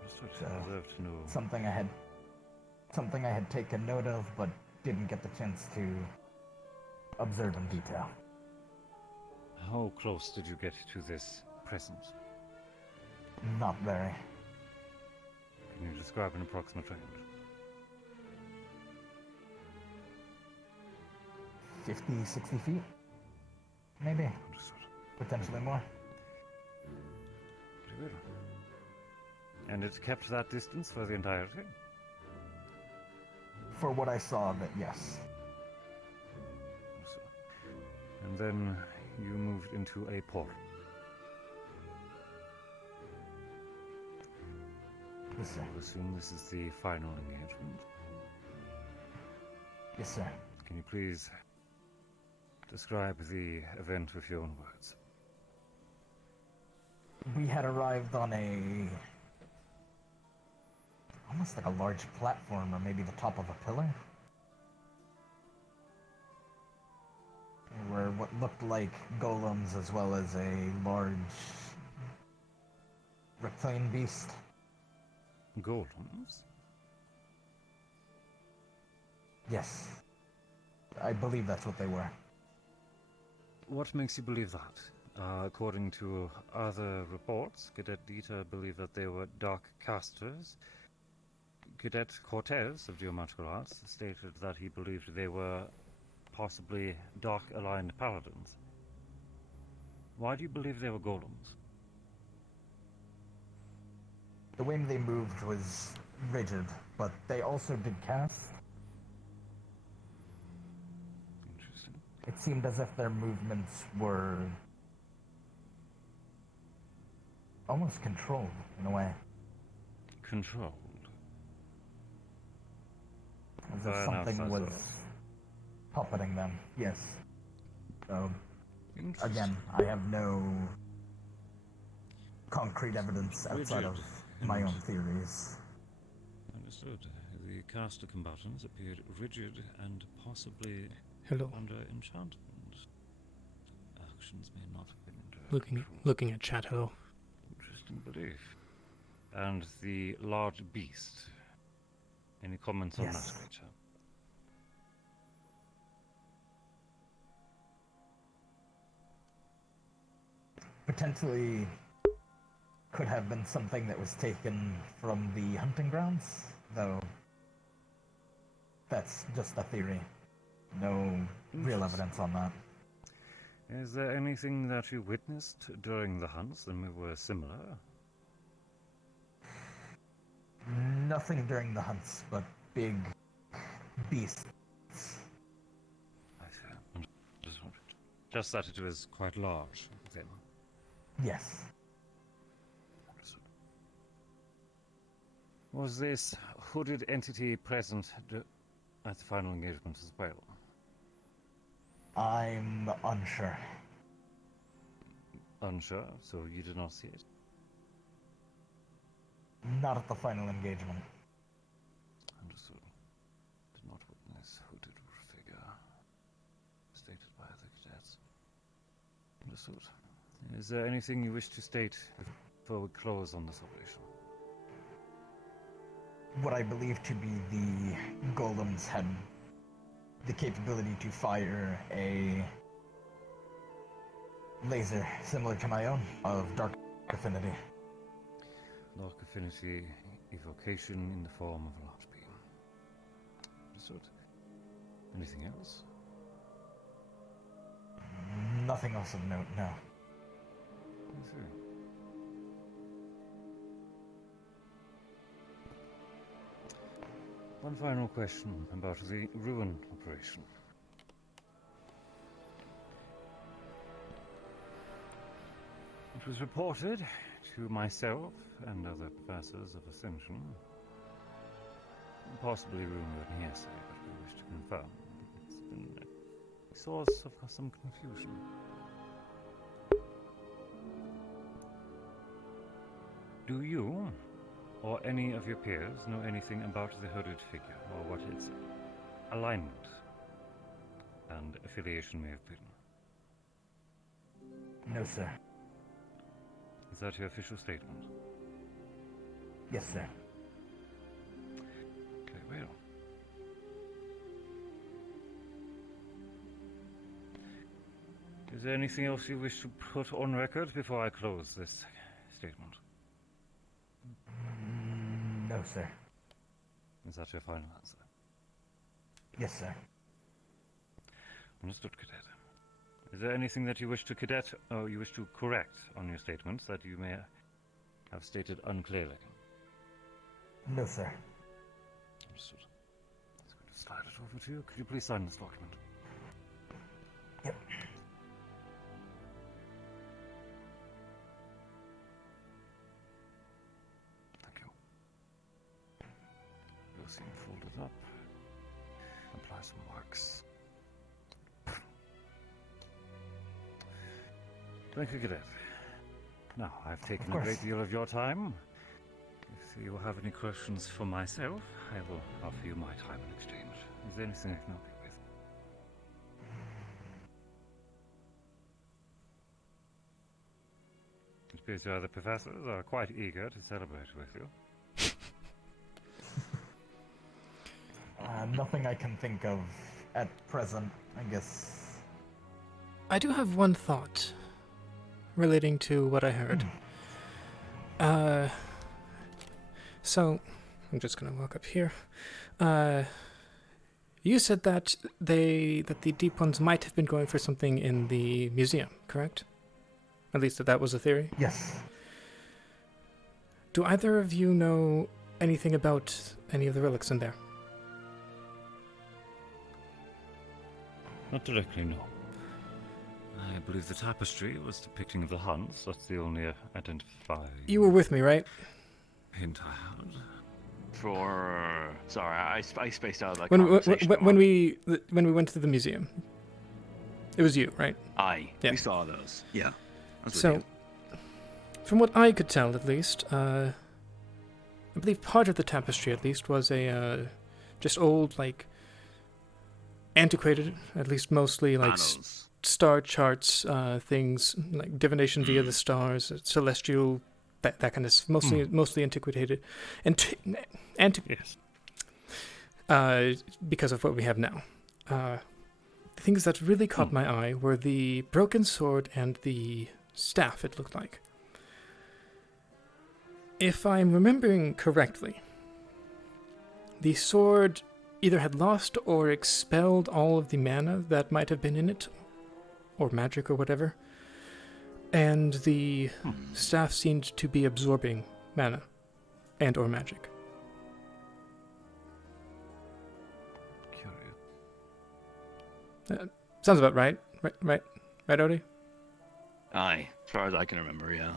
Understood. So, I deserve to know. something I had taken note of, but didn't get the chance to observe in detail. How close did you get to this presence? Not very. Can you describe an approximate range? 50, 60 feet? Maybe. Potentially more. Pretty good. And it kept that distance for the entirety? For what I saw of it, yes. And then you moved into a portal. Yes, sir. I assume this is the final engagement. Yes, sir. Can you please describe the event with your own words? We had arrived on almost like a large platform, or maybe the top of a pillar. There were what looked like golems, as well as a large reptilian beast. Golems? Yes. I believe that's what they were. What makes you believe that? According to other reports, Cadet Dieter believed that they were dark casters. Cadet Cortez of Geo Magical Arts stated that he believed they were possibly dark-aligned paladins. Why do you believe they were golems? The way they moved was rigid, but they also did cast. Interesting. It seemed as if their movements were almost controlled in a way. Controlled? As if something was puppeting them, yes. So, again, I have no concrete evidence outside of my own theories. Understood. The caster combatants appeared rigid and possibly Hello. under enchantment. Actions may not have been Looking at chat. Hello. Interesting belief. And the large beast. Any comments on that creature? Potentially could have been something that was taken from the hunting grounds, though that's just a theory. No real evidence on that. Is there anything that you witnessed during the hunts that were similar? Nothing during the hunts, but big beasts. I see. Just that it was quite large, then. Yes. Was this hooded entity present at the final engagement as well? I'm unsure. Unsure? So you did not see it? Not at the final engagement. Understood. Did not witness hooded figure stated by the cadets. Understood. Is there anything you wish to state before we close on this operation? What I believe to be the golems had the capability to fire a laser similar to my own of dark affinity. Dark affinity evocation in the form of a large beam. Understood. Anything else? Nothing else of note, no. I see. One final question about the ruin operation. It was reported to myself and other professors of Ascension, possibly rumored in hearsay, but we wish to confirm. It's been a source of some confusion. Do you, or any of your peers, know anything about the hooded figure, or what its alignment and affiliation may have been? No, sir. Is that your official statement? Yes, sir. Okay, well. Is there anything else you wish to put on record before I close this statement? No, sir. Is that your final answer? Yes, sir. Understood, Cadet. Is there anything that you wish to you wish to correct on your statements that you may have stated unclearly? No, sir. Understood. I'm going to slide it over to you. Could you please sign this document? Yep. Thank you. You'll see him fold it up. Apply some marks. Thank you, Cadet. Now, I've taken a great deal of your time. If you have any questions for myself, I will offer you my time in exchange. Is there anything I can help you with? It appears your other professors are quite eager to celebrate with you. Nothing I can think of at present, I guess. I do have one thought relating to what I heard. So, I'm just gonna walk up here. You said that the Deep Ones might have been going for something in the museum, correct? At least that was a theory? Yes. Do either of you know anything about any of the relics in there? Not directly, no. I believe the tapestry was depicting of the Huns. That's the only identifying You were with me, right? hint I had. Sorry, I spaced out of that When conversation. when we went to the museum, it was you, right? Aye, Yeah. we saw those. Yeah. So, from what I could tell, at least, I believe part of the tapestry, at least, was a just old, like, antiquated, at least mostly like star charts, things like divination via the stars, celestial, that kind of mostly antiquated, because of what we have now. The things that really caught my eye were the broken sword and the staff, it looked like. If I'm remembering correctly, the sword either had lost or expelled all of the mana that might have been in it, or magic or whatever, and the staff seemed to be absorbing mana and or magic. Sounds about right. Right, Odie? Aye, as far as I can remember, yeah.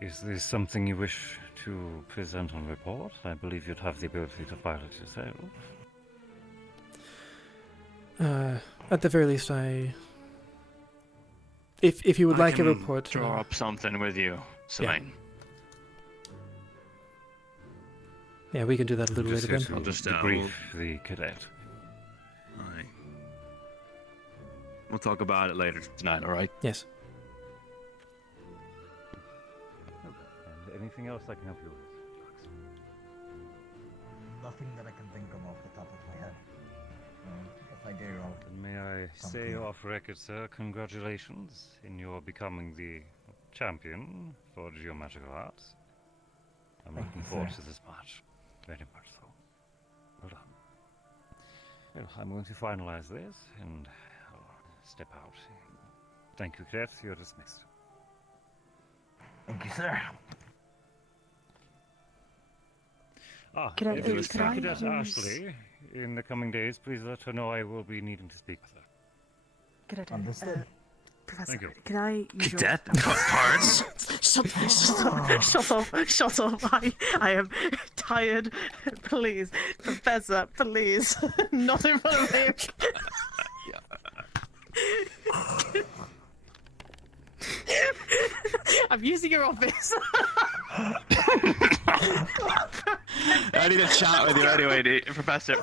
Is this something you wish to present on report? I believe you'd have the ability to file it yourself. At the very least, if you would like a report, draw up something with you, Sûlain. Yeah, we can do that a little later then. I'll just debrief the cadet. Aye. We'll talk about it later tonight, alright? Yes. And anything else I can help you with? Nothing that I can think of off the top of my head. If I do, I'll... And may I say off record, sir, congratulations in your becoming the champion for Geo Magical Arts. I'm looking forward to this match. Very much so. Well done. Well, I'm going to finalize this and I'll step out. Thank you, Chipz. You're dismissed. Thank you, sir. Cadet Ashley, in the coming days, please let her know I will be needing to speak with her. Cadet, understood. Professor, Thank you. can I use Cadet your... parts? Shut up. I am tired. Please, Professor, please. Not in front of him. I'm using your office. I need to chat with you anyway, dude. Professor,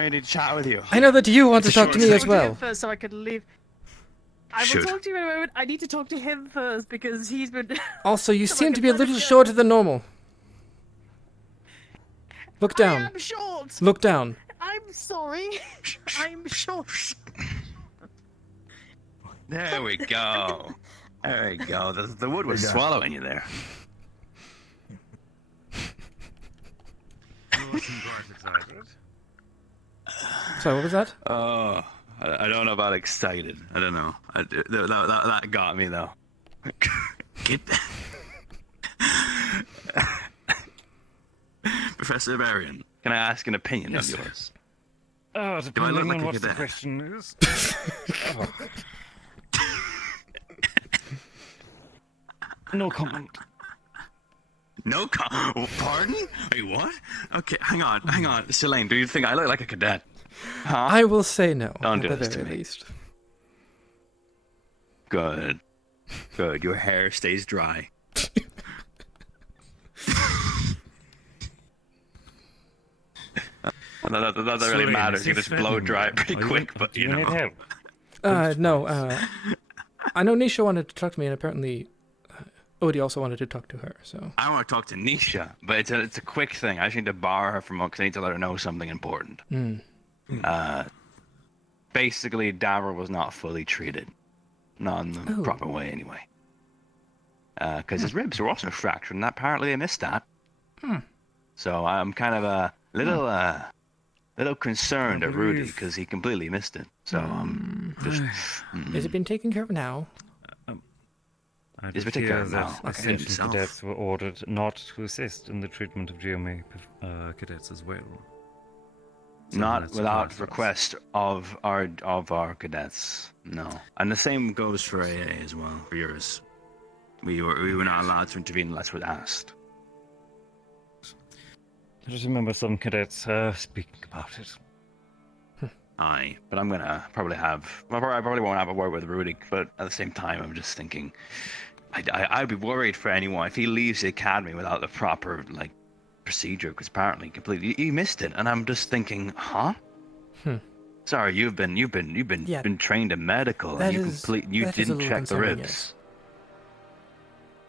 I need to chat with you. I know that you want to talk to me as well. First, so I could leave. I will talk to you in a moment. I need to talk to him first because he's been. Also, you seem to be a little shorter than normal. Look down. I am short. Look down. I'm sorry. I'm short. There we go. There we go. The wood was swallowing you there. So what was that? Oh, I don't know about excited. I don't know. That got me though. Get Professor Varian, can I ask an opinion of yours? Oh, Do I look depending like on a what the cadet? question is. No comment. No pardon? Wait, what? Okay, hang on. Sûlain, do you think I look like a cadet? Huh? I will say no. Don't do at the this to very me. least. Good. Your hair stays dry. Not that really Sûlain, matters. is You he just blow dry pretty Are you- quick, but do you you need know. help? No. I know Nisha wanted to talk to me, and apparently Odie also wanted to talk to her. So I want to talk to Nisha, but it's a quick thing. I just need to borrow her from because I need to let her know something important. Basically, Davor was not fully treated, not in the proper way anyway. Because his ribs were also fractured, and apparently they missed that. So I'm kind of a little concerned at Rudy because he completely missed it. So just. Has it been taken care of now? I He's did particular hear now. that Okay. Ascension Himself. cadets were ordered not to assist in the treatment of GMA cadets as well. Something Not that without surprised us. request of our cadets. No. And the same goes for AA as well, for yours. We were not allowed to intervene unless we're asked. I just remember some cadets speaking about it. Aye, but I'm gonna probably have. I probably won't have a word with Rudy, but at the same time, I'm just thinking. I'd be worried for anyone if he leaves the academy without the proper procedure, because apparently he missed it, and I'm just thinking, huh? Sorry, you've been trained in medical, That and is- you that is a didn't little check the concerning, ribs. yes.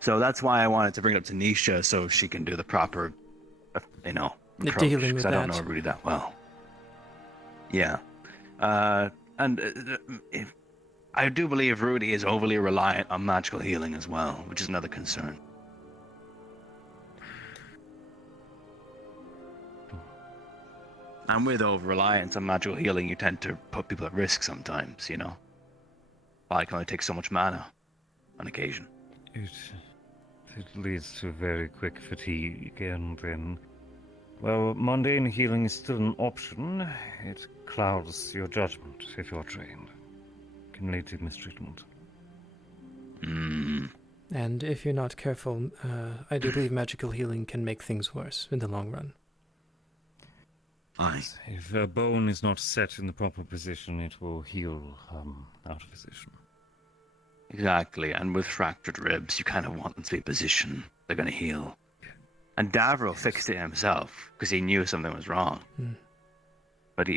So that's why I wanted to bring it up to Nisha so she can do the proper, approach, dealing with because I don't that. know Rudy that well. Yeah. I do believe Rudy is overly reliant on magical healing as well, which is another concern. And with over-reliance on magical healing, you tend to put people at risk sometimes, Body can only take so much mana on occasion. It leads to very quick fatigue, and then, well, mundane healing is still an option. It clouds your judgment if you're trained. Can lead to mistreatment. And if you're not careful, I do believe magical healing can make things worse in the long run. Aye. If a bone is not set in the proper position, it will heal out of position. Exactly, and with fractured ribs, you kind of want them to be positioned. They're going to heal. And Davro fixed it himself, because he knew something was wrong. But,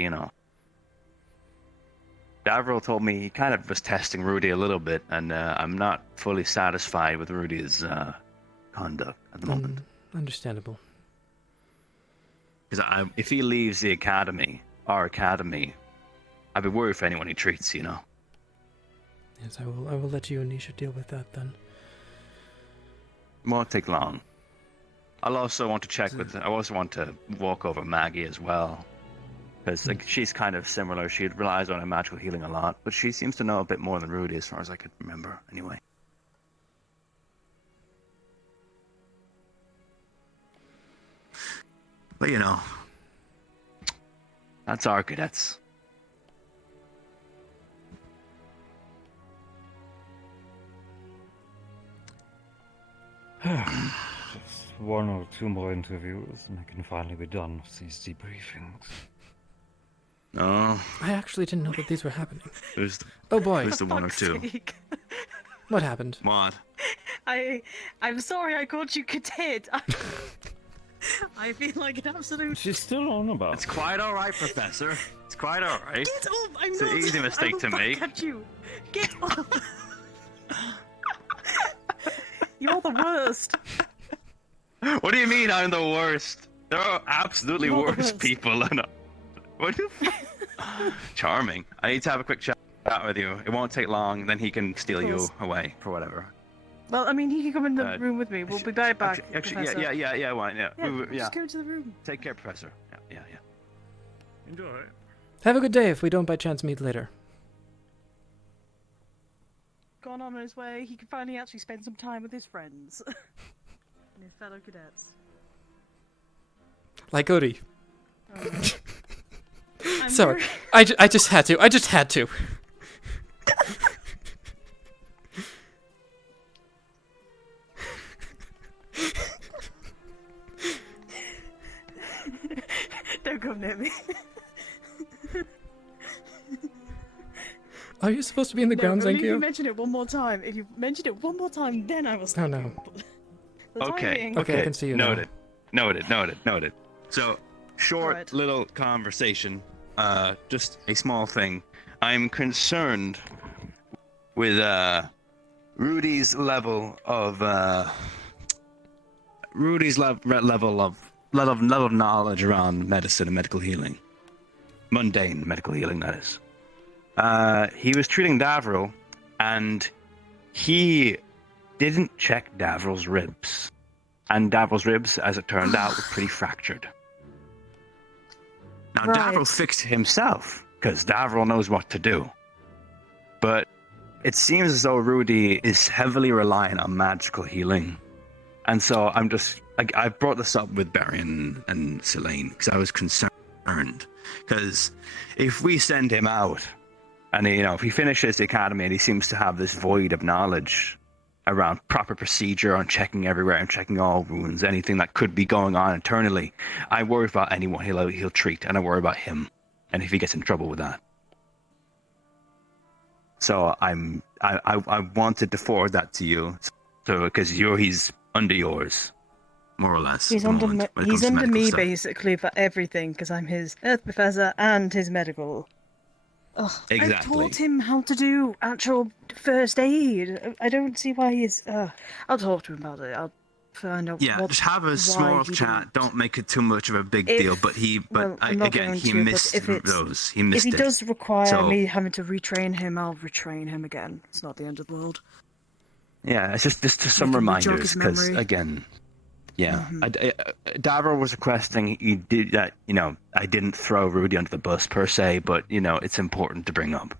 Davro told me he kind of was testing Rudy a little bit, and I'm not fully satisfied with Rudy's conduct at the moment. Understandable. Because if he leaves the academy, our academy, I'd be worried for anyone he treats, Yes, I will let you and Nisha deal with that then. It won't take long. I'll also want to check with. I also want to walk over Maggie as well, because she's kind of similar. She relies on her magical healing a lot, but she seems to know a bit more than Rudy, as far as I could remember. Anyway. But that's our cadets. Just one or two more interviews, and I can finally be done with these debriefings. No. I actually didn't know that these were happening. Oh boy. Who's the one or two? What happened? What? I'm sorry I called you cadet. I feel like an absolute. She's still on about. It's quite all right, Professor. It's quite all right. Get up! I'm It's not. an easy mistake to make. At you. Get up! You're the worst. What do you mean I'm the worst? There are absolutely You're the worse worst. people. What the Charming. I need to have a quick chat with you. It won't take long, then he can steal Of you course. away for whatever. Well, I mean, he can come in the Uh, room with me. We'll be right back. Actually, Professor. yeah, why, yeah. Yeah, just go to the room. Take care, Professor. Yeah. Enjoy. Have a good day if we don't by chance meet later. Gone on his way, he can finally actually spend some time with his friends and his fellow cadets. Like Odie. I'm Sorry, very- I just had to. I just had to. Don't come near me. Are you supposed to be in the ground, only if you Zenkyo? mention it one more time. If you mention it one more time, then I will stop. Oh no. The time Okay. being- Okay, I can see you now. Noted. So, short little conversation. Just a small thing. I'm concerned with Rudy's level of level of knowledge around medicine and medical healing. Mundane medical healing, that is. He was treating Davro, and he didn't check Davro's ribs. And Davro's ribs, as it turned out, were pretty fractured. Now, Davro fixed it himself, because Davro knows what to do. But it seems as though Rudy is heavily reliant on magical healing. And so I brought this up with Barry and Sûlain because I was concerned. Because if we send him out, and if he finishes the academy and he seems to have this void of knowledge around proper procedure on checking everywhere and checking all wounds, anything that could be going on internally, I worry about anyone he'll treat, and I worry about him, and if he gets in trouble with that. So I wanted to forward that to you, so because he's under yours, more or less. He's under me basically for everything because I'm his earth professor and his medical. Ugh, exactly. I've taught him how to do actual first aid. I don't see why he's. I'll talk to him about it. I'll find out. Yeah, just have a small chat. Don't make it too much of a big deal. But he missed those. He missed it. If he does require me having to retrain him, I'll retrain him again. It's not the end of the world. Yeah, it's just some reminders because again. Yeah, Davro was requesting he did that. I didn't throw Rudy under the bus per se, but it's important to bring up.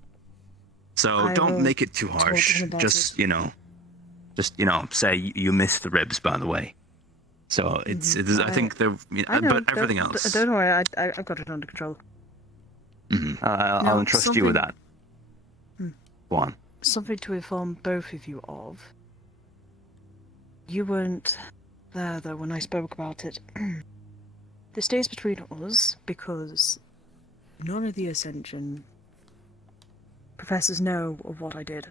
So don't make it too harsh. Just say you missed the ribs, by the way. So it's I think they're but everything else. Don't worry, I've got it under control. Mm-hmm. I'll entrust you with that. Go on. Something to inform both of you of. You weren't there though when I spoke about it. This stays between us because none of the Ascension professors know of what I did.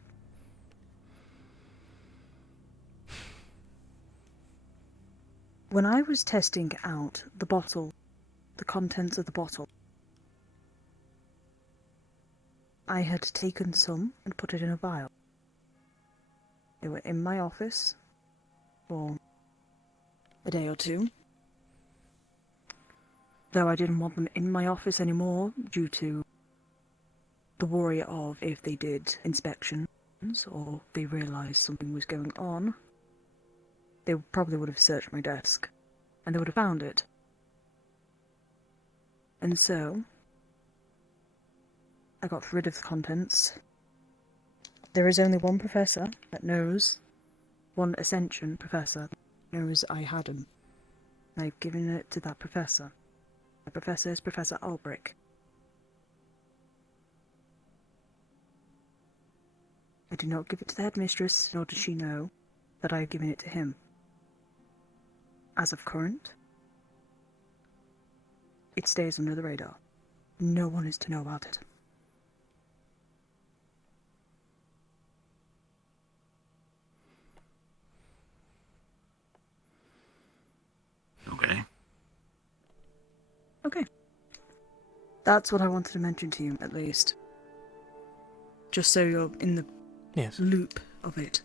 When I was testing out the bottle, the contents of the bottle, I had taken some and put it in a vial. They were in my office for a day or two. Though I didn't want them in my office anymore due to the worry of if they did inspections or they realised something was going on, they probably would have searched my desk and they would have found it. And so I got rid of the contents. There is only one professor that knows, one Ascension professor that knows I had them. I've given it to that professor. That professor is Professor Albrick. I do not give it to the headmistress, nor does she know that I have given it to him. As of current, it stays under the radar. No one is to know about it. Okay. Okay. That's what I wanted to mention to you, at least. Just so you're in the loop of it.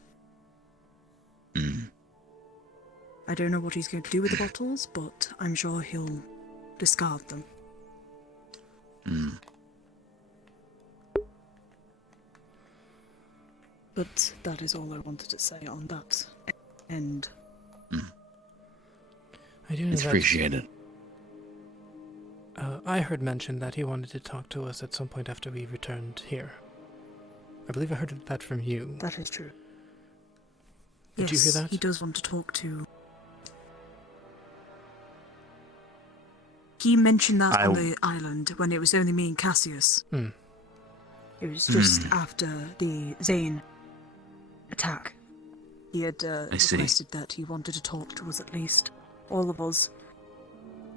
Mm. I don't know what he's going to do with the bottles, but I'm sure he'll discard them. Mm. But that is all I wanted to say on that end. Mm. I do know it's appreciated. I heard mention that he wanted to talk to us at some point after we returned here. I believe I heard that from you. That is true. Did you hear that? He does want to talk to... He mentioned that on the island when it was only me and Cassius. Hmm. It was just after the Zane attack. He had requested that he wanted to talk to us at least. All of us.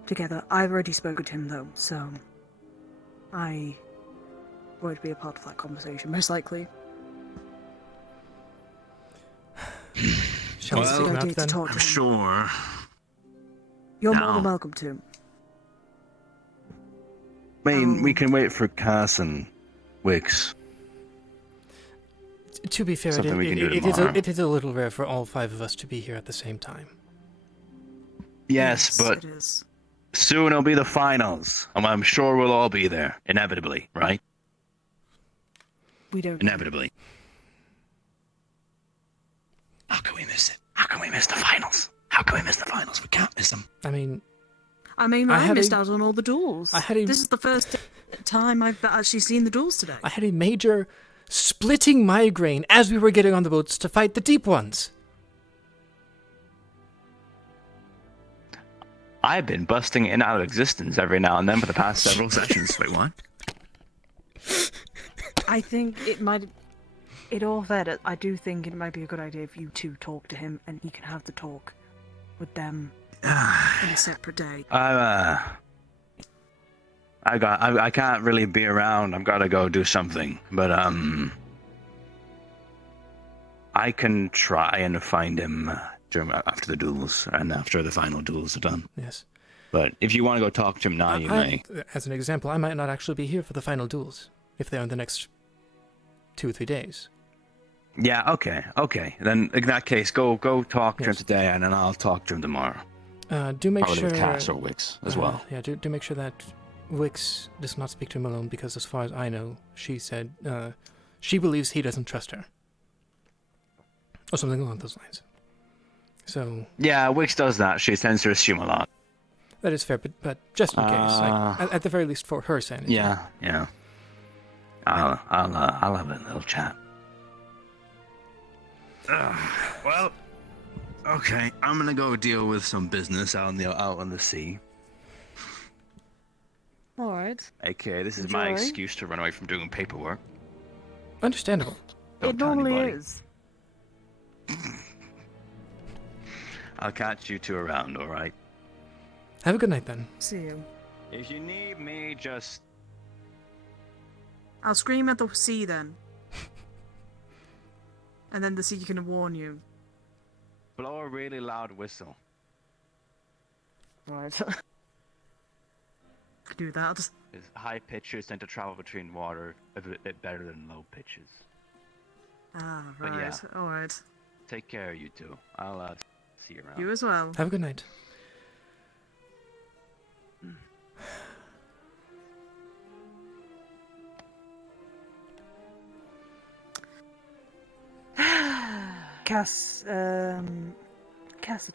Together. I've already spoken to him though, so... I won't be a part of that conversation, most likely. Shall we speak him up then? I'm sure. You're more than welcome to. I mean, we can wait for Cass and Wix. To be fair, it is a little rare for all 5 of us to be here at the same time. Yes, but soon it'll be the finals. I'm sure we'll all be there, inevitably, right? We don't. Inevitably. How can we miss it? How can we miss the finals? How can we miss the finals? We can't miss them. I mean, I missed out on all the duels. This is the first time I've actually seen the duels today. I had a major splitting migraine as we were getting on the boats to fight the deep ones. I've been busting in and out of existence every now and then for the past several sessions. Wait, what? I think it might. In all fairness, I do think it might be a good idea if you two talk to him and he can have the talk with them in a separate day. I can't really be around. I've got to go do something. But I can try and find him after the duels and after the final duels are done. Yes. But if you want to go talk to him now, you may. As an example, I might not actually be here for the final duels if they're in the next 2 or 3 days. Yeah, okay. Then in that case, go talk to him today, and then I'll talk to him tomorrow. Do make Probably sure... with Cass or Wix as well. Yeah, do make sure that Wix does not speak to him alone, because as far as I know, she said she believes he doesn't trust her. Or something along those lines. So... Yeah, Wix does that. She tends to assume a lot. That is fair, but just in case, at the very least for her sanity. Yeah. I'll have a little chat. Well, okay. I'm gonna go deal with some business out on the sea. All right. A.K.A. this is my excuse to run away from doing paperwork. Understandable. Don't it tell normally anybody. is. I'll catch you two around, all right? Have a good night then. See you. If you need me, just... I'll scream at the sea then. And then the sea can warn you. Blow a really loud whistle. Right. Do that. High pitches tend to travel between water a bit better than low pitches. Ah, But right. yeah. Alright. Take care, you two. I'll see you around. You as well. Have a good night. Cassidy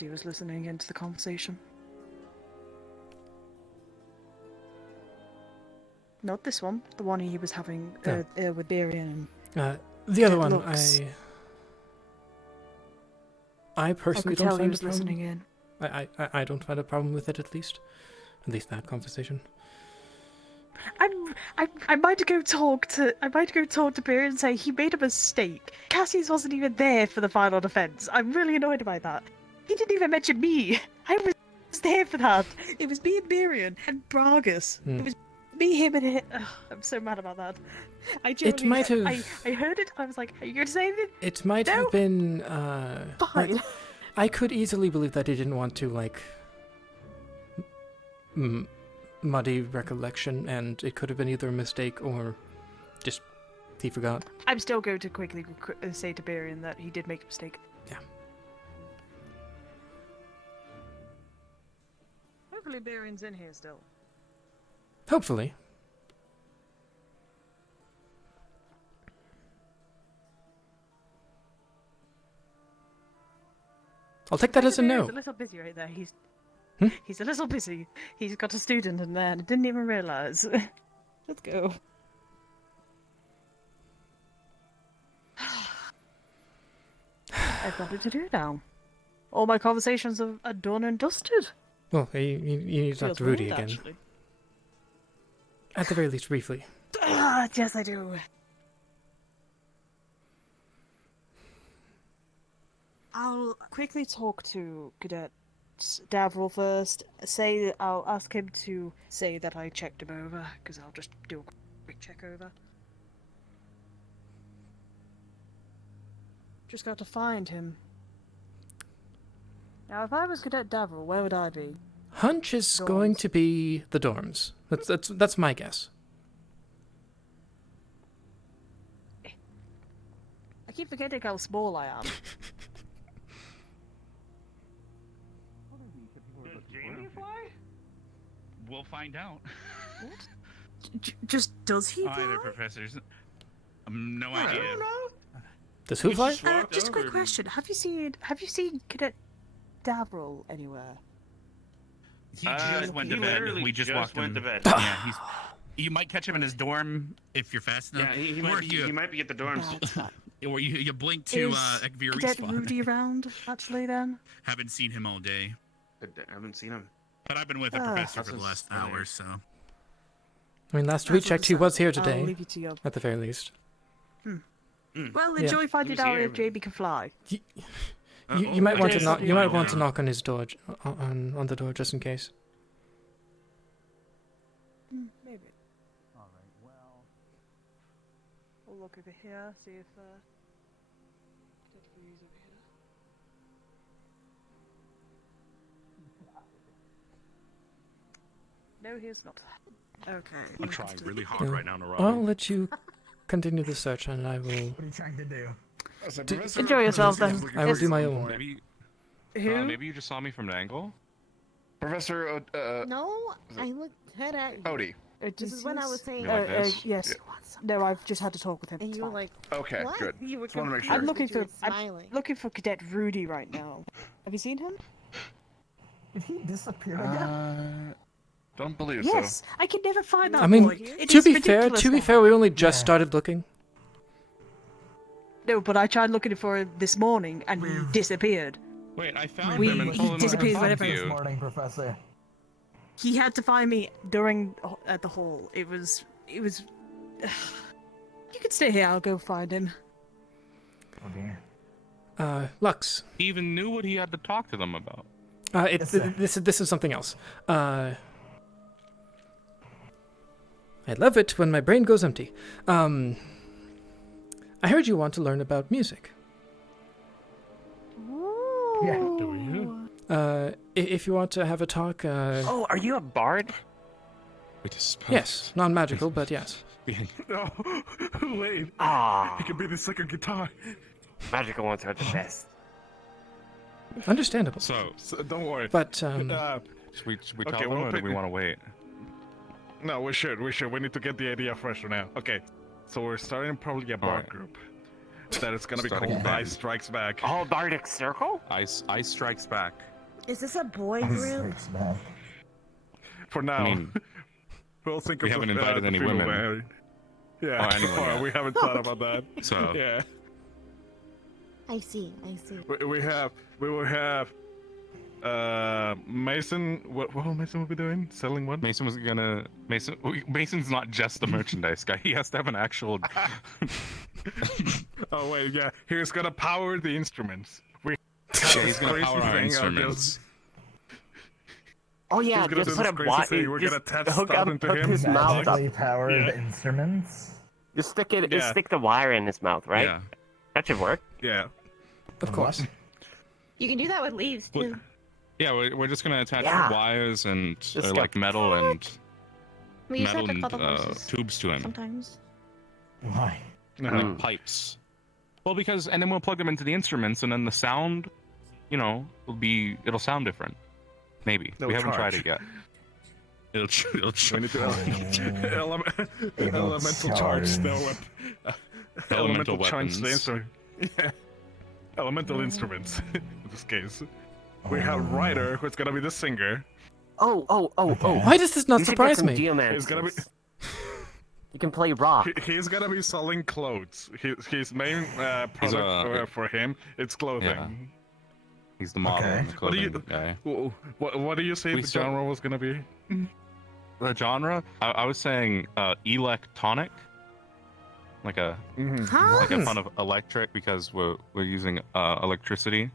was listening into the conversation. Not this one, the one he was having with Barian. The other one, looks... I personally I could don't tell he find was a problem. listening in. I don't find a problem with it, at least that conversation. I might go talk to Beer and say he made a mistake. Cassius wasn't even there for the final defense. I'm really annoyed by that. He didn't even mention me. I was there for that. It was me and Miriam and Bragus. It was me, him, and him. Ugh, I'm so mad about that. I heard it. I was like, "Are you going to say anything?" It might have been. Fine. I could easily believe that he didn't want to muddy recollection, and it could have been either a mistake or just he forgot. I'm still going to quickly say to Barian that he did make a mistake. Yeah. Hopefully Barian's in here still. Hopefully. I'll take that as a no. He's a little busy right there. He's a little busy. He's got a student in there and I didn't even realise. Let's go. I've got it to do now. All my conversations are done and dusted. Well, you need to talk Feels to Rudy weird, again. actually. At the very least, briefly. Yes, I do. I'll quickly talk to Cadet Davril first. I'll ask him to say that I checked him over, because I'll just do a quick check over. Just got to find him. Now, if I was Cadet Davril, where would I be? Hunch is going to be the dorms. That's my guess. I keep forgetting how small I am. We'll find out. Just does he fly? Either professors. No idea. I don't know. Does who fly? Just a quick question. Have you seen Cadet Davril anywhere? He just went to bed. We just walked him. to bed. Yeah, he's. You might catch him in his dorm if you're fast enough. Yeah, he or might be at the dorms. Or you blink to your Cadet respawn. Rudy around, actually, then? Haven't seen him all day. I haven't seen him. But I've been with the professor for the last hour, so. I mean, last we checked, he was here I'll today, leave you to your... at the very least. Well, Yeah. enjoy finding out if Jamie can fly. You might want to knock. You might want to knock on his door, on the door, just in case. Maybe. Alright, well... We'll look over here, see if, Cadet Rudy's over here. No, he is not. Okay. I'm trying really hard right now to run. I'll let you continue the search, and I will. What are you trying to do? Enjoy yourself, then. I will do my own. Maybe, Who? maybe you just saw me from the angle? Professor, No, I looked head at you. Odie. This is when I was saying. You like this? Yes. No, I've just had to talk with him. And It's you were fine. like, Okay, what? good. You were Just wanna make confused, sure. I'm looking but you for were smiling. I'm looking for Cadet Rudy right now. Have you seen him? Did he disappear again? Don't believe Yes, I can never find that I mean, boy. It to is be fair, ridiculous. we only just started looking. No, but I tried looking for him this morning and he disappeared. Wait, I found We- him and he told him disappeared to whenever- talk to This you. morning, Professor. He had to find me during at the hall. It was. You can stay here. I'll go find him. Oh dear. Lux. He even knew what he had to talk to them about. This is something else. I love it when my brain goes empty. I heard you want to learn about music. Yeah. Do you? If you want to have a talk. Oh, are you a bard? Yes, non-magical, but yes. No, wait. Ah. He can be the second guitar. Magical ones are the best. Understandable. So don't worry. But Should we tell them or do we want to wait? No, we should. We need to get the idea fresh for now. Okay, so we're starting probably a bar group. That is gonna be Starting called a band. Ice Strikes Back. Oh, Bardic Circle? Ice Strikes Back. Is this a boy group? For now, I mean, we'll think we of haven't the, invited the any female women. variant. Yeah, Or anyone yet. we haven't thought about that. So yeah, I see. we will have Mason. What will Mason be doing? Selling what? Mason's not just the merchandise guy. He has to have an actual. Oh wait, yeah, he's gonna power the instruments. He's gonna power our instruments. Oh yeah, He's gonna just do put a this crazy watt. thing. We're gonna Just test hook stuff up, into hook him. his mouth up. Magically powered Yeah. instruments. Just stick it. Yeah. Just stick the wire in his mouth, right? Yeah. That should work. Yeah. Of course. You can do that with leaves too. Yeah, we're just gonna attach Yeah. wires and Just go- like metal and We use metal that to and call the horses tubes to him, sometimes. Why? like pipes. Well, because and then we'll plug them into the instruments, and then the sound, it'll sound different. Maybe They'll we haven't charge. tried it yet. It'll We need to elemental charge the Elemental charge the weapons. instrument. Yeah. Elemental instruments in this case. We have Ryder, who's gonna be the singer. Oh. Why does this not You should surprise get some me? He's gonna be. You can play rock. He's gonna be selling clothes. His main product for him it's clothing. Yeah. He's the model and the What do clothing you? guy. What do you say We the start- genre was gonna be? The genre? I was saying electronic, like a fun of electric because we're using electricity,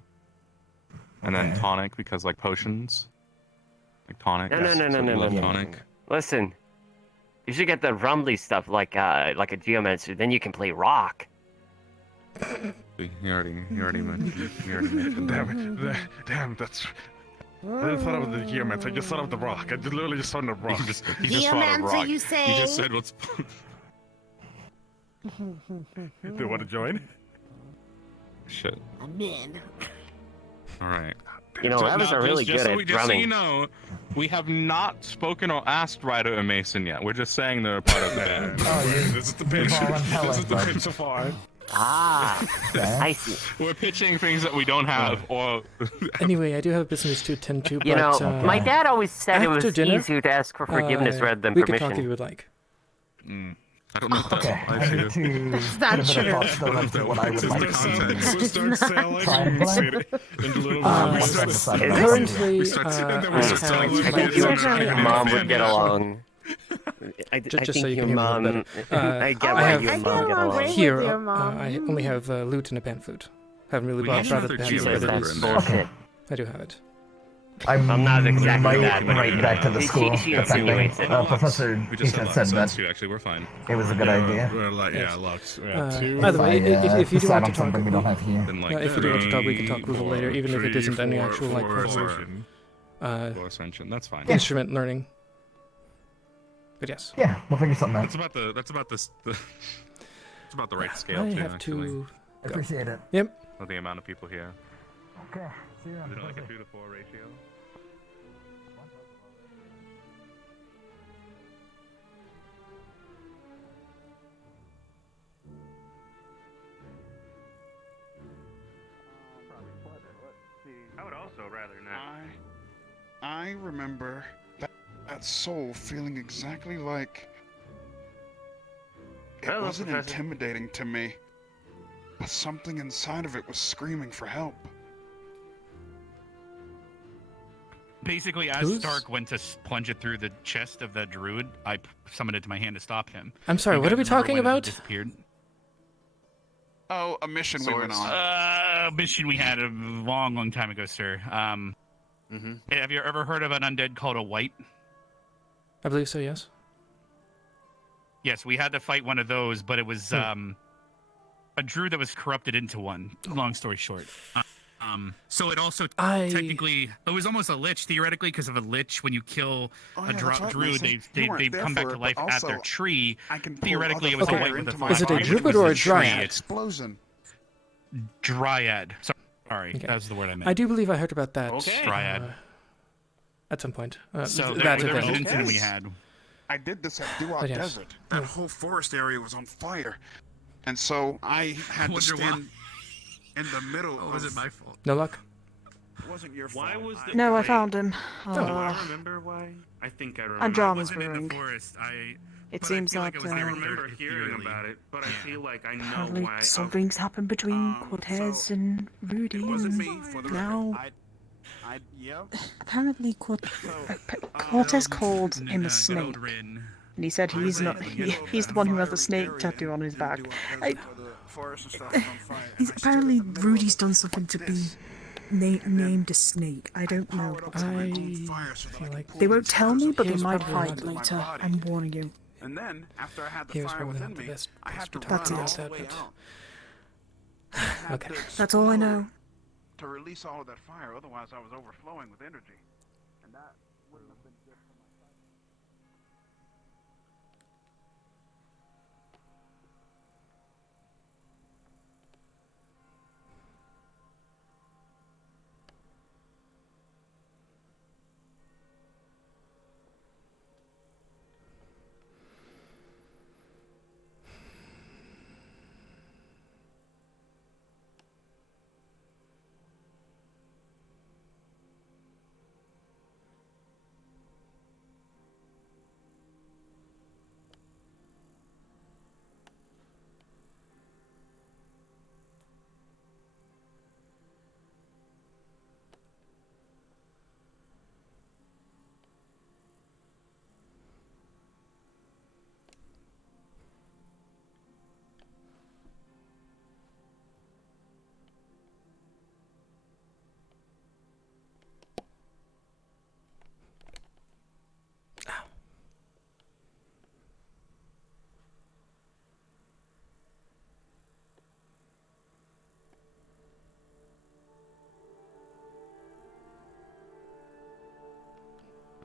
and then tonic because like potions, like tonic. No. Tonic. Listen, you should get the rumbly stuff like a geomancer. Then you can play rock. You already mentioned that. Damn, that's. I didn't thought of the geomancer. I just thought of the rock. I just literally just thought of rock. You just thought of rock. you say? You just said what's. Do you want to join? Shit. I'm in. All right. You know, Evans are really good at Just so drumming. you know, we have not spoken or asked Ryder or Mason yet. We're just saying they're a part of the band. This is the pitch. This is the pitch so far. Ah, I see. We're pitching things that we don't have, or Anyway, I do have business to attend to. You but, know, my dad always said it was after dinner, easier to ask for forgiveness rather than we permission. could talk if you would like. I don't know if that Okay, I applies need to. to That's put a bit true. of thought still into what I would like to see. Try and play. Once I've decided on currently, something. I I think you and your mom would get along. I Just think so you your can hear me a mom. little better. I get I why have you and mom get along. here. your mom. I only have lute and a pan flute. Haven't really We brought have the another pan Geo flute, but it Magical is. Arts. Bullshit. I do have it. I'm not exactly might that, but write back to the school she defending. insinuates it. Professor We just Ethan said said Lux, that too. Actually, we're fine. it was a good idea. We're like, Yes. Lux. Either way, if you do decide want to on talk, something we don't have here. Then like if you do want to talk, we can talk a little 3, later, even if it 3, isn't any 4, actual like 4, proper, 4 Ascension. That's fine. instrument learning. But yes. Yeah, we'll figure something out. That's about the it's about the right scale I too. have Actually. to. I appreciate it. Yep. Well, the amount of people here. Okay, see you Is around. it like a 2 to 4 ratio? I would also rather not. I remember that soul feeling exactly like it Hello, wasn't Professor. intimidating to me, but something inside of it was screaming for help. Basically, as Who's- Stark went to plunge it through the chest of the druid, I summoned it to my hand to stop him. I'm sorry, You what guys are we remember talking when it about? Disappeared. Oh, a mission we went on. A mission we had a long, long time ago, sir. Have you ever heard of an undead called a white? I believe so. Yes. Yes, we had to fight one of those, but it was a druid that was corrupted into one. Long story short. So it also technically it was almost a lich theoretically, because of a lich when you kill a that's right, druid, Mason. they You weren't there come back for to it, life but at their also tree. I can pull Theoretically, it other was a fire white with into a my fire. Is it a body, druid which or was a dryad? tree explosion. Dryad. Sorry, Okay. that was the word I meant. I do believe I heard about that. Okay. Dryad. At some point. So that there was an event. incident we had. I did this at Duat But yes. Desert. That whole forest area was on fire, and so I had to Wonder stand in the middle. Oh, was it my fault? No luck. It wasn't your Why fault. was the No, I wait, found him. Do I remember why? I think I remember. Androm's wasn't in brewing. the forest. It But seems I feel like like it was I there remember hearing ethereally. about it, but I feel like I know Apparently why. something's happened between Cortez and Rudy, wasn't and me for the now record. apparently Cortez called him a snake, and he said he's not. He's the one who has the snake tattoo on his back. Apparently Rudy's done something to be named a snake. I don't know. I feel like They won't tell me, but they Here's might probably fight not- later. I'm warning you. And then, after I had the Here's fire probably within not the me, best I had to That's run it. all the way But- out. I had Okay. to That's all I swallow know. it to release all of that fire, otherwise I was overflowing with energy. And that wouldn't have been good for my psyche.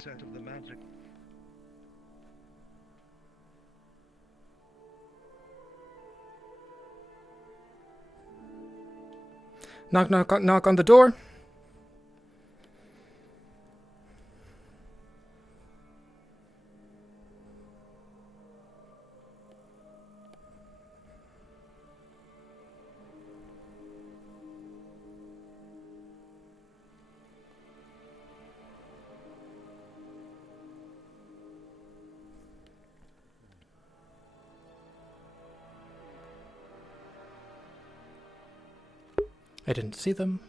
Out of the magic. Knock, knock, knock on the door. I didn't see them.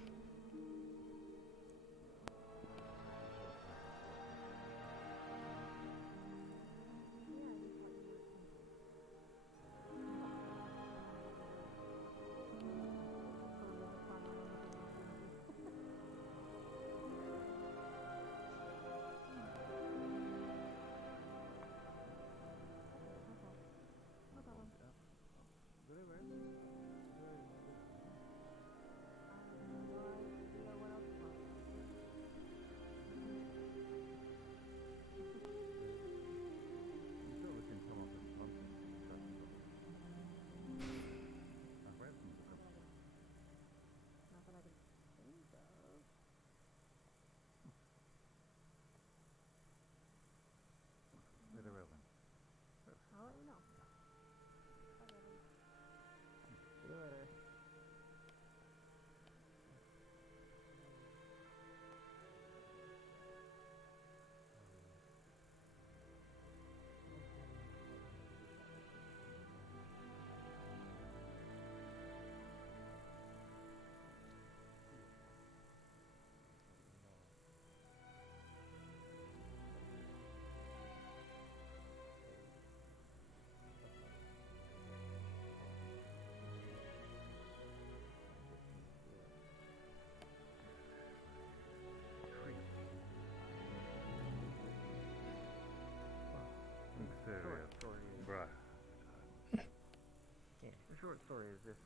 Yeah, the short story is this.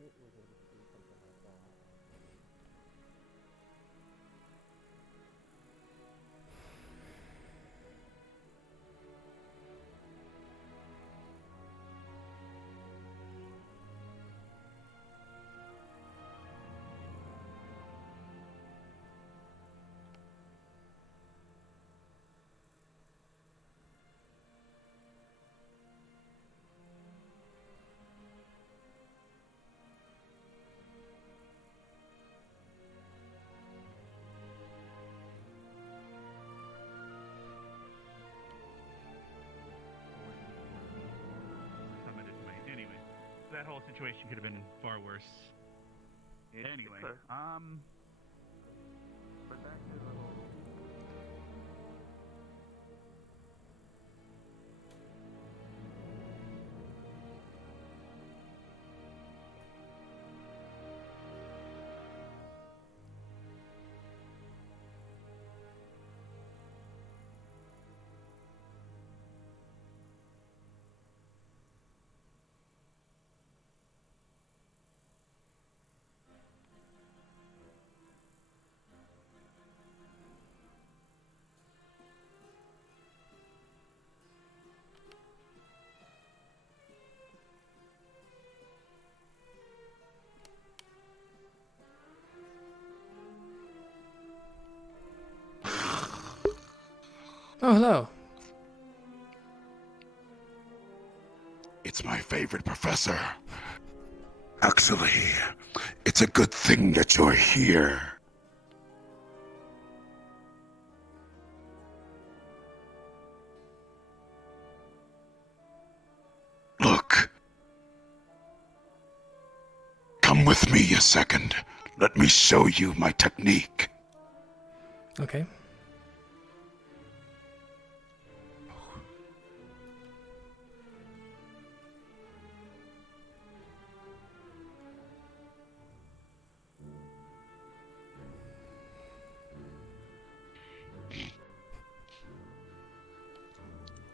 It was able to do something like that. Anyway, that whole situation could have been far worse. Anyway, But back to the whole. Oh, hello. It's my favorite professor. Actually, it's a good thing that you're here. Look. Come with me a second. Let me show you my technique. Okay.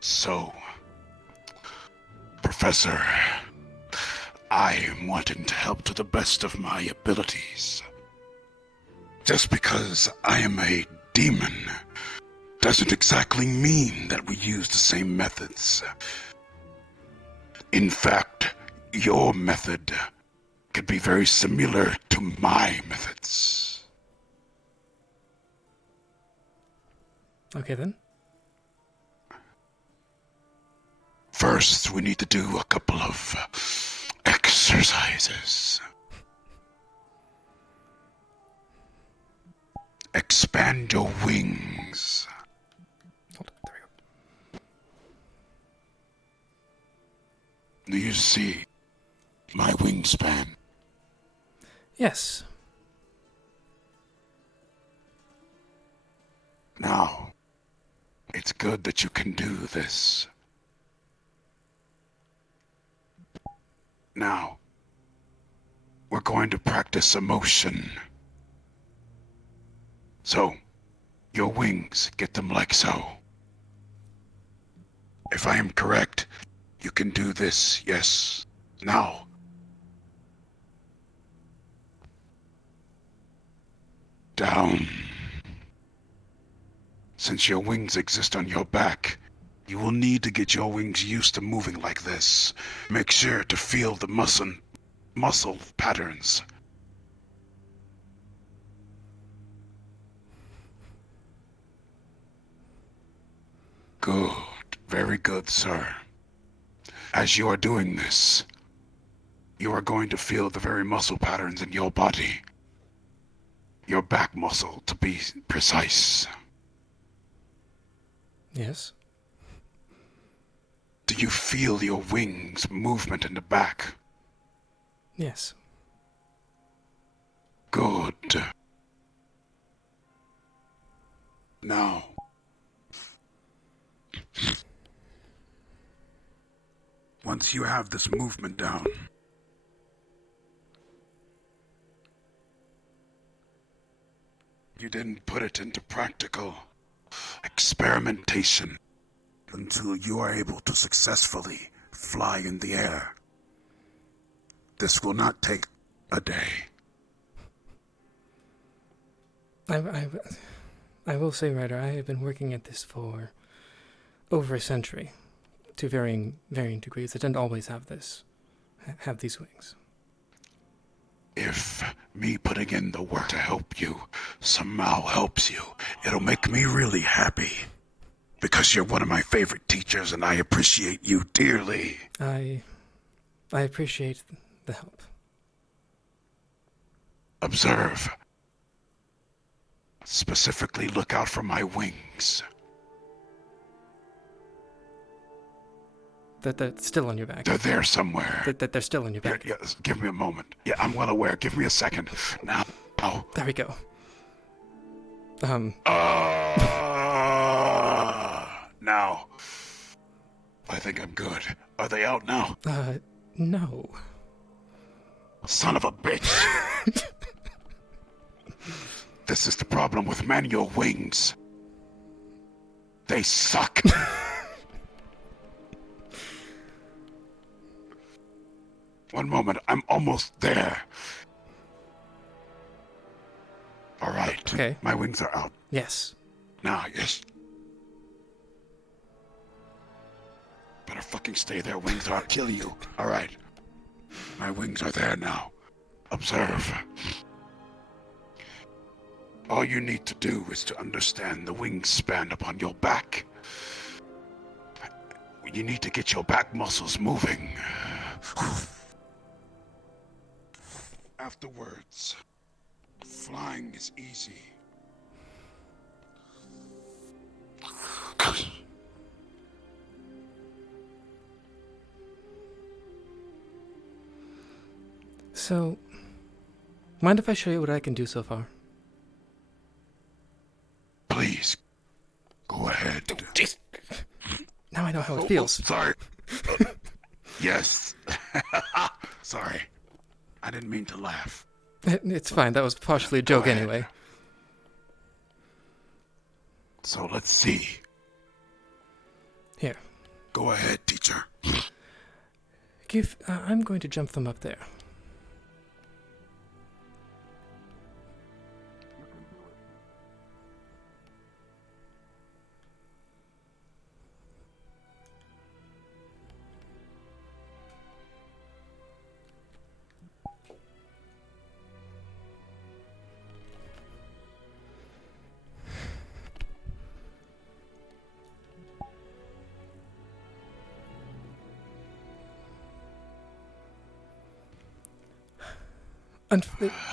So, Professor, I am wanting to help to the best of my abilities. Just because I am a demon doesn't exactly mean that we use the same methods. In fact, your method could be very similar to my methods. Okay then. First, we need to do a couple of exercises. Expand your wings. Do you see my wingspan? Yes. Now, it's good that you can do this. Now, we're going to practice emotion. So, your wings, get them like so. If I am correct, you can do this, yes. Now. Down. Since your wings exist on your back, you will need to get your wings used to moving like this. Make sure to feel the muscle patterns. Good. Very good, sir. As you are doing this, you are going to feel the very muscle patterns in your body. Your back muscle, to be precise. Yes. Do you feel your wings movement in the back? Yes. Good. Now. Once you have this movement down, you didn't put it into practical experimentation until you are able to successfully fly in the air. This will not take a day. I will say, Ryder, I have been working at this for over a century, to varying degrees. I didn't always have these wings. If me putting in the work to help you somehow helps you, it'll make me really happy. Because you're one of my favorite teachers and I appreciate you dearly. I appreciate the help. Observe. Specifically look out for my wings. That they're still on your back. They're there somewhere. That they're still on your back. Yeah, give me a moment. Yeah, I'm well aware. Give me a second. Now. There we go. Now. I think I'm good. Are they out now? No. Son of a bitch. This is the problem with manual wings. They suck. One moment, I'm almost there. All right. Okay. My wings are out. Yes. Now, yes. Better fucking stay there, wings, or I'll kill you. All right. My wings are there now. Observe. All you need to do is to understand the wingspan upon your back. You need to get your back muscles moving. Afterwards, flying is easy. So, mind if I show you what I can do so far? Please, go ahead. Now I know how it feels. Sorry. Yes. Sorry. I didn't mean to laugh. It's fine. That was partially a joke anyway. So let's see. Here. Go ahead, teacher. I'm going to jump them up there.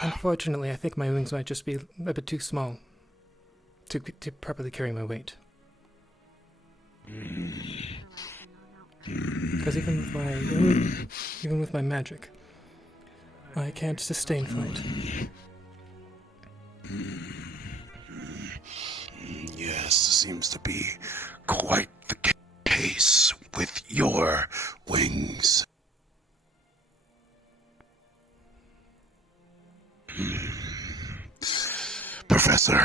Unfortunately, I think my wings might just be a bit too small to properly carry my weight. Because even with my magic, I can't sustain flight. Yes, seems to be quite the case with your wings. Professor,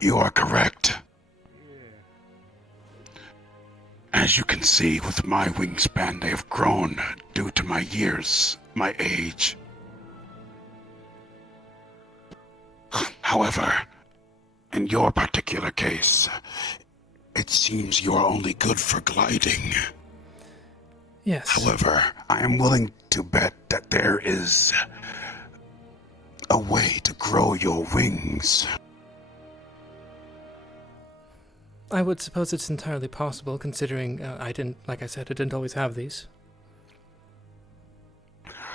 you are correct. As you can see, with my wingspan, they have grown due to my years, my age. However, in your particular case, it seems you are only good for gliding. Yes. However, I am willing to bet that there is a way to grow your wings. I would suppose it's entirely possible, considering like I said, I didn't always have these.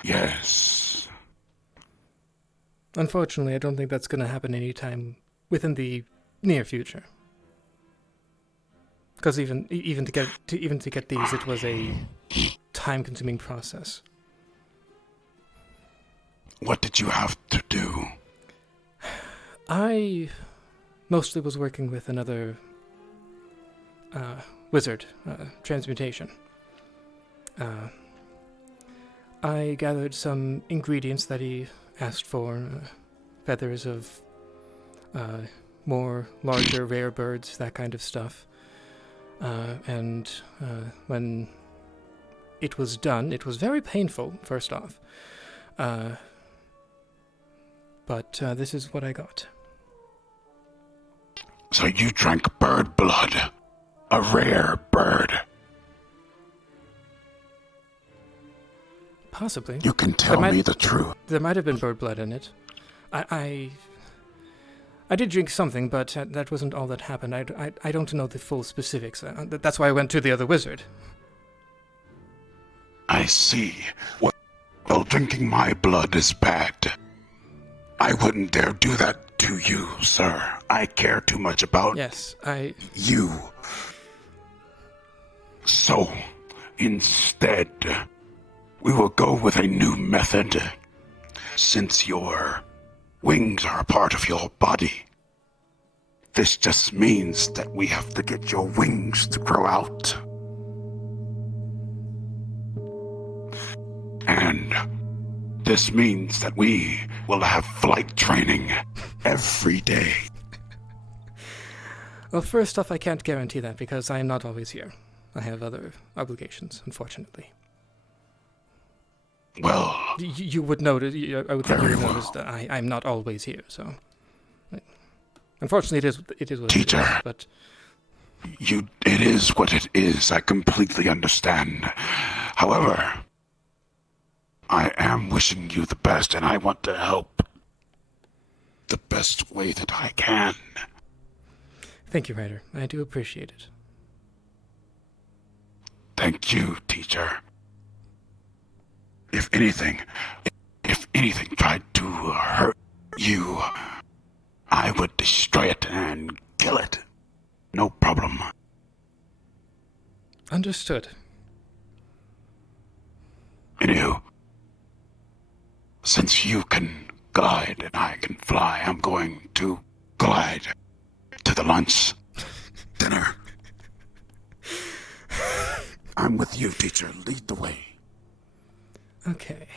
Yes. Unfortunately, I don't think that's going to happen anytime within the near future. Because even to get these, it was a time-consuming process. What did you have to do? I mostly was working with another wizard, transmutation. I gathered some ingredients that he asked for, feathers of more larger rare birds, that kind of stuff. And when it was done, it was very painful, first off. But this is what I got. So you drank bird blood, a rare bird. Possibly. You can tell me the truth. There might have been bird blood in it. I did drink something, but that wasn't all that happened. I don't know the full specifics. That's why I went to the other wizard. I see. Well, drinking my blood is bad. I wouldn't dare do that to you, sir. I care too much about you. So, instead, we will go with a new method. Since your wings are a part of your body, this just means that we have to get your wings to grow out. And this means that we will have flight training every day. Well, first off, I can't guarantee that because I am not always here. I have other obligations, unfortunately. Well, you would notice. I would think you would notice that I'm not always here. So, unfortunately, it is what Teacher, it is. But it is what it is. I completely understand. However, I am wishing you the best, and I want to help the best way that I can. Thank you, Ryder. I do appreciate it. Thank you, teacher. If anything tried to hurt you, I would destroy it and kill it. No problem. Understood. Anywho, since you can glide and I can fly, I'm going to glide to the lunch dinner. I'm with you, teacher. Lead the way. Okay.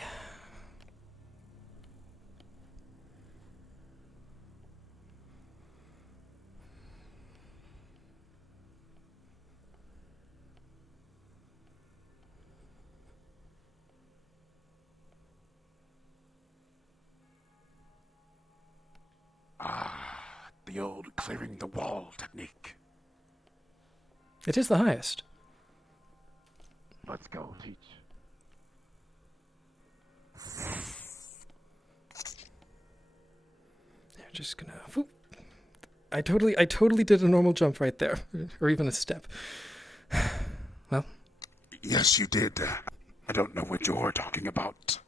The old clearing the wall technique. It is the highest. Let's go, teach. You're just gonna. Whoop. I totally did a normal jump right there, or even a step. Well. Yes, you did. I don't know what you're talking about.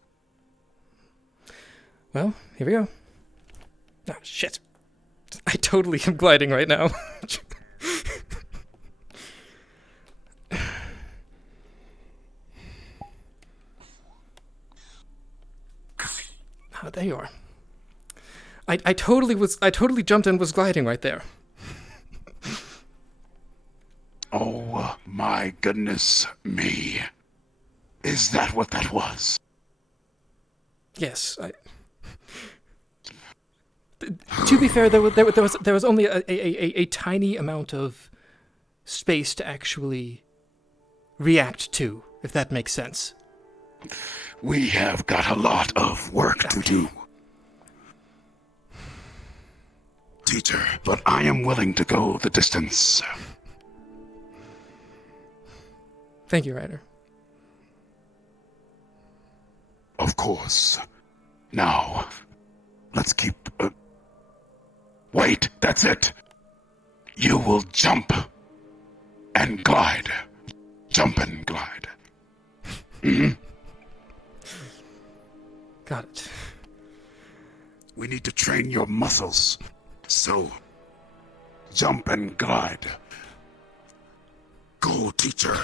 Well, here we go. Ah, shit. I totally am gliding right now. there you are. I totally jumped and was gliding right there. Oh my goodness me. Is that what that was? Yes, to be fair, there was only a tiny amount of space to actually react to, if that makes sense. We have got a lot of work to do. Teacher, but I am willing to go the distance. Thank you, Ryder. Of course. Now, let's keep... Wait, that's it. You will jump and glide. Jump and glide. Got it. We need to train your muscles. So, jump and glide. Go, teacher.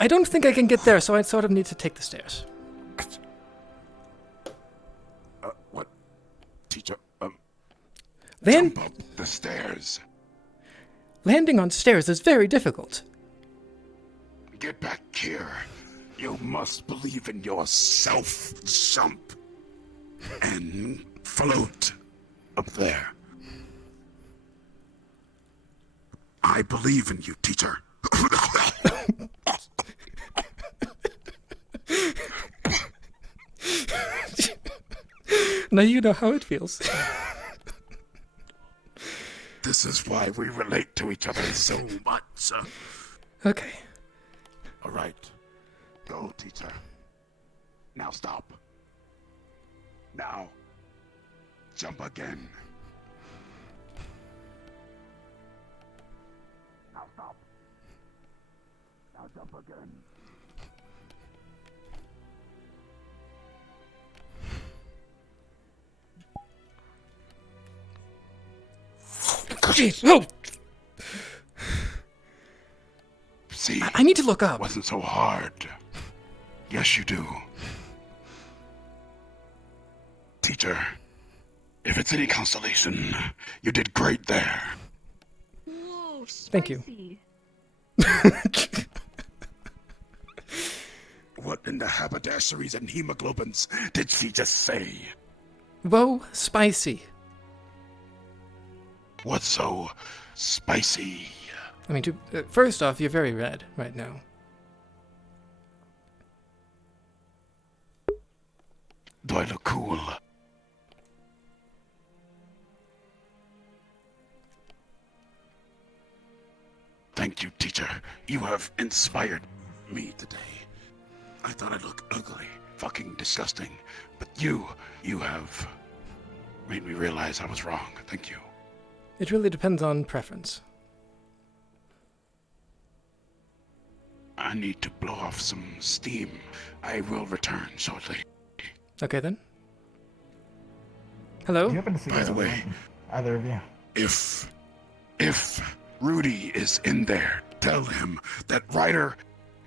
I don't think I can get there, so I sort of need to take the stairs. What? Teacher, Jump up the stairs. Landing on stairs is very difficult. Get back here. You must believe in yourself. Jump. And float up there. I believe in you, teacher. Now you know how it feels. This is why we relate to each other so much. Okay. All right. Go, teacher. Now stop. Now. Jump again. Now stop. Now jump again. Jeez, no! See? I need to look up. It wasn't so hard. Yes, you do. Teacher, if it's any consolation, you did great there. Whoa, Thank you. What in the haberdasheries and hemoglobins did she just say? Whoa, spicy. What's so spicy? I mean, first off, you're very red right now. Do I look cool? Thank you, teacher. You have inspired me today. I thought I looked ugly, fucking disgusting. But you have made me realize I was wrong. Thank you. It really depends on preference. I need to blow off some steam. I will return shortly. Okay then. Hello? By the way, either of you. If Rudy is in there, tell him that Ryder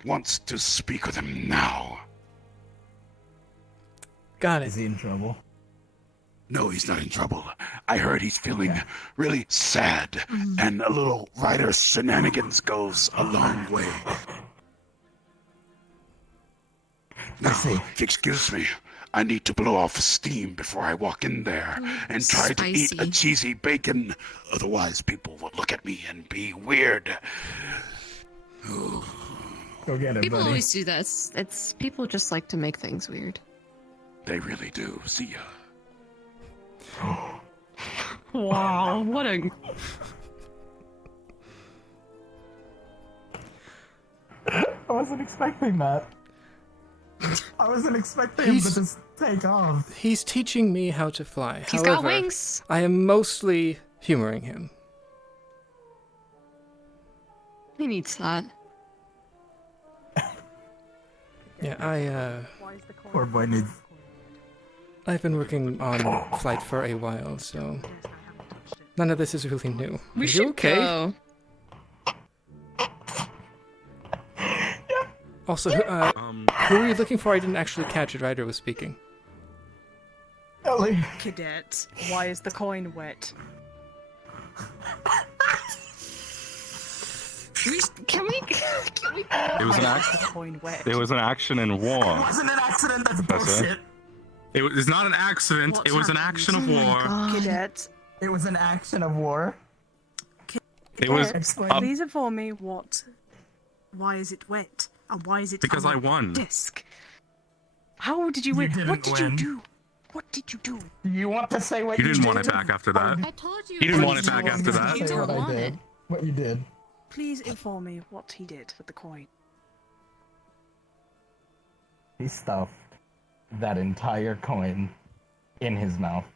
wants to speak with him now. Got it. Is he in trouble? No, he's not in trouble. I heard he's feeling really sad, and a little Ryder shenanigans goes a long way. Now, if you excuse me, I need to blow off steam before I walk in there and try to eat a cheesy bacon. Otherwise, people will look at me and be weird. Go get it, People buddy. always do this. It's people just like to make things weird. They really do. See ya. Wow, what a... I wasn't expecting that. I wasn't expecting him to just take off. He's teaching me how to fly. He's got However, wings. I am mostly humoring him. He needs that. Yeah, Poor boy needs I've been working on Flight for a while, so none of this is really new. We Are should you okay? go. Also, who are you looking for? I didn't actually catch it. Ryder was speaking. Ellie. Cadet, why is the coin wet? Can we? It was an Coin wet. It was an action in war. It wasn't an accident, that's Professor. bullshit. It was not an accident. What's it was an happened? action of war. Cadet. It was an action of war. It was Please inform me why is it wet? And why is it because on I the won. disc? How did you win? didn't What did win. you do? What did you do? You want to say what You you didn't want did? it back after that. I told you. You didn't want it back after Say that. what I did. What you did. Please inform me what he did with the coin. He stuffed that entire coin in his mouth.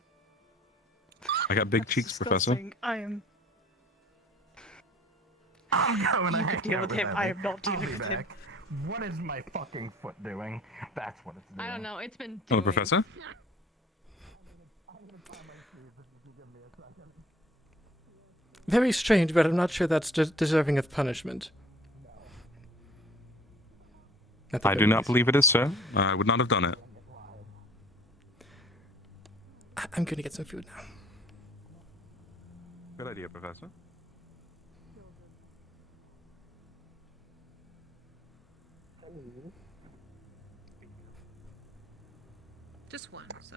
I got big cheeks, Professor. Disgusting. I am. I'm going You to can deal with him. I am not dealing with him. What is my fucking foot doing? That's what it's doing. I don't know. It's been. Hello, Professor. Very strange, but I'm not sure that's deserving of punishment. I do not believe it is, sir. I would not have done it. I'm gonna get some food now. Good idea, Professor. Just one, so.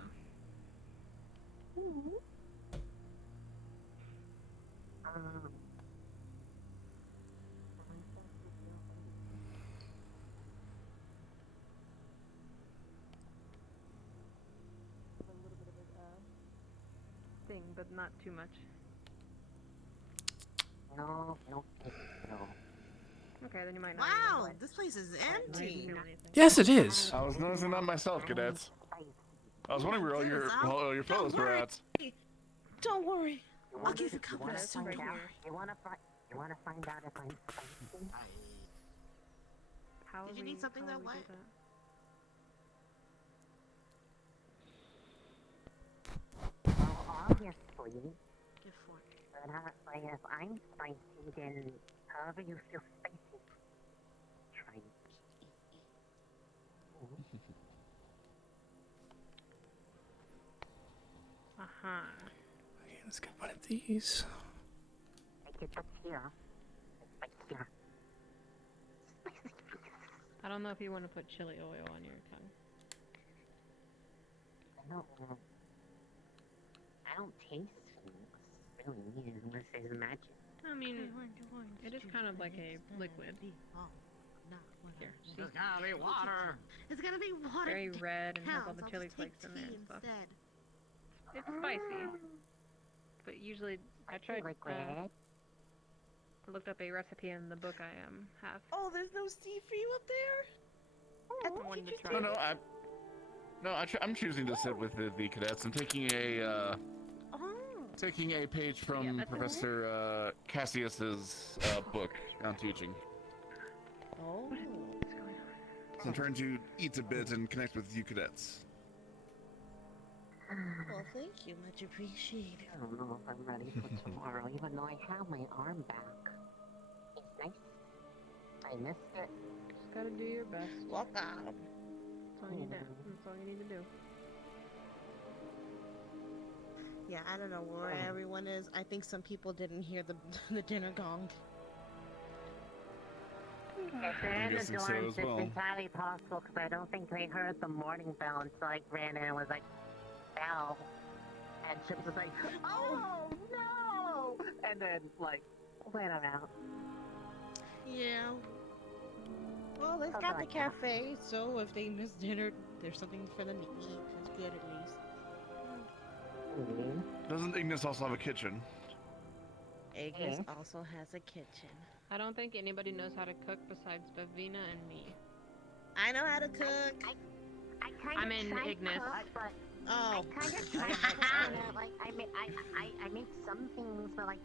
Thing, but not too much. No. Okay, then you might not. Wow, this place is empty. Yes, it is. I was noticing that myself, cadets. I was wondering where all your fellows were at. Don't worry. I'll give you a couple of find right out? here. You wanna find out if I'm How Did you need something that wet? all here for you? Give four. But if I'm spicy, then however you feel spicy, try it. Okay, let's get one of these. Take it up here. Right here. I don't know if you want to put chili oil on your tongue. I don't taste things, really, unless there's magic. I mean, it is kind of like a liquid. Here, see? It's gonna be water. It's gonna be water. Very red and has all Counts. the I'll chili just take flakes in there tea and stuff. instead. It's spicy, but usually I tried. Red? I looked up a recipe in the book I have. Oh, there's no sea for you up there? That's the one to try. I'm choosing to sit with the cadets. I'm taking a page from Professor Cassius's book on teaching. Oh. So I'm trying to eat a bit and connect with you cadets. Well, thank you. Much appreciated. I don't know if I'm ready for tomorrow, even though I have my arm back. It's nice. I missed it. Just gotta do your best. Welcome. That's all you need. That's all you need to do. Yeah, I don't know where everyone is. I think some people didn't hear the the dinner gong. If they're in the guessing so dorms, as well. it's entirely possible because I don't think they heard the morning bell, and so I ran in and was like, bell. And Chipz was like, oh no! And then, like, went around. Yeah. Well, they've got the cafe, so if they miss dinner, there's something for them to eat. That's good, at least. Doesn't Ignis also have a kitchen? Agnes also has a kitchen. I don't think anybody knows how to cook besides Bavina and me. I know how to cook. I'm in Ignis. Oh. I kind of tried, like, I made some things, but like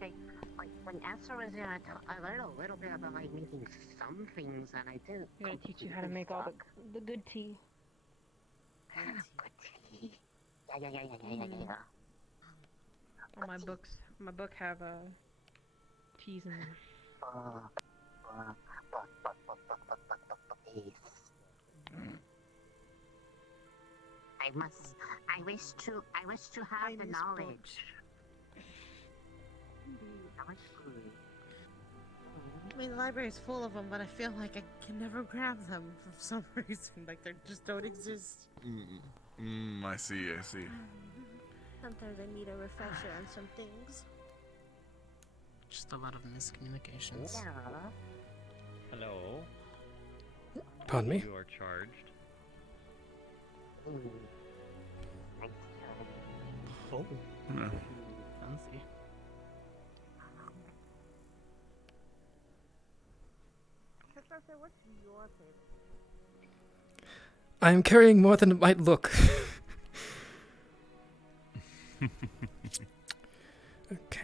when Esther was there, I learned a little bit about like making some things, and I didn't. I'm gonna teach you how to make all the good tea. Good tea. Well, my book have T's and I wish to have the knowledge. I mean, the library's full of them, but I feel like I can never grab them for some reason. Like, they just don't exist. I see. Sometimes I need a refresher on some things. Just a lot of miscommunications. Hello. Pardon me? You are charged. Oh. Yeah. Fancy. Professor, what's your favorite? I am carrying more than it might look. Okay.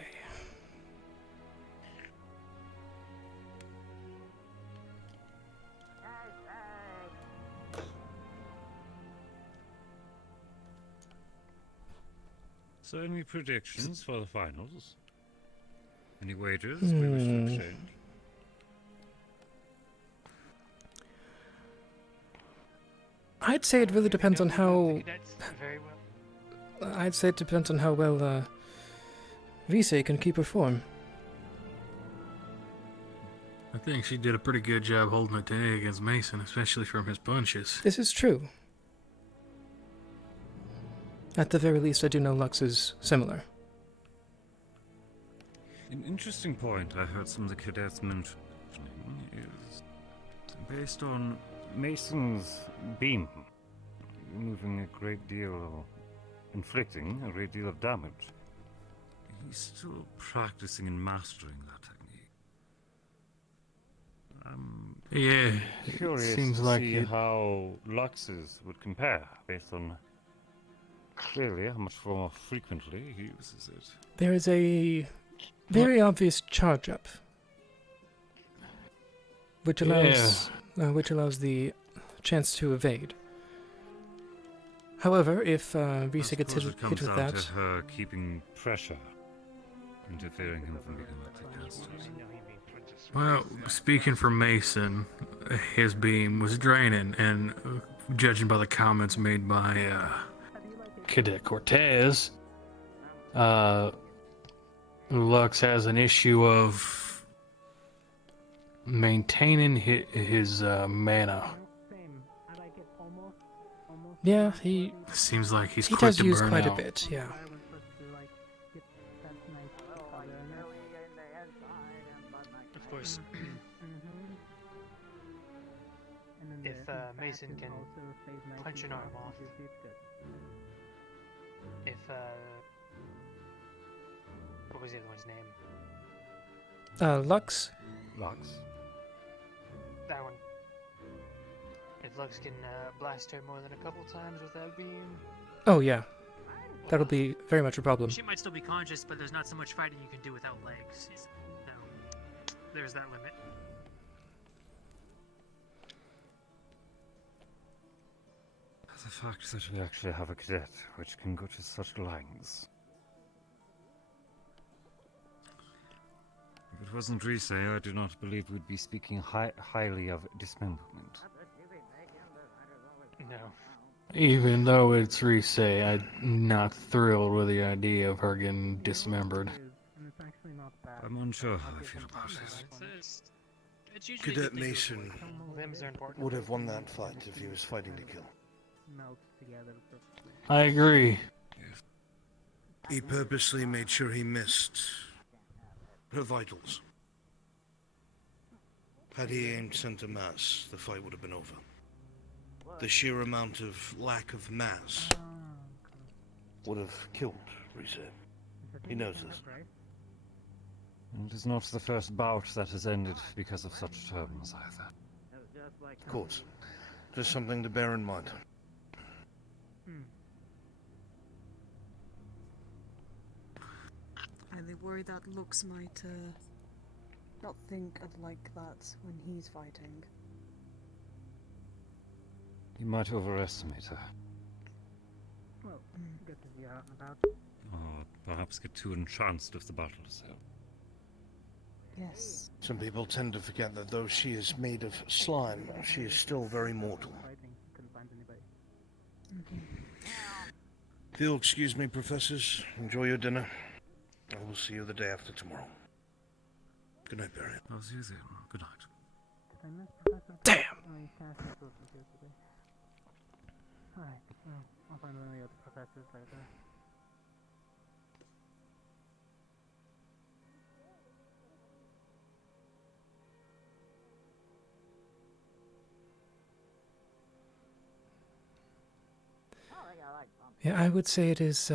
So, any predictions for the finals? Any wagers we wish to exchange? I'd say it really depends on how. Very well. I'd say it depends on how well Vise can keep her form. I think she did a pretty good job holding it today against Mason, especially from his punches. This is true. At the very least, I do know Lux is similar. An interesting point I heard some of the cadets mentioning is based on Mason's beam removing a great deal, inflicting a great deal of damage. He's still practicing and mastering that technique. I'm curious seems to like see it. how Lux's would compare based on clearly how much more frequently he uses it. There is a very obvious charge up, which allows the chance to evade. However, if Vise gets hit It comes with down that, to her keeping pressure, interfering him from being able to cast it. Well, speaking for Mason, his beam was draining, and judging by the comments made by Cadet Cortez, Lux has an issue of maintaining his mana. yeah, he Seems like he's he quick does to use burn quite out. a bit. Yeah. Of course. If Mason can punch an arm off, if what was the other one's name? Lux. Lux. That one. If Lux can blast her more than a couple times with that beam. Oh yeah, that'll be very much a problem. She might still be conscious, but there's not so much fighting you can do without legs. So there's that limit. The fact that we actually have a cadet which can go to such lengths. If it wasn't Rise, I do not believe we'd be speaking highly of dismemberment. No. Even though it's Rise, I'm not thrilled with the idea of her getting dismembered. I'm unsure how I feel about it. Cadet Mason Limbs are important. would have won that fight if he was fighting to kill. I agree. He purposely made sure he missed her vitals. Had he aimed center mass, the fight would have been over. The sheer amount of lack of mass would have killed Reset. He knows this. And it is not the first bout that has ended because of such terms either. Of course. Just something to bear in mind. And they worry that Lux might not think of like that when he's fighting. You might overestimate her. Good to see you out and about. Or perhaps get too entranced with the battle itself. Yes. Some people tend to forget that though she is made of slime, she is still very mortal. If you'll excuse me, professors, enjoy your dinner. I will see you the day after tomorrow. Good night, Barry. I'll see you then. Good night. Damn! Alright, well, I'll find one of the other professors later. Yeah, I would say it is,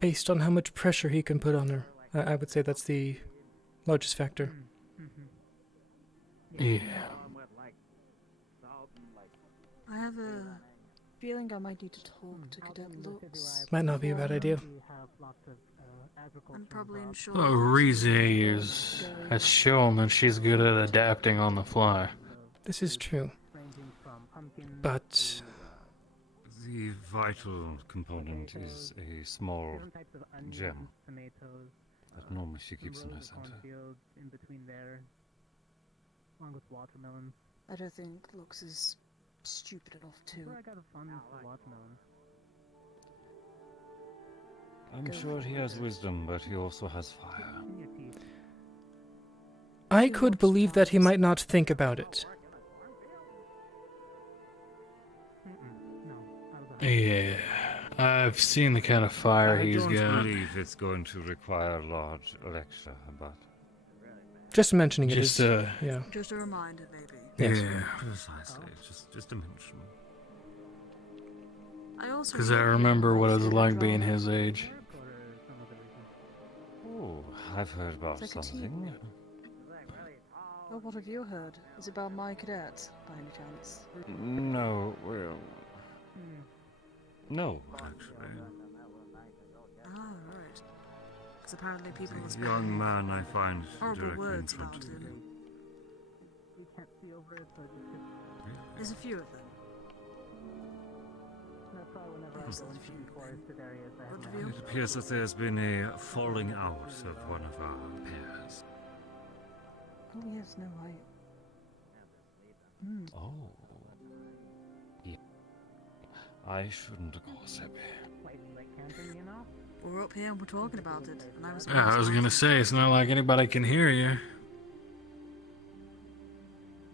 based on how much pressure he can put on her. I would say that's the largest factor. Yeah. I have a feeling I might need to talk to Cadet Lux. Might not be a bad idea. I'm probably unsure. Well, Rize has shown that she's good at adapting on the fly. This is true. But The vital component is a small gem that normally she keeps in her center. In between there, along with watermelons. I don't think Lux is stupid enough to. I got a fun watermelon. I'm sure he has wisdom, but he also has fire. I could believe that he might not think about it. Yeah, I've seen the kind of fire he's I got. don't believe it's going to require a large lecture, but... Just mentioning it Just, is, yeah. Just a reminder, maybe. Yes. Yeah, precisely. Just a mention. I also. Because I remember what it was like being his age. Oh, I've heard about It's like a something. Oh, what have you heard? Is it about my cadet, by any chance? No, well... No, actually. Ah, right. Because apparently people The must young man I find horrible directly in words front about of him. you. You can't see over it, but it's just... There's a few of them. That's why whenever I go into the forested areas, I have my... It appears that there's been a falling out of one of our pairs. Oh, yes, no, Oh. Yeah. I shouldn't gossip. We're up here and we're talking about it, and I was. Yeah, I was gonna say, it's not like anybody can hear you.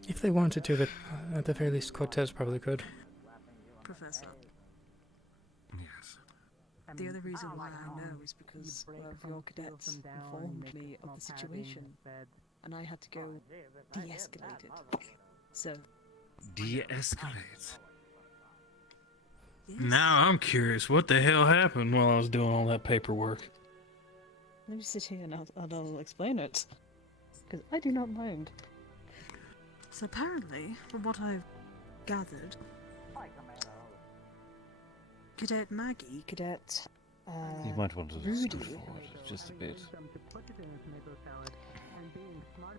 If they wanted to, at the very least, Cortez probably could. Professor. Yes. The other reason why I know is because your cadets informed me of the situation, and I had to go de-escalate it. So. De-escalate? Now I'm curious, what the hell happened while I was doing all that paperwork? Let me sit here and I'll explain it. Because I do not mind. So apparently, from what I've gathered, Cadet Maggie, Cadet You might want to Rudy, scoot forward just a bit.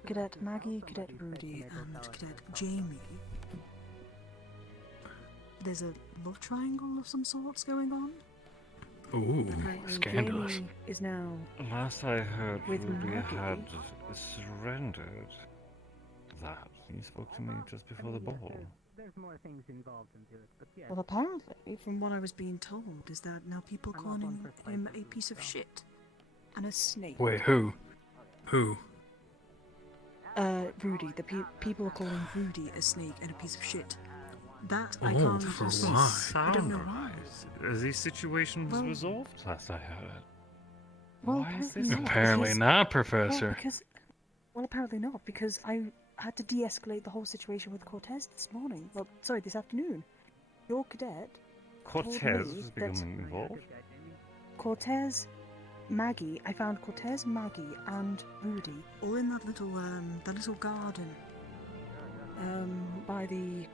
Cadet Maggie, Cadet Rudy, and Cadet Jamie. There's a love triangle of some sorts going on. Ooh, Apparently scandalous. Jamie is now Last I heard, with Ruby Maggie. had surrendered that. He spoke to me just before the ball. There's more things involved into it, but yeah. Well, apparently, from what I was being told, is that now people calling him a piece of shit and a snake. Wait, who? Who? Rudy. The people are calling Rudy a snake and a piece of shit. That I Oh, can't for see. why? I don't know why. The situation was Well- resolved last I heard. Well, Why is apparently this? not, Apparently because- not, Professor. Apparently not, because I had to de-escalate the whole situation with Cortez this morning. Well, sorry, this afternoon. Your cadet told Cortez me was that becoming involved? Cortez, Maggie, I found Cortez, Maggie, and Rudy all in that little garden. By the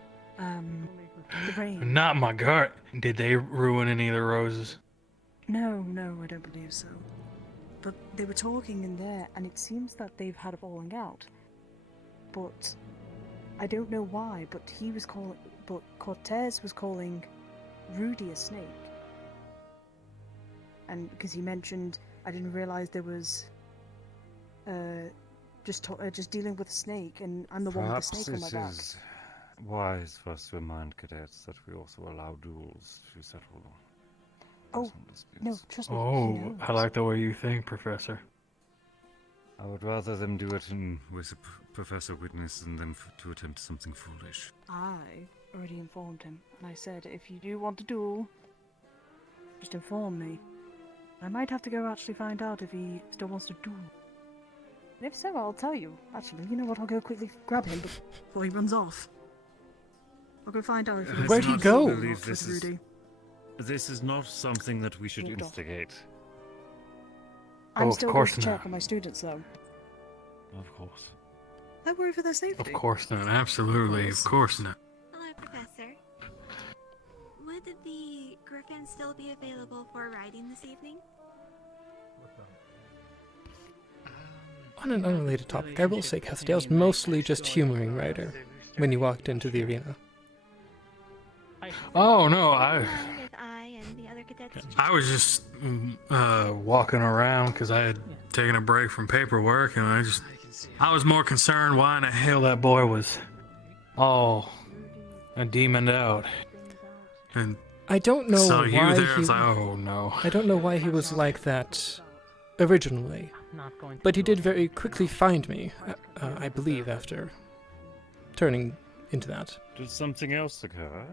rain. Not my guard. Did they ruin any of the roses? No, I don't believe so. But they were talking in there, and it seems that they've had a falling out. But I don't know why. But Cortez was calling Rudy a snake? And because he mentioned, I didn't realize there was just dealing with a snake, and I'm the one with the snake on my back. Perhaps it is wise for us to remind cadets that we also allow duels to settle. Oh, no, trust me. he Oh, knows. I like the way you think, Professor. I would rather them do it with a professor witness than them to attempt something foolish. I already informed him, and I said, if you do want to duel, just inform me. I might have to go actually find out if he still wants to duel. And if so, I'll tell you. Actually, you know what? I'll go quickly grab him before he runs off. I'll go find out if he Where'd he go? I believe this is not something that we should Moved off. instigate. I'm of still going course to check not. on my students, though. Of course. I worry for their safety. Of course not. Absolutely. Of course not. Hello, Professor. Would the Griffin still be available for riding this evening? On an unrelated topic, I will say Castiel's mostly just humoring Ryder when you walked into the arena. Oh no, I With I and the other cadets. was just walking around because I had taken a break from paperwork, and I was more concerned why in the hell that boy was all demoned out. And I don't know saw you why there, he. it's like, oh no. I don't know why he was like that originally, but he did very quickly find me. I believe after turning into that. Did something else occur?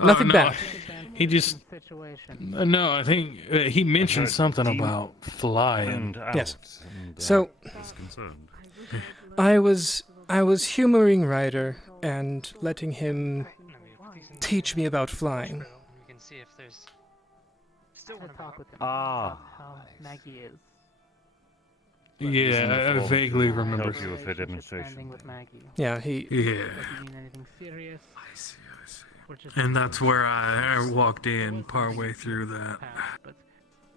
Nothing no, bad. He just. No, I think he mentioned something about flying. Yes. So I was humoring Ryder and letting him teach me about flying. We can see if there's still talk with him Ah. how Maggie is. Yeah, I vaguely remember. Help you with the demonstration. With Maggie. Yeah, he. Yeah. Does he mean anything serious? I see. And that's where I walked in partway through that. But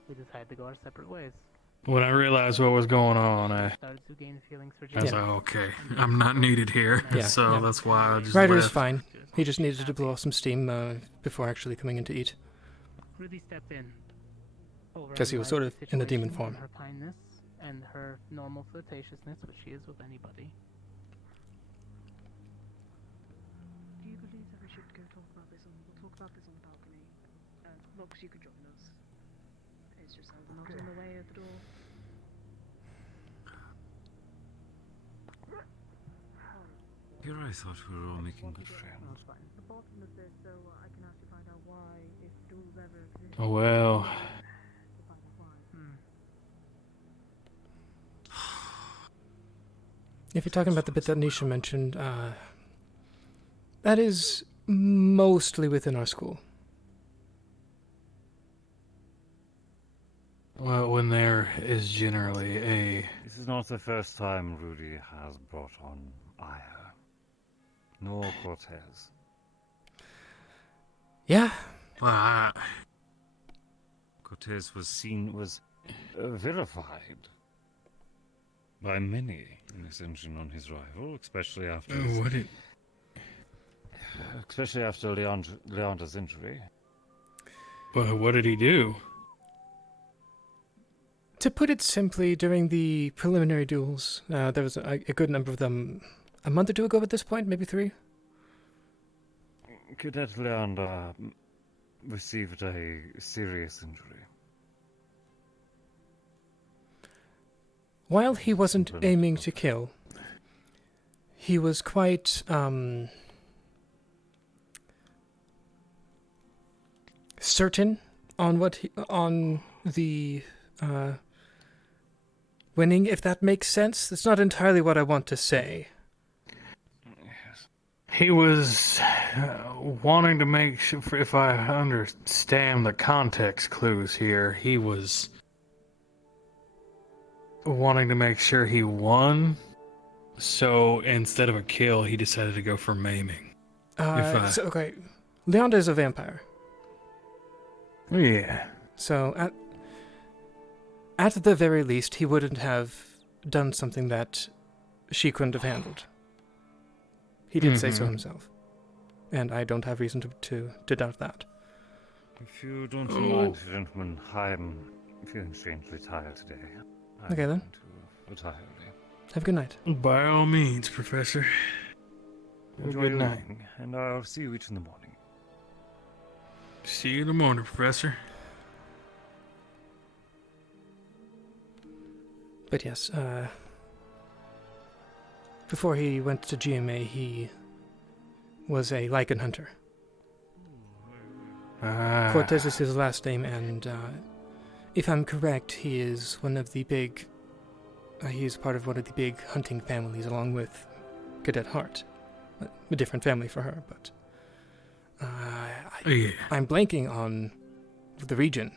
we decided to go our separate ways. When I realized what was going on, I Started to gain feelings for was like, okay, I'm not needed here. Yeah, So yeah. that's why I just Ryder's left. fine. He just needed to blow off some steam before actually coming in to eat. Rudy stepped in. Because he was sort of in the demon form. Her kindness and her normal flirtatiousness, which she is with anybody. Do you believe that we should go talk about this on the balcony? Look, you could join us. It's just not in the way of the door. Here I thought we were all making good friends. The bottom of this, so I can actually find out why, if duels ever exist. Oh, well. If you're talking about the bit that Nisha mentioned, that is mostly within our school. Well, when there is generally a... This is not the first time Rudy has brought on ire, nor Cortez. Yeah. Well, Cortez was vilified by many in Ascension on his rival, especially after especially after Leander's injury. But what did he do? To put it simply, during the preliminary duels, there was a good number of them a month or two ago at this point, maybe 3. Cadet Leander received a serious injury. While he wasn't aiming to kill, he was quite certain on the winning, if that makes sense. That's not entirely what I want to say. He was wanting to make sure, if I understand the context clues here, he was wanting to make sure he won. So instead of a kill, he decided to go for maiming. Okay, Leander is a vampire. Yeah. So at the very least, he wouldn't have done something that she couldn't have handled. He did say so himself. and I don't have reason to doubt that. If you don't mind, gentlemen, I'm feeling strangely tired today. I'm Okay, then. going to retire early. Have a good night. By all means, Professor. Enjoy Good your night. evening, and I'll see you each in the morning. See you in the morning, Professor. But yes, before he went to GMA, he was a lichen hunter. Cortez is his last name, and if I'm correct, he is one of the big. He is part of one of the big hunting families, along with Cadet Hart. A different family for her, but I'm blanking on the region,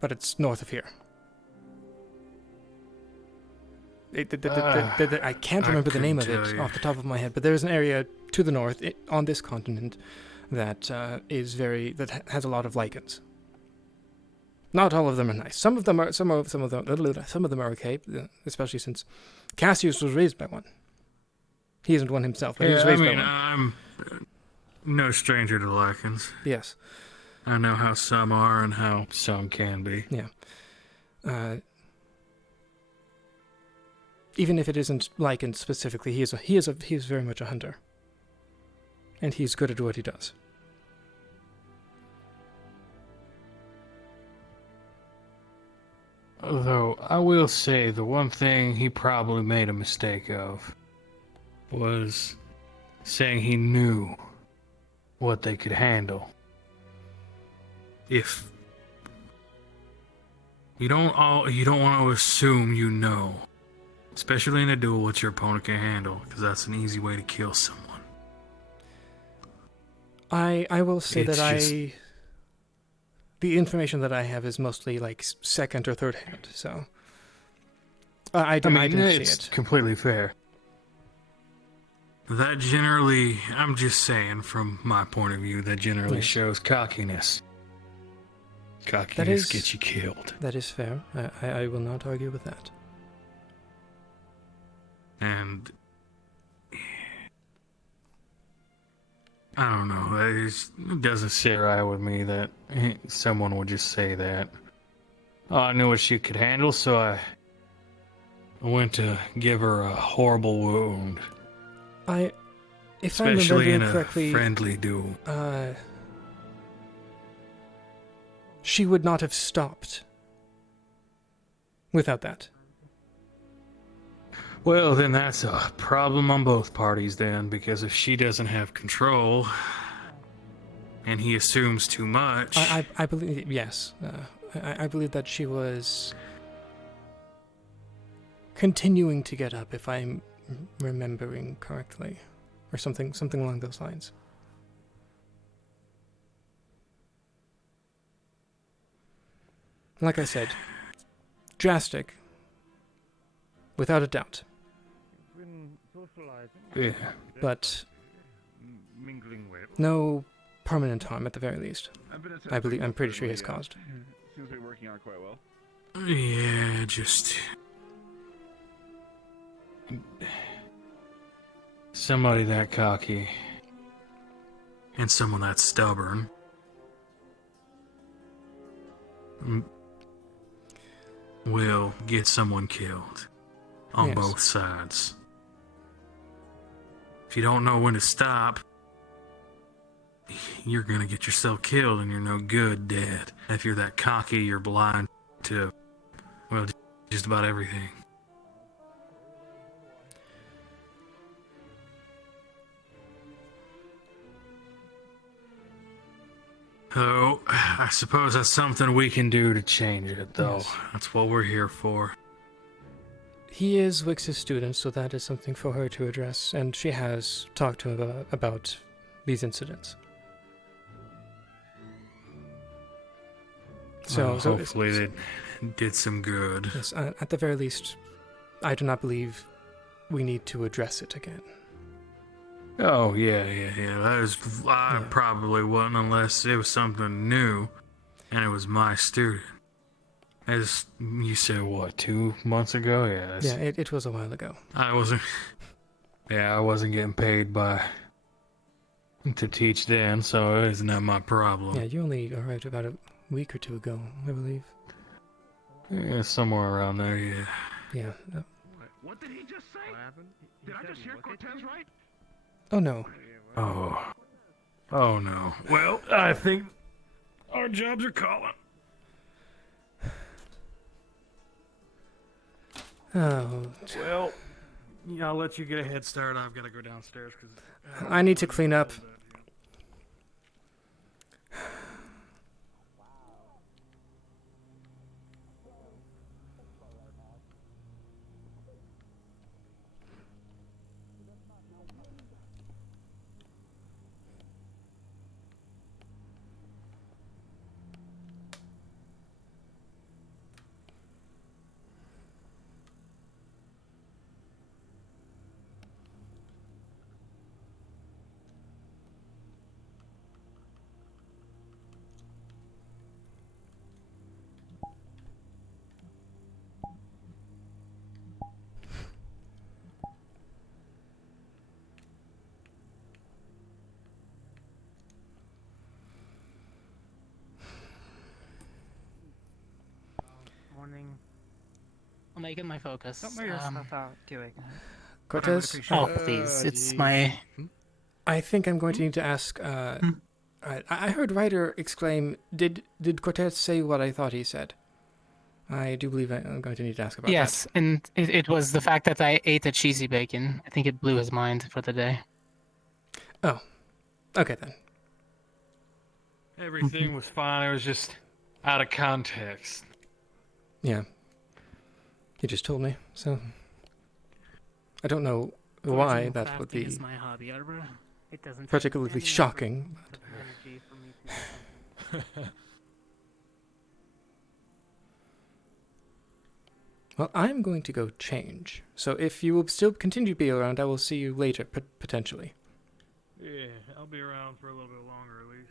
but it's north of here. I can't remember the name of it off the top of my head, but there's an area to the north on this continent that has a lot of lichens. Not all of them are nice. Some of them are okay, especially since Cassius was raised by one. He isn't one himself, but he was raised by one. I'm no stranger to lichens. Yes. I know how some are and how some can be. Yeah. Even if it isn't lichen specifically, he is very much a hunter, and he's good at what he does. Although I will say the one thing he probably made a mistake of was saying he knew what they could handle. If you don't want to assume you know, especially in a duel what your opponent can handle, because that's an easy way to kill someone. I will say that the information that I have is mostly like second or third hand, so I didn't see it's it. Completely fair. That generally, I'm just saying from my point of view, that generally shows cockiness. Cockiness gets you killed. That is fair. I will not argue with that. And I don't know, it doesn't sit right with me that someone would just say that. Oh, I knew what she could handle, so I went to give her a horrible wound. If I'm especially in remembering correctly, a friendly duel. She would not have stopped without that. Well, then that's a problem on both parties then, because if she doesn't have control, and he assumes too much... I believe, yes. I believe that she was continuing to get up, if I'm remembering correctly. Or something along those lines. Like I said, drastic, without a doubt. Yeah. But no permanent harm at the very least. I'm pretty sure he has caused. Seems to be working out quite well. Yeah, just... somebody that cocky and someone that stubborn will get someone killed on both sides. If you don't know when to stop, you're gonna get yourself killed and you're no good dead. If you're that cocky, you're blind to, well, just about everything. Oh, I suppose that's something we can do to change it, though. Yes. That's what we're here for. He is Wix's student, so that is something for her to address, and she has talked to him about these incidents. So hopefully they did some good. Yes, at the very least, I do not believe we need to address it again. Oh, yeah. I probably wouldn't unless it was something new, and it was my student. As you said, what, 2 months ago? Yeah, it was a while ago. I wasn't getting paid by to teach then, so it isn't that my problem. Yeah, you only arrived about a week or two ago, I believe. Yeah, somewhere around there, yeah. Yeah. What did he just say? What happened? Did I just hear Cortez right? Oh no. Oh. Oh no. Well, I think our jobs are calling. Oh. Well, yeah, I'll let you get a head start. I've got to go downstairs because I need to clean up. Morning. I'm making my focus. Don't wear yourself out doing that. Cortez? Oh, please. It's my... I think I'm going to need to ask, I heard Ryder exclaim, did Cortez say what I thought he said? I do believe I'm going to need to ask about that. Yes, and it was the fact that I ate a cheesy bacon. I think it blew his mind for the day. Oh. Okay, then. everything was fine. It was just out of context. Yeah. You just told me, so... I don't know why that would be is my hobby, Arbor. It doesn't particularly shocking. But... energy for me to... Well, I'm going to go change. So if you will still continue to be around, I will see you later, potentially. Yeah, I'll be around for a little bit longer at least.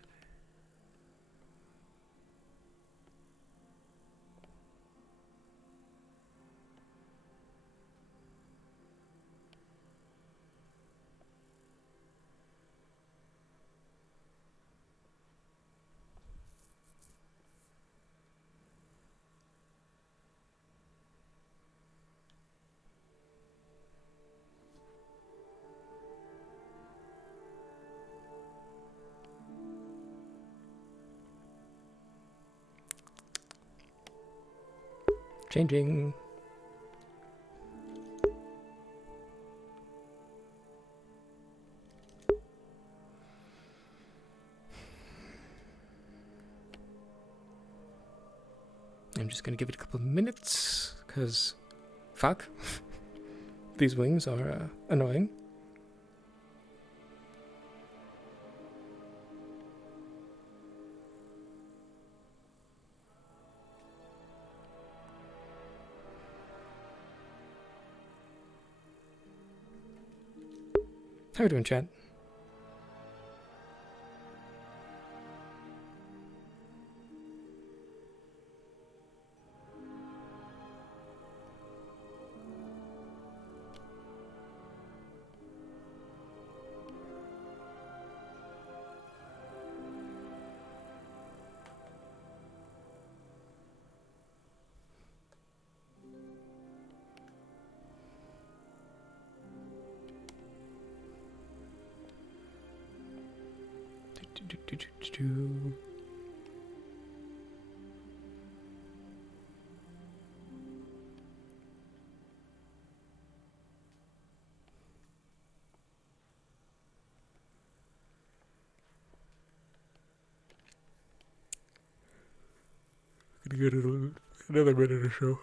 Changing. I'm just gonna give it a couple of minutes, because fuck. These wings are annoying. How are we doing, chat? Gonna get another minute or so.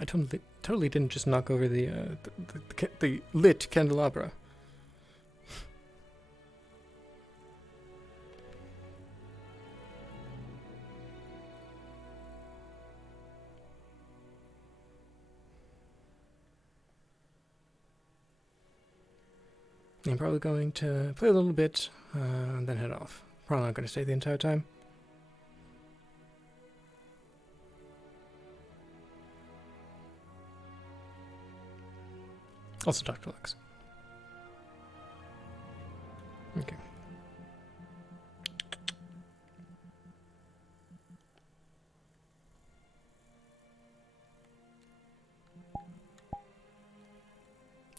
I totally didn't just knock over the lit candelabra. I'm probably going to play a little bit, and then head off. Probably not going to stay the entire time. Also talk to Lex. Okay.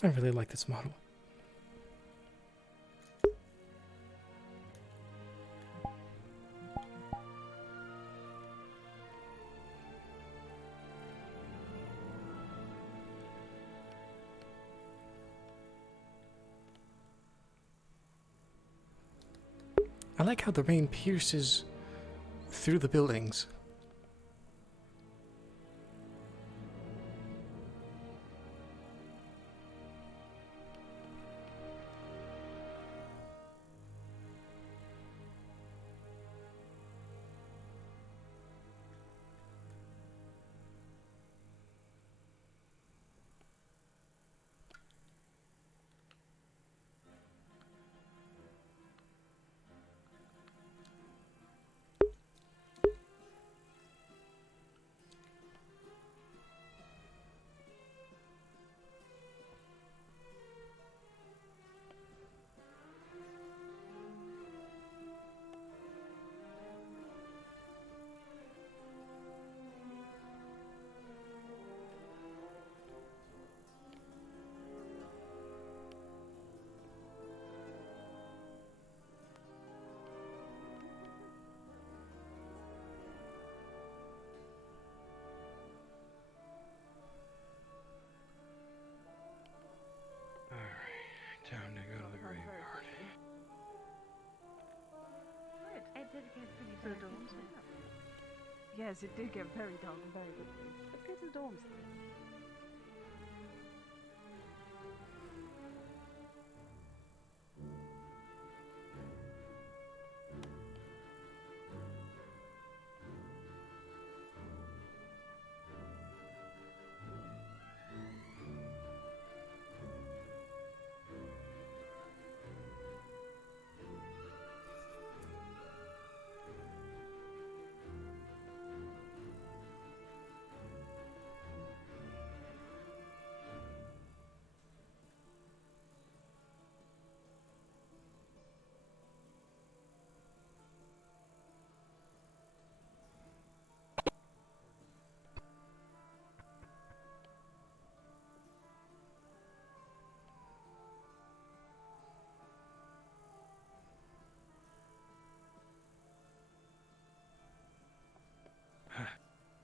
I really like this model. I like how the rain pierces through the buildings. Time to go to the graveyard. It did get pretty dark. Yes, it did get very dark and very quickly. Let's go to the dorms.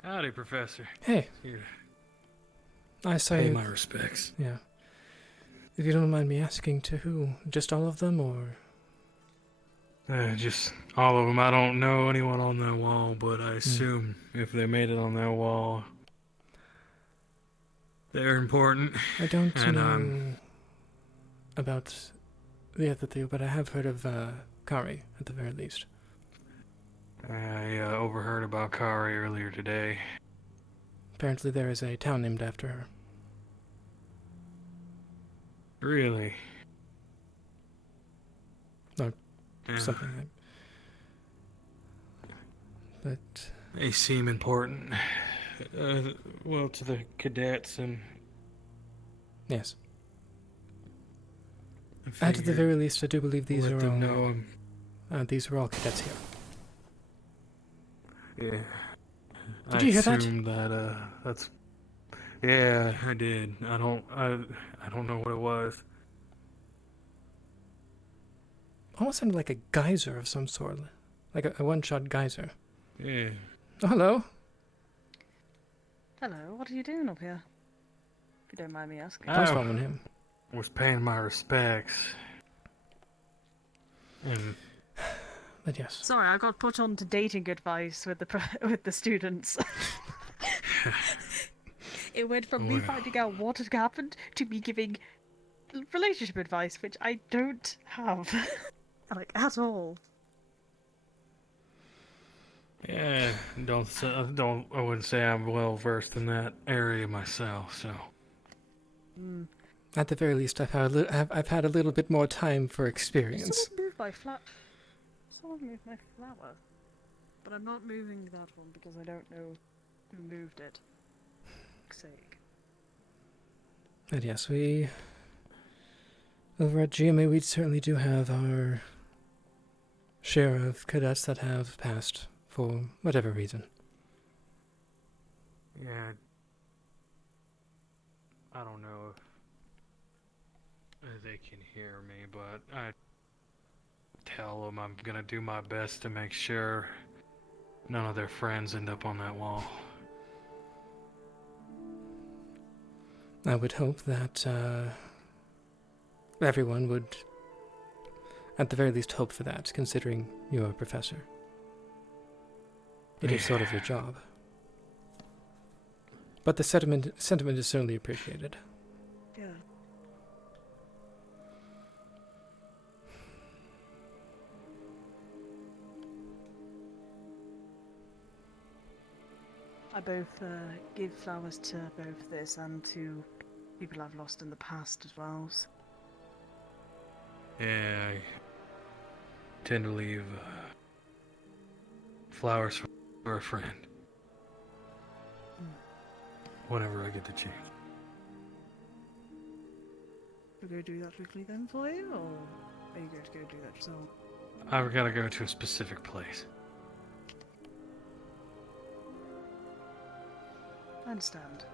Howdy, Professor. Hey. Here. I saw Pay you. my respects. Yeah. If you don't mind me asking, to who? Just all of them, or? Just all of them. I don't know anyone on that wall, but I assume if they made it on that wall, they're important. I don't and, know about the other two, but I have heard of Kari, at the very least. I overheard about Kari earlier today. Apparently there is a town named after her. Really? Or something like that. But they seem important. Well, to the cadets and... Yes. At the very least, I do believe these let are them all... these are all cadets here. Yeah. Did you hear that? I assumed that, that's... Yeah, I did. I don't know what it was. Almost sounded like a geyser of some sort. Like a one-shot geyser. Yeah. Oh, hello. Hello, what are you doing up here? If you don't mind me asking. I was following him. Was paying my respects. And... But yes. Sorry, I got put on to dating advice with the students. It went from me finding out what had happened to me giving relationship advice, which I don't have, like, at all. Yeah, I wouldn't say I'm well versed in that area myself, so. At the very least, I've had a little bit more time for experience. Someone moved my Someone moved my flower. But I'm not moving that one because I don't know who moved it. For fuck's sake. And yes, we... Over at GMA, we certainly do have our share of cadets that have passed for whatever reason. Yeah. I don't know if they can hear me, but I tell them I'm gonna do my best to make sure none of their friends end up on that wall. I would hope that everyone would, at the very least, hope for that, considering you're a professor. It is sort of your job. But the sentiment is certainly appreciated. Yeah. I both give flowers to both this and to people I've lost in the past as well. So. Yeah, I tend to leave flowers for a friend. Whenever I get the chance. We'll go do that quickly then for you, or are you going to go do that yourself? I've got to go to a specific place. I understand.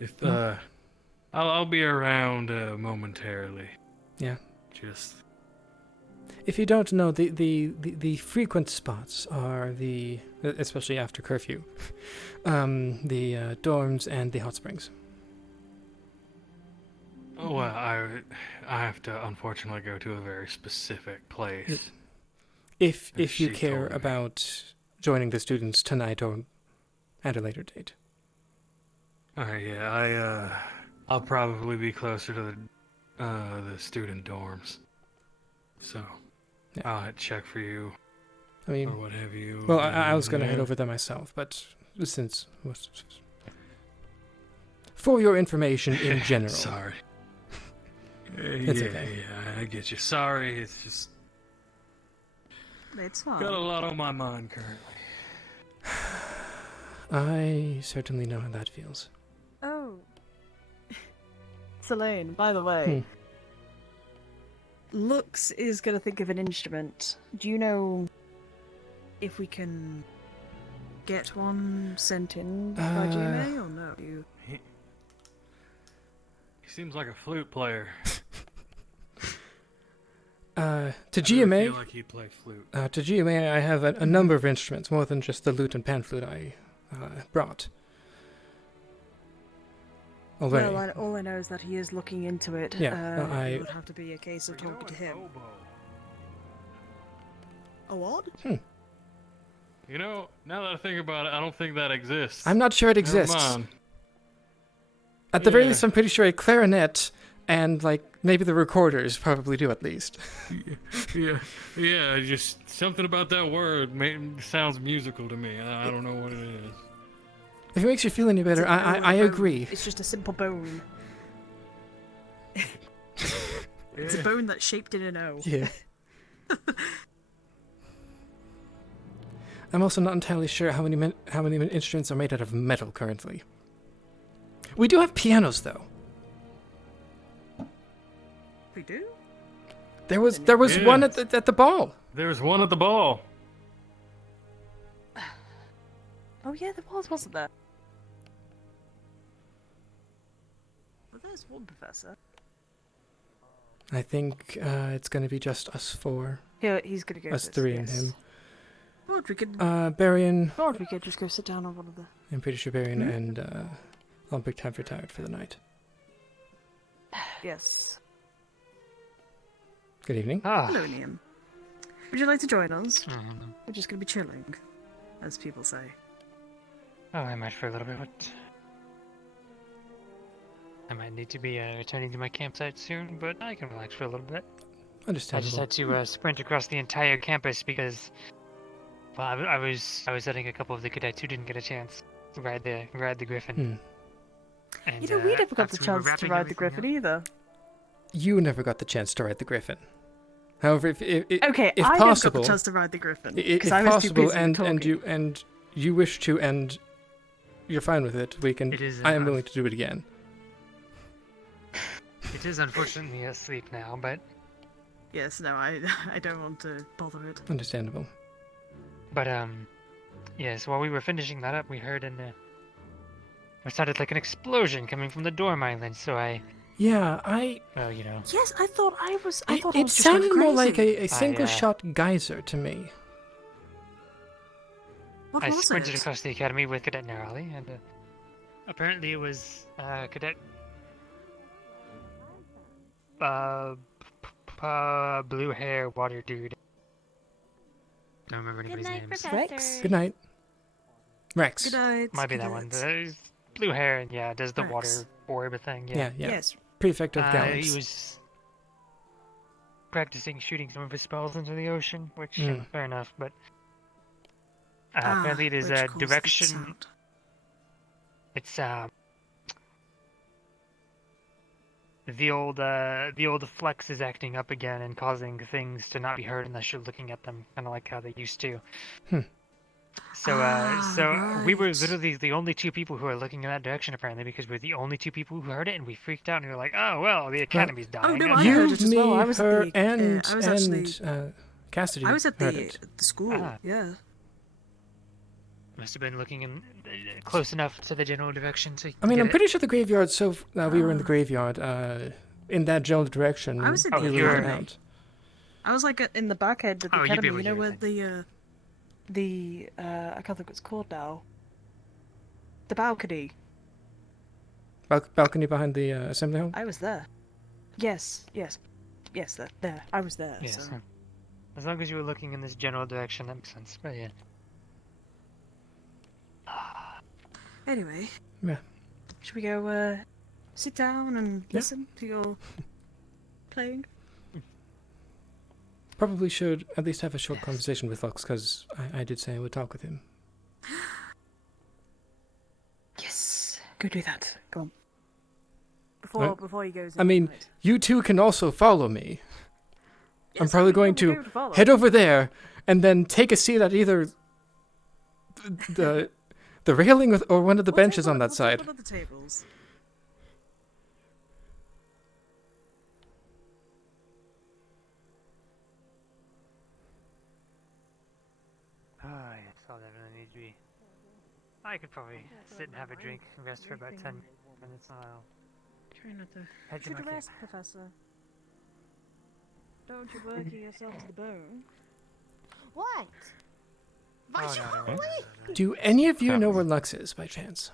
If I'll be around momentarily. Yeah. Just. If you don't know, the frequent spots are especially after curfew, the dorms and the hot springs. Oh, well, I have to unfortunately go to a very specific place. If you care about joining the students tonight or at a later date. Yeah, I'll probably be closer to the student dorms, so. Yeah. I'll check for you. I mean, or what have you. Well, I was going to head over there myself, but since for your information in general. Sorry. It's okay. Yeah, I get you. Sorry, it's just it's fine. Got a lot on my mind currently. I certainly know how that feels. Oh, Sûlain, by the way. Lux is going to think of an instrument. Do you know if we can get one sent in by GMA or no? He seems like a flute player. To GMA, I feel like he'd play flute. To GMA, I have a number of instruments, more than just the lute and pan flute I brought. Already. Well, all I know is that he is looking into it. Yeah, it would have to be a case of talking to him. A what? You know, now that I think about it, I don't think that exists. I'm not sure it exists. Never mind. At the very least, I'm pretty sure a clarinet and, like, maybe the recorders probably do at least. Yeah, just something about that word sounds musical to me. I don't know what it is. If it makes you feel any better, I agree. It's just a simple bone. It's a bone that's shaped in an O. Yeah. I'm also not entirely sure how many instruments are made out of metal currently. We do have pianos, though. We do? There was one at the ball. There was one at the ball. Oh yeah, there wasn't there? Well, there's one professor. I think it's going to be just us four. Yeah, he's going to go. Us three and him. God, we could. Barian. God, we could just go sit down on one of the. I'm pretty sure Barian and Olympic have retired for the night. Yes. Good evening. Hello, Liam. Would you like to join us? We're just going to be chilling, as people say. Oh, I might for a little bit, but I might need to be returning to my campsite soon, but I can relax for a little bit. Understandable. I just had to sprint across the entire campus because, well, I was letting a couple of the cadets who didn't get a chance to ride the Griffin. And, You know, we never got the after we were chance to wrapping ride the everything Griffin either. You never got the chance to ride the Griffin. However, if Okay, if I possible, never got the chance to ride the Griffin if because I was too possible, busy talking. and you wish to, and you're fine with it, we can. It is I am willing to do it again. It is unfortunately asleep now, but Yes, no, I don't want to bother it. Understandable. but yes. While we were finishing that up, we heard it sounded like an explosion coming from the dorm island. So I, Yeah, well, you know, Yes, I thought I was. I thought I It was just going sounded more like crazy. a single shot geyser to me. What I was sprinted it? across the academy with Cadet Narali, and apparently it was Cadet blue hair water dude. Don't remember anybody's night, names. Professor. Rex? Good night, Rex. Good night. Might be that one. Cadets. Blue hair and yeah, does the Rex. water orb thing. Yeah, Yeah. yeah. Yes. Prefect of He Galax. was practicing shooting some of his spells into the ocean, which Hmm. fair enough, but apparently it is which a caused the direction. sound. It's the old flex is acting up again and causing things to not be heard unless you're looking at them, kind of like how they used to. Hmm. So we were right. literally the only two people who are looking in that direction apparently because we're the only two people who heard it and we freaked out and we were like, oh well, the academy's dying. no, and I You, heard it as me, well. I was at her, the, and I was actually- Cassidy. I was at heard the it. school. Ah. Yeah. Must have been looking in close enough to the general direction to. I mean, get I'm it. pretty sure the graveyard. So we were in the graveyard. In that general direction. I was in Oh, we the were you're- looking academy. out. I was like in the back end of the Oh, you'd be academy. You able know to hear where it the I can't think what it's called now. The balcony. Balcony behind the assembly hall. I was there. Yes. There. I was there. Yes. So. As long as you were looking in this general direction, that makes sense. But yeah. Anyway. Yeah. Should we go sit down and Yeah. listen to your playing? Probably should at least have a short conversation with Lux, because I did say I would talk with him. Yes. Go do that. Go on. Before he goes. I mean, you two can also follow me. I'm probably going we'll be to able to follow. head over there and then take a seat at either the railing or one of the benches on that side. One of the tables. Ah, yes, I'll definitely need to be. I could probably sit and have a drink and rest for about 10 minutes and I'll Try not to. head to Should my rest, Professor. Don't you work yourself to the bone. What? Do any of you know where Lux is, by chance?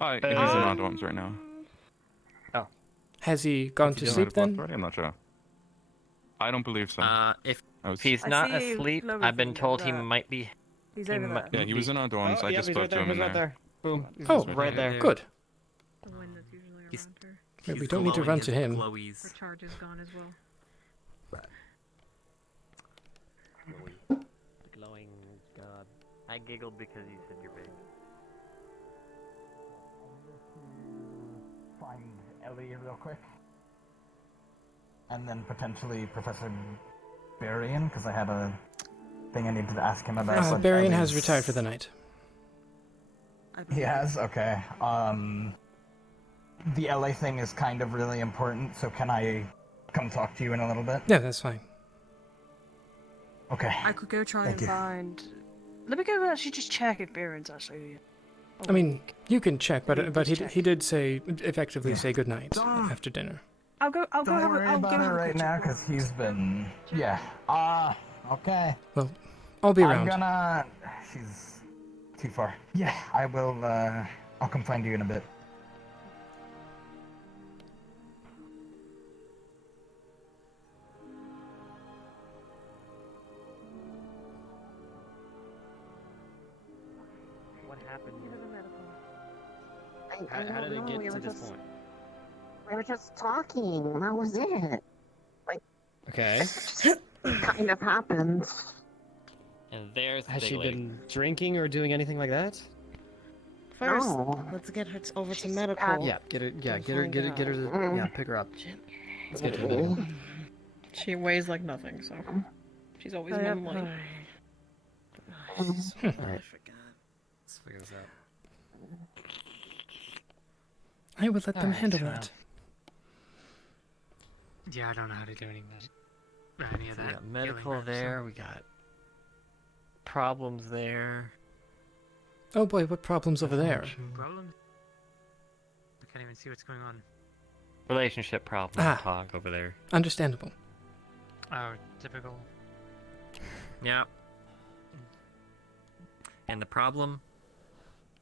He's in our dorms right now. Has he gone to sleep then? Already? I'm not sure. I don't believe so. If I was- he's I not see asleep, glowing I've been thing told over he there. might be. He's he over might there. Yeah, he was in our dorms. I just spoke to him in there. Boom. Oh, right there. Good. The one that's usually around her. Wait, we don't need to run to him. Her charge is gone as well. Glowing god. I giggled because you said you're big. Find Ellie real quick. And then potentially Professor Barian, because I had a thing I needed to ask him about. but Barian has Ellie's- retired for the night. He has? Okay. The LA thing is kind of really important, so can I come talk to you in a little bit? Yeah, that's fine. Okay. I could go try Thank and you. find. Let me go actually just check if Baron's actually. I mean, you can check, Maybe but just he check. he did say effectively say good night after dinner. I'll go. I'll go Don't have worry a. I'll go about have it a right quick now, check. because he's been... Yeah. Okay. Well, I'll be I'm around. gonna... She's too far. Yeah, I will, I'll come find you in a bit. What happened? How did it get to this point? We were just talking. That was it. Like, Okay. kind of happened. And there's Has the she big lady. been drinking or doing anything like that? first, No. let's get her over to medical. Yeah, get her. Yeah, and get her. find Get her. Get her. out. Yeah, pick her up. Let's get to the medical. She weighs like nothing, so she's always been light. All right. Let's figure this out. I would let them Alright, handle well. that. Yeah, I don't know how to do any of that. Or any of So that. we got healing medical herbs, so- there. We got problems there. Oh boy, what problems over there? Problem? I can't even see what's going on. Relationship problem Ah. talk over there. Understandable. Oh, typical. Yep. And the problem?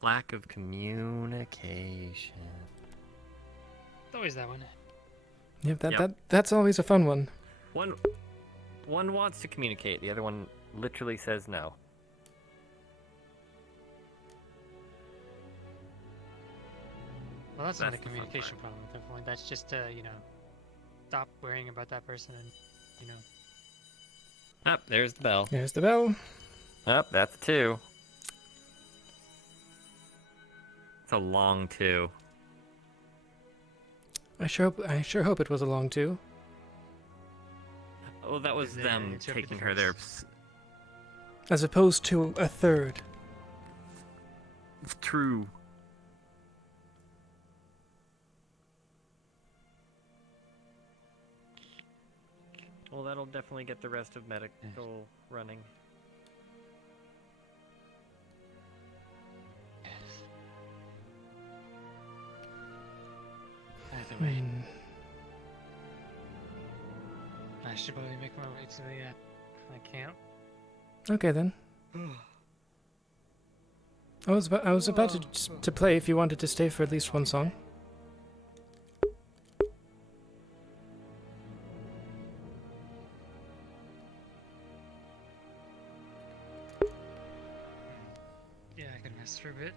Lack of communication. It's always that one. Yep, Yep. that's always a fun one. One wants to communicate, the other one literally says no. Well, that's not a That's the fun communication problem, definitely. That's just to, stop worrying about that person and, Up, there's the bell. There's the bell. Up, that's a 2. It's a long 2. I sure hope it was a long 2. Oh, that was them taking her there. As opposed to a third. True. Well, that'll definitely get the rest of medical running. Either way. I should probably make my way to the camp. Okay then. I was about to play if you wanted to stay for at least one song. Yeah, I could rest for a bit.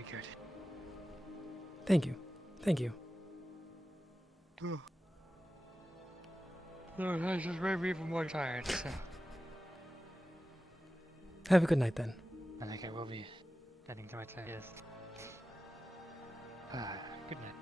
Very good. Thank you. Thank you. No, I just made me even more tired, so. Have a good night then. I think I will be heading to my class. Yes. Good night.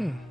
Hmm.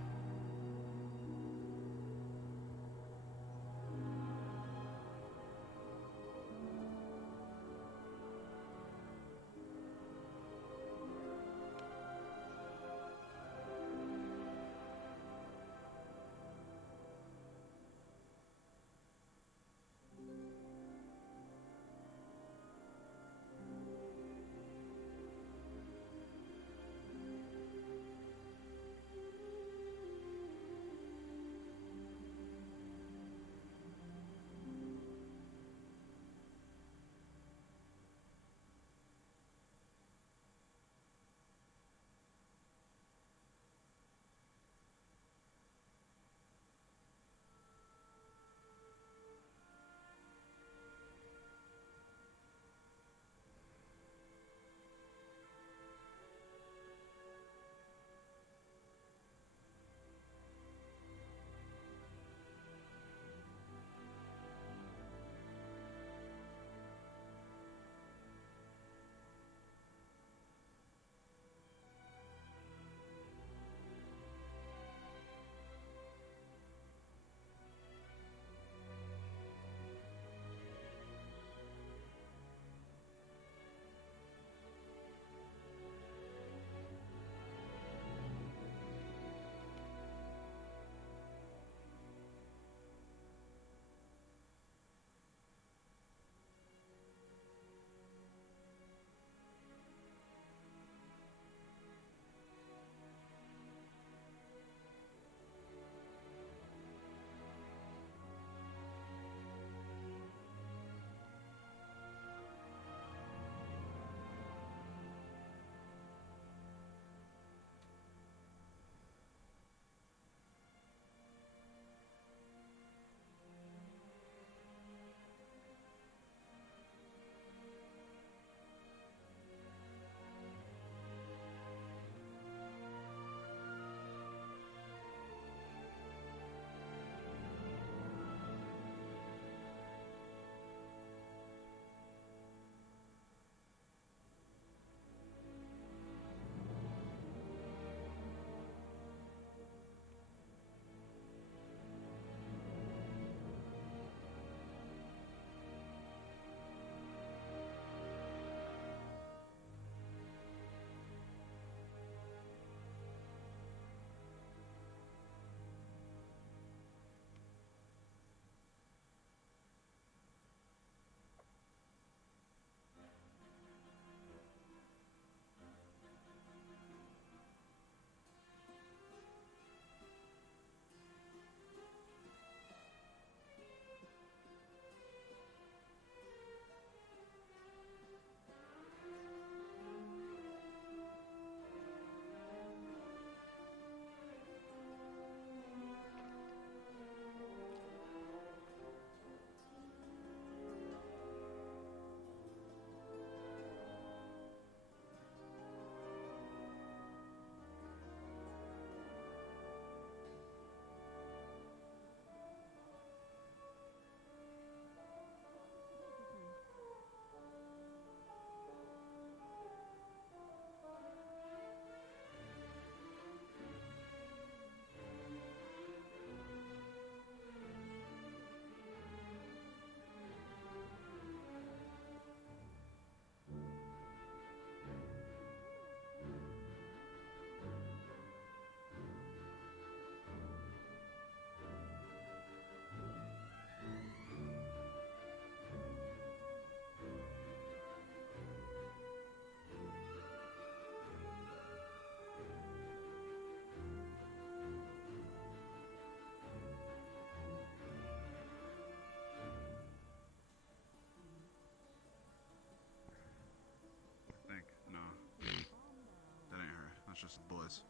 That's just the boys.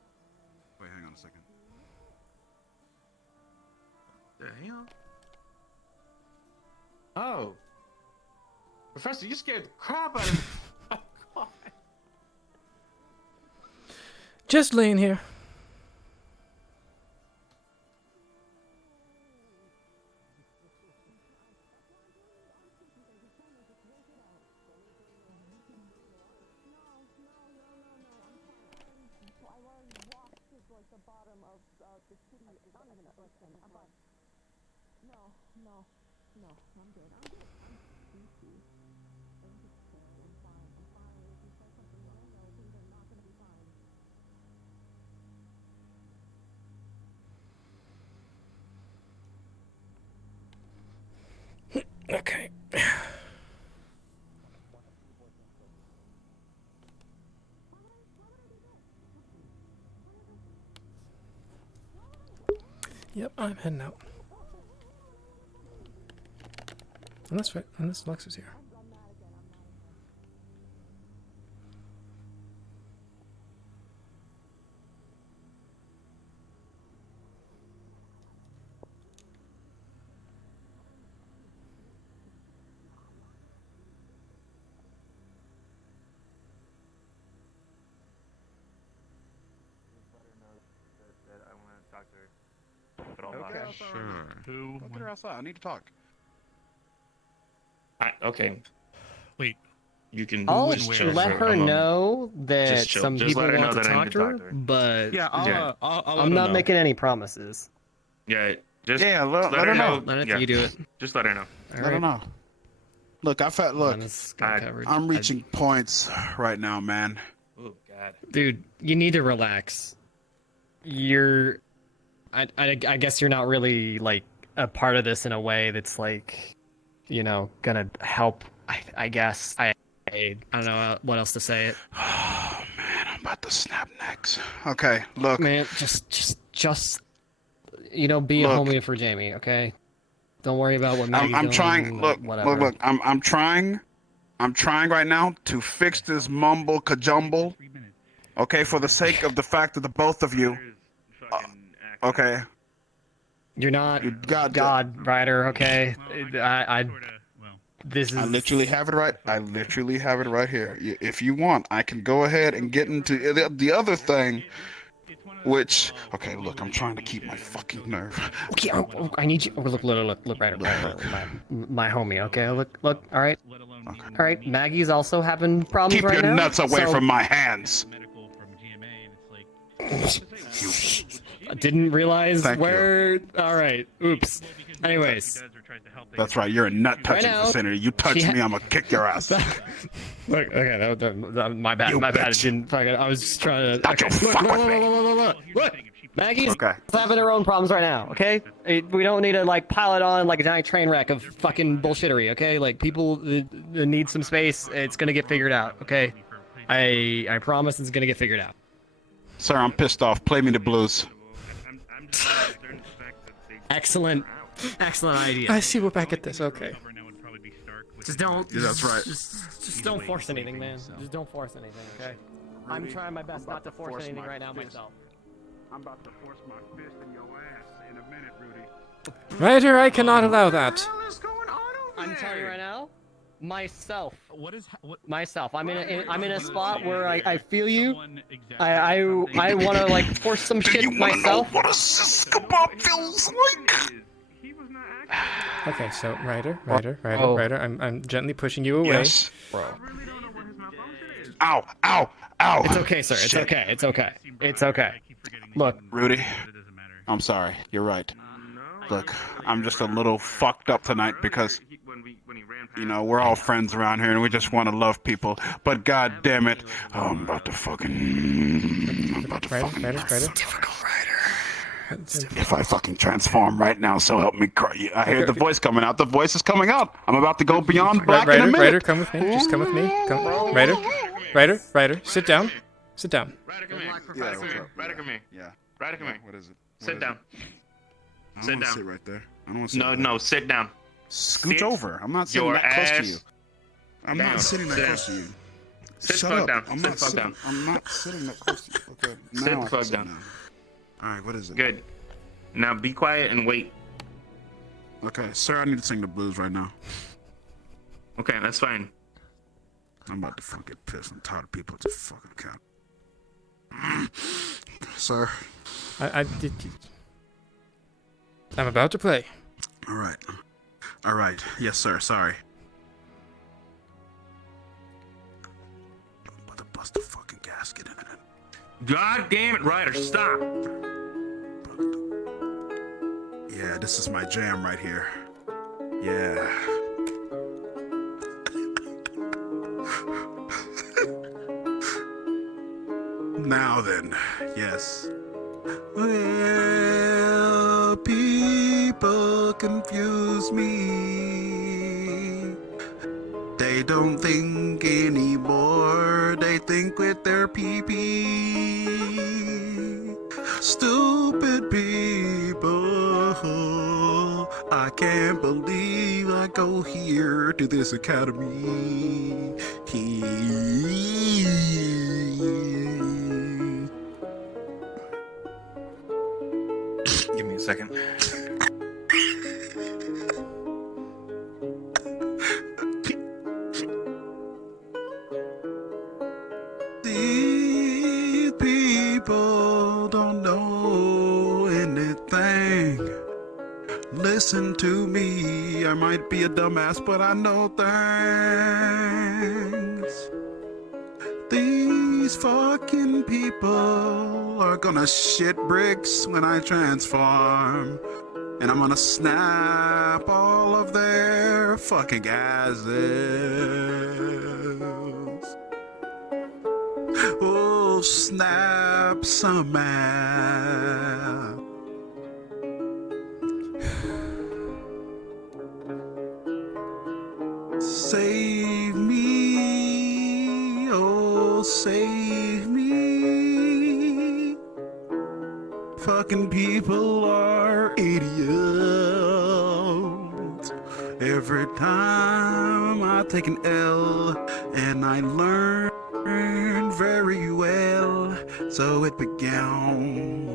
Wait, hang on a second. Damn. Oh. Professor, you scared the crap out of me. Oh, God. Just laying here. bottom of the city. It's not even a ocean. No, I'm good. I'm good. I'm easy. Everything's cool. I'm fine. I'm fine. If you say something that I know, things are not gonna be fine. Okay. Yep, I'm heading out. Unless Lex is here. I want to talk to her. But I'll Okay, not. sure. Who? Get her outside. I need to talk. Okay. Wait. You can I'll chill let for her a moment. know that Just chill. some Just people let her want know to that I talk need to to her, talk to her. but Yeah, I'll I'm let her not know. making any promises. Yeah, just let her know. You do it. Just let her know. Let her know. Look, covered. I'm reaching points right now, man. Oh God. Dude, you need to relax. I guess you're not really like a part of this in a way that's like, gonna help. I guess I don't know what else to say. Oh man, I'm about to snap necks. Okay, look, man, just be a homie for Jamie, okay? Don't worry about what Maggie's I'm doing. trying. Look, whatever. look. I'm trying. I'm trying right now to fix this mumble kajumble. Okay, for the sake of the fact of the both of you. Okay. You're not God, Ryder, okay? This is. I literally have it right. I literally have it right here. If you want, I can go ahead and get into the other thing. Which, okay, look, I'm trying to keep my fucking nerve. Okay, I need you. Look, Ryder, my homie, okay? Look, all right? All right, Maggie's also having problems Keep right your now. nuts away so- from my hands. I didn't realize Thank where. All right, oops. Anyways. That's right, you're a nut touching now, vicinity. You touch me, I'm gonna kick your ass. Look, okay, that, my bad. My bad. I didn't fucking. I was just trying to. Okay, look. Maggie's having her own problems right now. Okay, we don't need to like pile it on like a giant train wreck of fucking bullshittery. Okay, like people need some space. It's gonna get figured out. Okay, I promise it's gonna get figured out. Sir, I'm pissed off. Play me the blues. Excellent idea. I see we're back at this. Okay. Just don't. Yeah, that's right. Just don't force anything, man. Just don't force anything, okay? I'm trying my best not to force anything right now myself. I'm about to force my fist in your ass in a minute, Rudy. Ryder, I cannot allow that. I'm telling you right now, myself. Myself. I'm in a spot where I feel you. I want to like force some shit you wanna myself. Know what a kebab feels like? Okay, so Ryder, Oh. I'm gently pushing you away. Yes. Bro. Ow! It's okay, sir. It's okay. Look, Rudy, I'm sorry. You're right. Look, I'm just a little fucked up tonight because, we're all friends around here and we just want to love people. But god damn it, I'm about to fucking... Ryder. If I fucking transform right now, so help me cry. I hear the voice coming out. The voice is coming out. I'm about to go beyond black in a minute. Ryder, come with me. Just come with me. Come. Ryder, sit down. Ryder, come here. Ryder, come here. Yeah. Ryder, come here. What is it? Sit down. I don't want to sit right there. I don't want to sit No, sit down. Scooch over. I'm not sitting that close to you. I'm not sitting that close to you. Sit Shut the fuck up. down. I'm Sit not the fuck sitting. down. I'm not sitting that close to you. Okay. Sit Now the I can fuck sit down. down. All right. What is it? Good. Now be quiet and wait. Okay, sir. I need to sing the blues right now. Okay, that's fine. I'm about to fucking get pissed. I'm tired of people just fucking count. Sir. I'm about to play. All right. Yes, sir. Sorry. I'm about to bust the fucking gasket in it. God damn it, Ryder, stop. this is my jam right here. Yeah. Now then, yes. Well, people confuse me. They don't think anymore. They think with their pee-pee. Stupid people. I can't believe I go here to this academy. Give me a second. These people don't know anything. Listen to me, I might be a dumbass, but I know things. These fucking people are gonna shit bricks when I transform. And I'm gonna snap all of their fucking asses. Oh, snap some ass. Save me, oh, save me. Fucking people are idiots. Every time I take an L and I learn very well, so it began.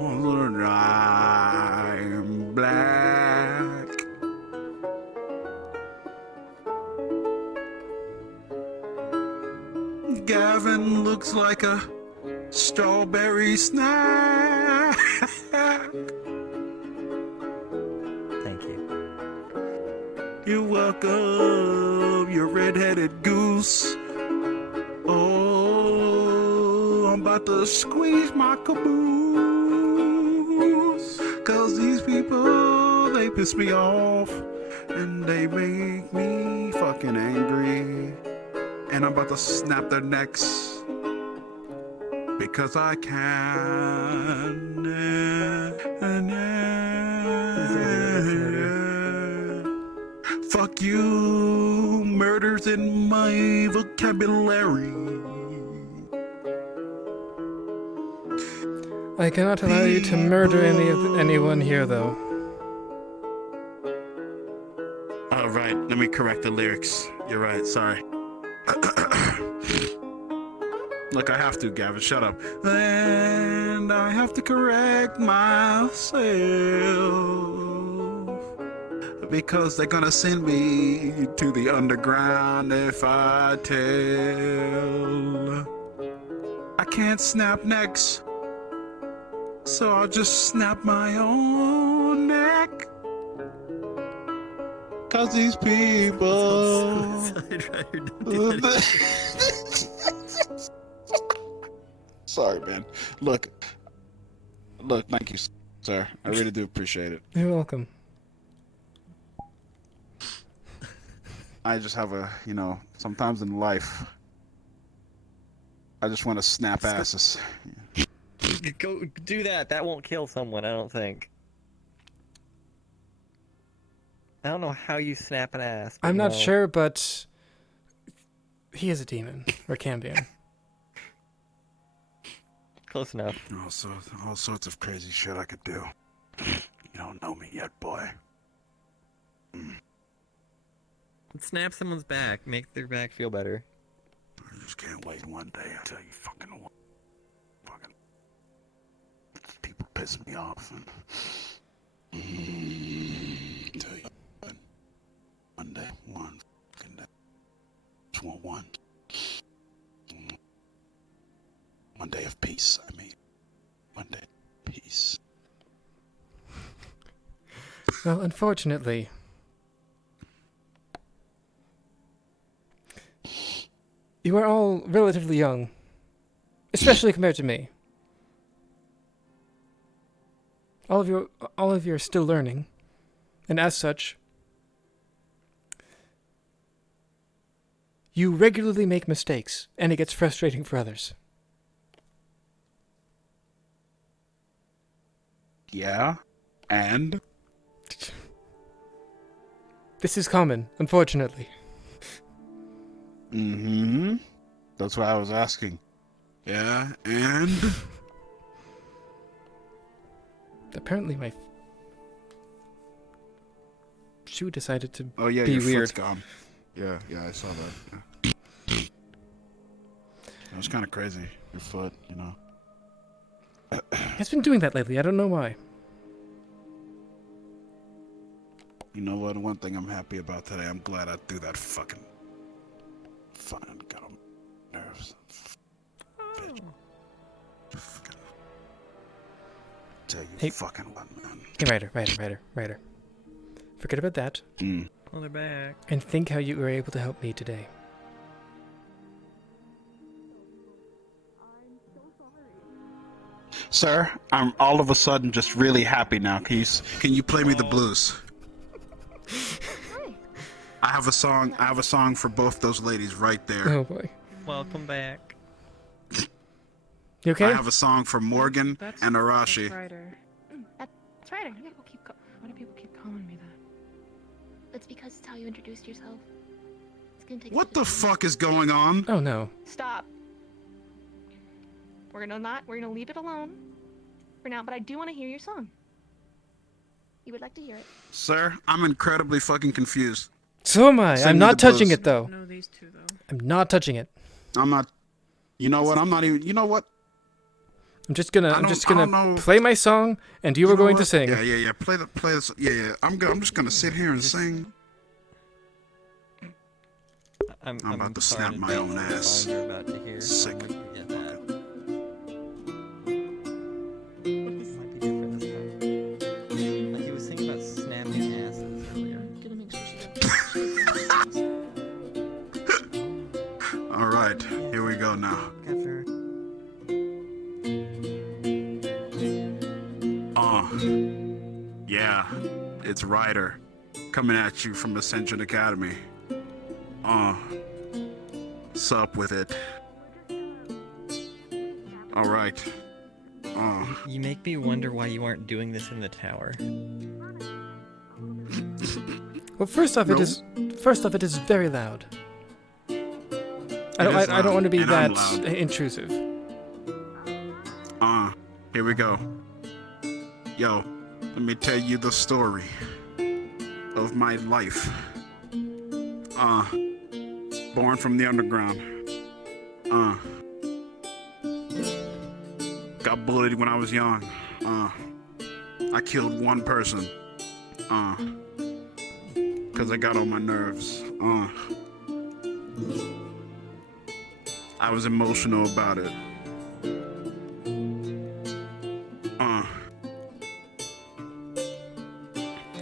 I'm black. Gavin looks like a strawberry snack. Thank you. You're welcome, you red-headed goose. Oh, I'm about to squeeze my caboose. 'Cause these people, they piss me off. And they make me fucking angry. And I'm about to snap their necks. Because I can. Fuck you, murder's in my vocabulary. I cannot allow you to murder anyone here, though. All right, let me correct the lyrics. You're right, sorry. Look, I have to, Gavin, shut up. And I have to correct myself. Because they're gonna send me to the underground if I tell. I can't snap necks, so I'll just snap my own neck. 'Cause these people. Sorry, man. Look, thank you, sir. I really do appreciate it. You're welcome. I just have sometimes in life, I just want to snap asses. Go do that. That won't kill someone, I don't think. I don't know how you snap an ass. I'm not no. sure, but he is a demon, or can be. Close enough. All sorts of crazy shit I could do. You don't know me yet, boy. Snap someone's back. Make their back feel better. I just can't wait one day until you fucking people piss me off. Tell you one day, one fucking day. Just want one. One day of peace, I mean. One day of peace. Well, unfortunately, you are all relatively young, especially compared to me. All of you are still learning. And as such, you regularly make mistakes, and it gets frustrating for others. Yeah, and? This is common, unfortunately. Mm-hmm. That's why I was asking. Yeah, and? Apparently my shoe decided to Oh yeah, be your weird. foot's gone. Yeah, I saw that. Yeah. It was kind of crazy. Your foot, you know. It's been doing that lately. I don't know why. You know what? One thing I'm happy about today, I'm glad I threw that fucking got on my nerves. Bitch. Tell you Hey. fucking what, man. Hey, Ryder. Forget about that. Well, they're back. And think how you were able to help me today. Sir, I'm all of a sudden just really happy now. Can you play me the blues? I have a song for both those ladies right there. Oh boy. Welcome back. You okay? I have a song for Morgan and Arashi. That's right. Why do people keep calling me that? It's because it's how you introduced yourself. It's gonna take. What the fuck is going on? Oh no. Stop. We're gonna leave it alone for now. But I do want to hear your song. You would like to hear it. Sir, I'm incredibly fucking confused. So am I. Sing I'm me not the touching blues. it though. No, these two though. I'm not touching it. I'm not. You know what? I'm not even. You know what? I'm just gonna I don't know. play my song, and you are know going to what? sing. Yeah. Play this. Yeah. I'm just gonna sit here and sing. I'm about to sorry snap my dance own the song ass. You're about to hear. Sick. Yeah, that. Might be different this time. Like he was singing about snapping asses earlier. Gonna make sure she All right, here we go now. Yeah, it's Ryder coming at you from Ascension Academy. Sup with it. All right. You make me wonder why you aren't doing this in the tower. Well, first off, it is very loud. I don't want to be and I'm that loud. intrusive. Here we go. Yo, let me tell you the story of my life. Born from the underground. Got bullied when I was young. I killed one person. Cause I got on my nerves. I was emotional about it.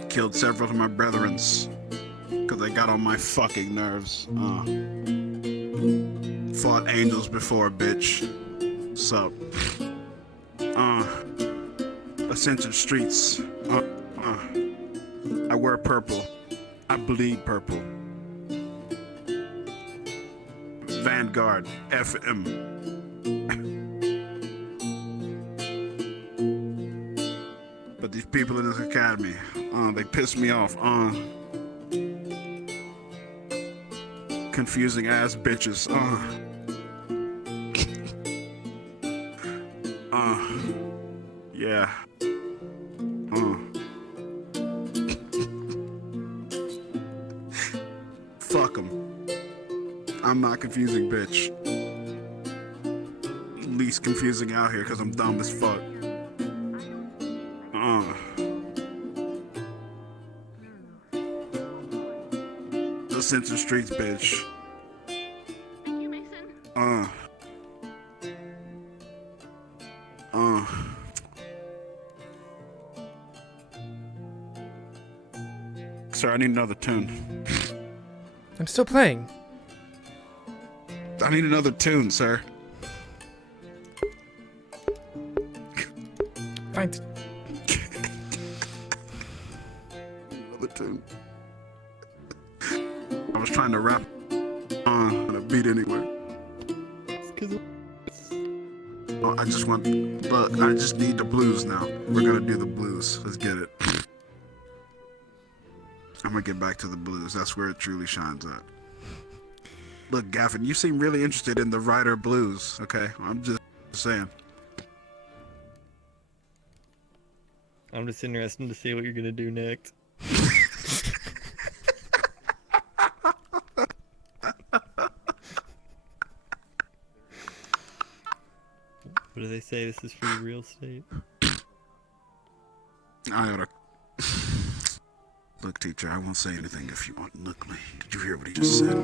Killed several of my brethrens because they got on my fucking nerves. Fought angels before, bitch. Sup? Ascension streets. I wear purple. I bleed purple. Vanguard. FM. But these people in this academy, they piss me off. Confusing ass bitches. Yeah. Fuck them. I'm not confusing bitch. Least confusing out here because I'm dumb as fuck. The Ascension streets, bitch. Thank you, Mason. Sir, I need another tune. I'm still playing. I need another tune, sir. Fine. tune. I was trying to rap on a beat anyway. Oh, I just need the blues now. We're gonna do the blues. Let's get it. I'm gonna get back to the blues. That's where it truly shines at. Look, Gavin, you seem really interested in the Rider blues, okay? I'm just saying. I'm just interested to see what you're gonna do next. What do they say? This is free real estate. I oughta... Look, teacher, I won't say anything if you won't look me. Did you hear what he just said?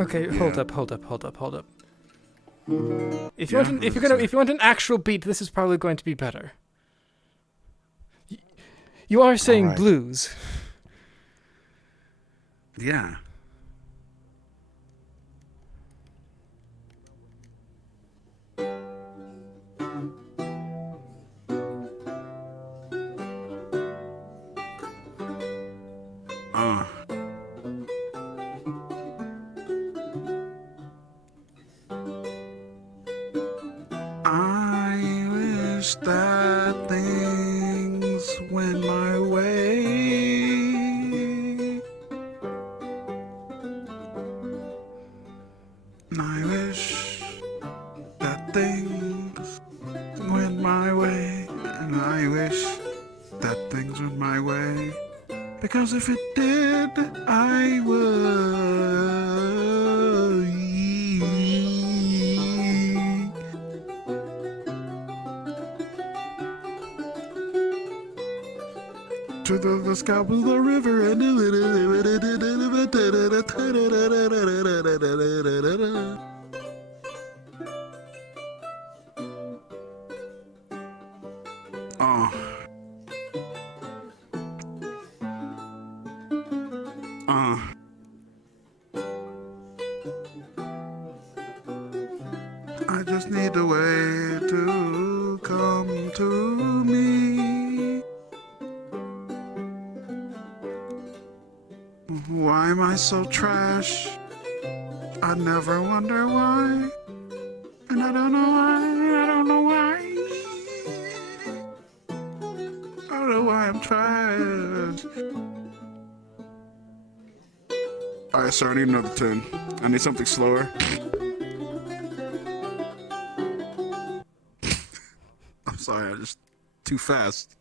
Okay, yeah. hold up. If you want an actual beat, this is probably going to be better. You are saying Alright. blues. Yeah. I wish that things went my way. I wish that things went my way. And I wish that things went my way. Because if it did, I would. To the scalp of the river and I just need a way to come to me. Why am I so trash? I never wonder why. And I don't know why. I don't know why. I don't know why I'm trash. Alright, sir, I need another tune. I need something slower. I'm sorry, I just too fast.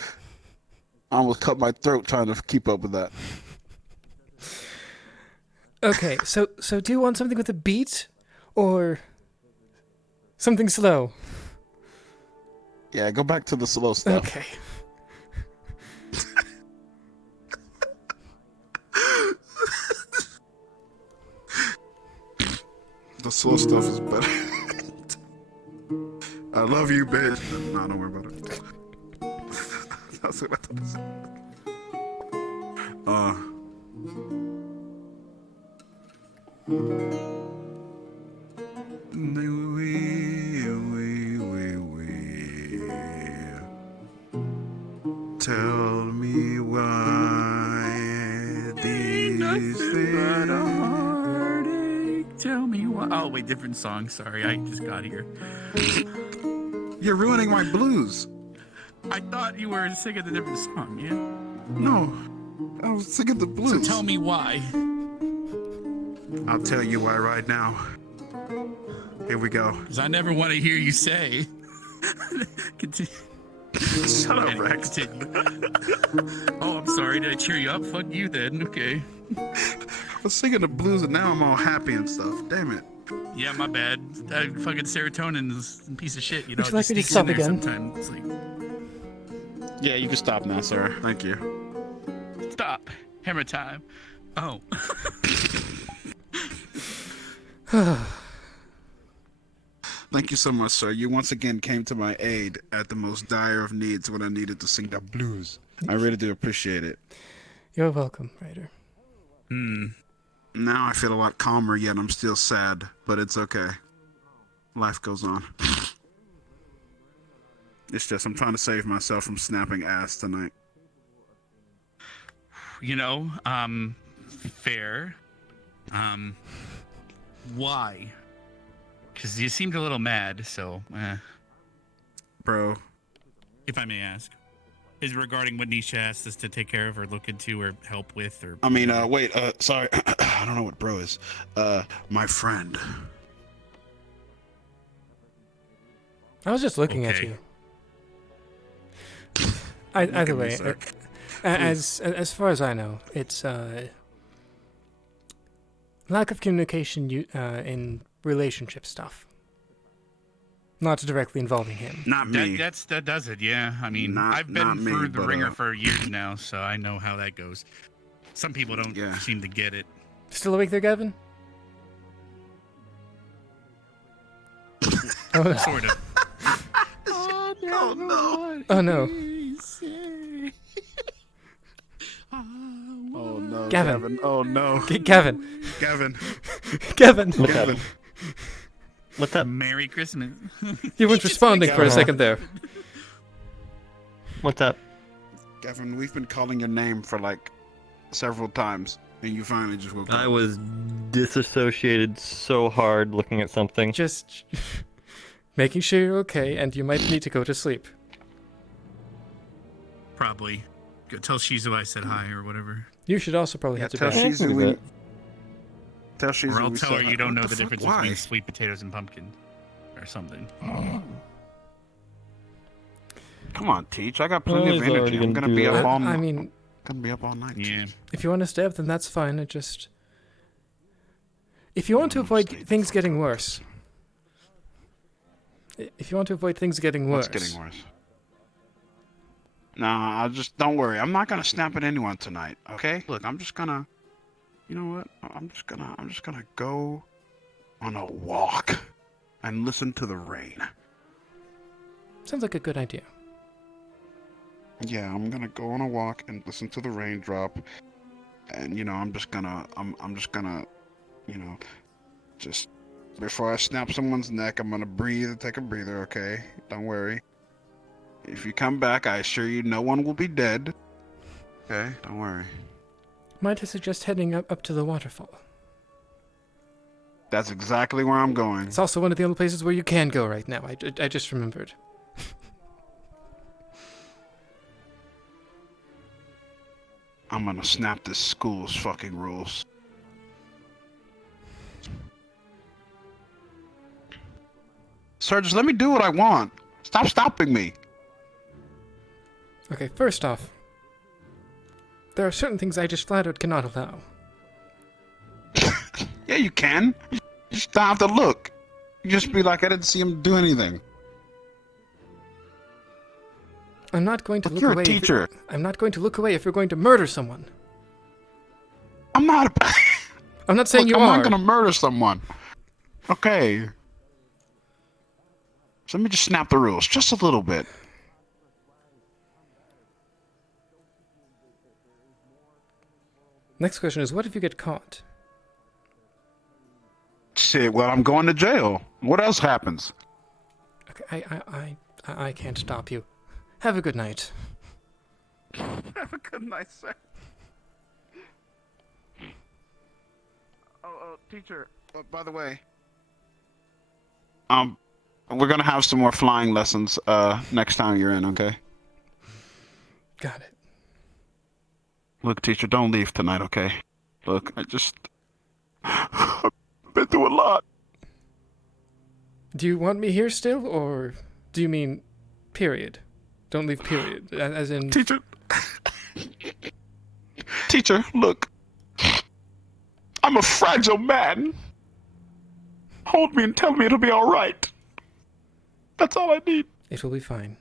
I almost cut my throat trying to keep up with that. Okay, so do you want something with a beat or something slow? Yeah, go back to the slow stuff. Okay. The slow stuff is better. I love you, bitch. No, don't worry about it. That's what I thought it was. Tell me why these things. Tell me why. Oh, wait, different song. Sorry, I just got here. You're ruining my blues. I thought you were singing a different song, yeah? No, I was singing the blues. So tell me why. I'll tell you why right now. Here we go. Because I never want to hear you say. Continue. Shut up, Anyway, Rex. continue. Oh, I'm sorry. Did I cheer you up? Fuck you then. Okay. I was singing the blues and now I'm all happy and stuff. Damn it. Yeah, my bad. Fucking serotonin is a piece of shit. You know, Would you like it me to just stop sneaks in again? there sometimes. It's like, Yeah, you can stop now, sir. Thank you. stop. Hammer time. Oh. Thank you so much, sir. You once again came to my aid at the most dire of needs when I needed to sing the blues. I really do appreciate it. You're welcome, Ryder. Now I feel a lot calmer, yet I'm still sad, but it's okay. Life goes on. It's just I'm trying to save myself from snapping ass tonight. You know, fair. Why? Because you seemed a little mad, so, Bro. If I may ask. Is regarding what Nisha asked us to take care of or look into or help with or... I mean, wait, sorry. I don't know what bro is. My friend. I was just looking at you. Either way, as far as I know, it's lack of communication in relationship stuff. Not directly involving him. Not me. That does it, yeah. I mean, I've been through the ringer for years now, so I know how that goes. Some people don't seem to get it. Still awake there, Gavin? Oh, no. Sort of. Oh no. Oh no. Oh no, Gavin. Gavin. Oh no. Gavin. Gavin. Gavin. Gavin. What's up? Merry Christmas. You weren't responding for a second there. What's up? Gavin, we've been calling your name for like several times, and you finally just woke up. I was disassociated so hard looking at something. Just making sure you're okay, and you might need to go to sleep. Probably. Go tell Shizu I said hi or whatever. You should also probably have to tell bed. Shizu we... Tell Shizu Or I'll we tell her said- you don't know What the fuck? difference Why? between sweet potatoes and pumpkin. Or something. Come on, Teach. I got plenty of energy. I'm gonna be up all night. I mean, gonna be up all night. Yeah. if you want to stay up, then that's fine. It just... If you want to avoid things getting worse... If you want to avoid things getting worse... What's getting worse? Nah, I just don't worry. I'm not gonna snap at anyone tonight. Okay? Look, I'm just gonna. You know what? I'm just gonna go on a walk and listen to the rain. Sounds like a good idea. Yeah, I'm gonna go on a walk and listen to the raindrop, and you know, I'm just gonna, you know, just before I snap someone's neck, I'm gonna breathe and take a breather. Okay? Don't worry. If you come back, I assure you, no one will be dead. Okay? Don't worry. Might I suggest heading up to the waterfall? That's exactly where I'm going. It's also one of the only places where you can go right now. I just remembered. I'm gonna snap this school's fucking rules. Sir, just let me do what I want. Stop stopping me. Okay, first off, there are certain things I just flat out cannot allow. Yeah, you can. You just don't have to look. You just be like, I didn't see him do anything. I'm not going to Look, look you're a away. teacher. I'm not going to look away if you're going to murder someone. I'm not. I'm not saying Look, you I'm are. not gonna murder someone. Okay. So let me just snap the rules just a little bit. Next question is, what if you get caught? Shit, well, I'm going to jail. What else happens? Okay, I can't stop you. Have a good night. Have a good night, sir. Oh, teacher. By the way, we're gonna have some more flying lessons next time you're in, okay? Got it. Look, teacher, don't leave tonight, okay? Look, I've been through a lot. Do you want me here still, or do you mean period? Don't leave period, as in... Teacher. Teacher, look. I'm a fragile man. Hold me and tell me it'll be all right. That's all I need. It will be fine.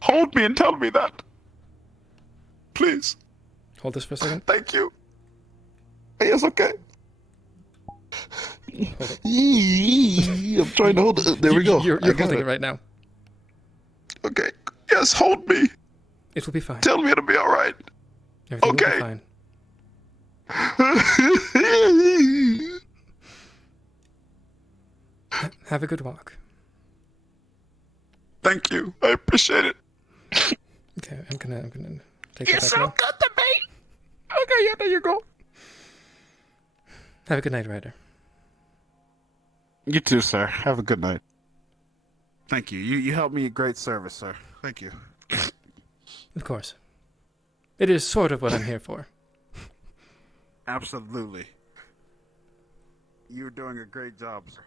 Hold me and tell me that. Please. Hold this for a second. Thank you. Yes, okay. I'm trying to hold it. There we go. You're I got holding it right now. Okay. Yes, hold me. It will be fine. Tell me it'll be all right. Everything will Okay. be fine. Have a good walk. Thank you. I appreciate it. Okay, I'm gonna take You're it back so now. good to me. Okay, yeah, there you go. Have a good night, Ryder. You too, sir. Have a good night. Thank you. You helped me a great service, sir. Thank you. Of course. It is sort of what I'm here for. Absolutely. You're doing a great job, sir.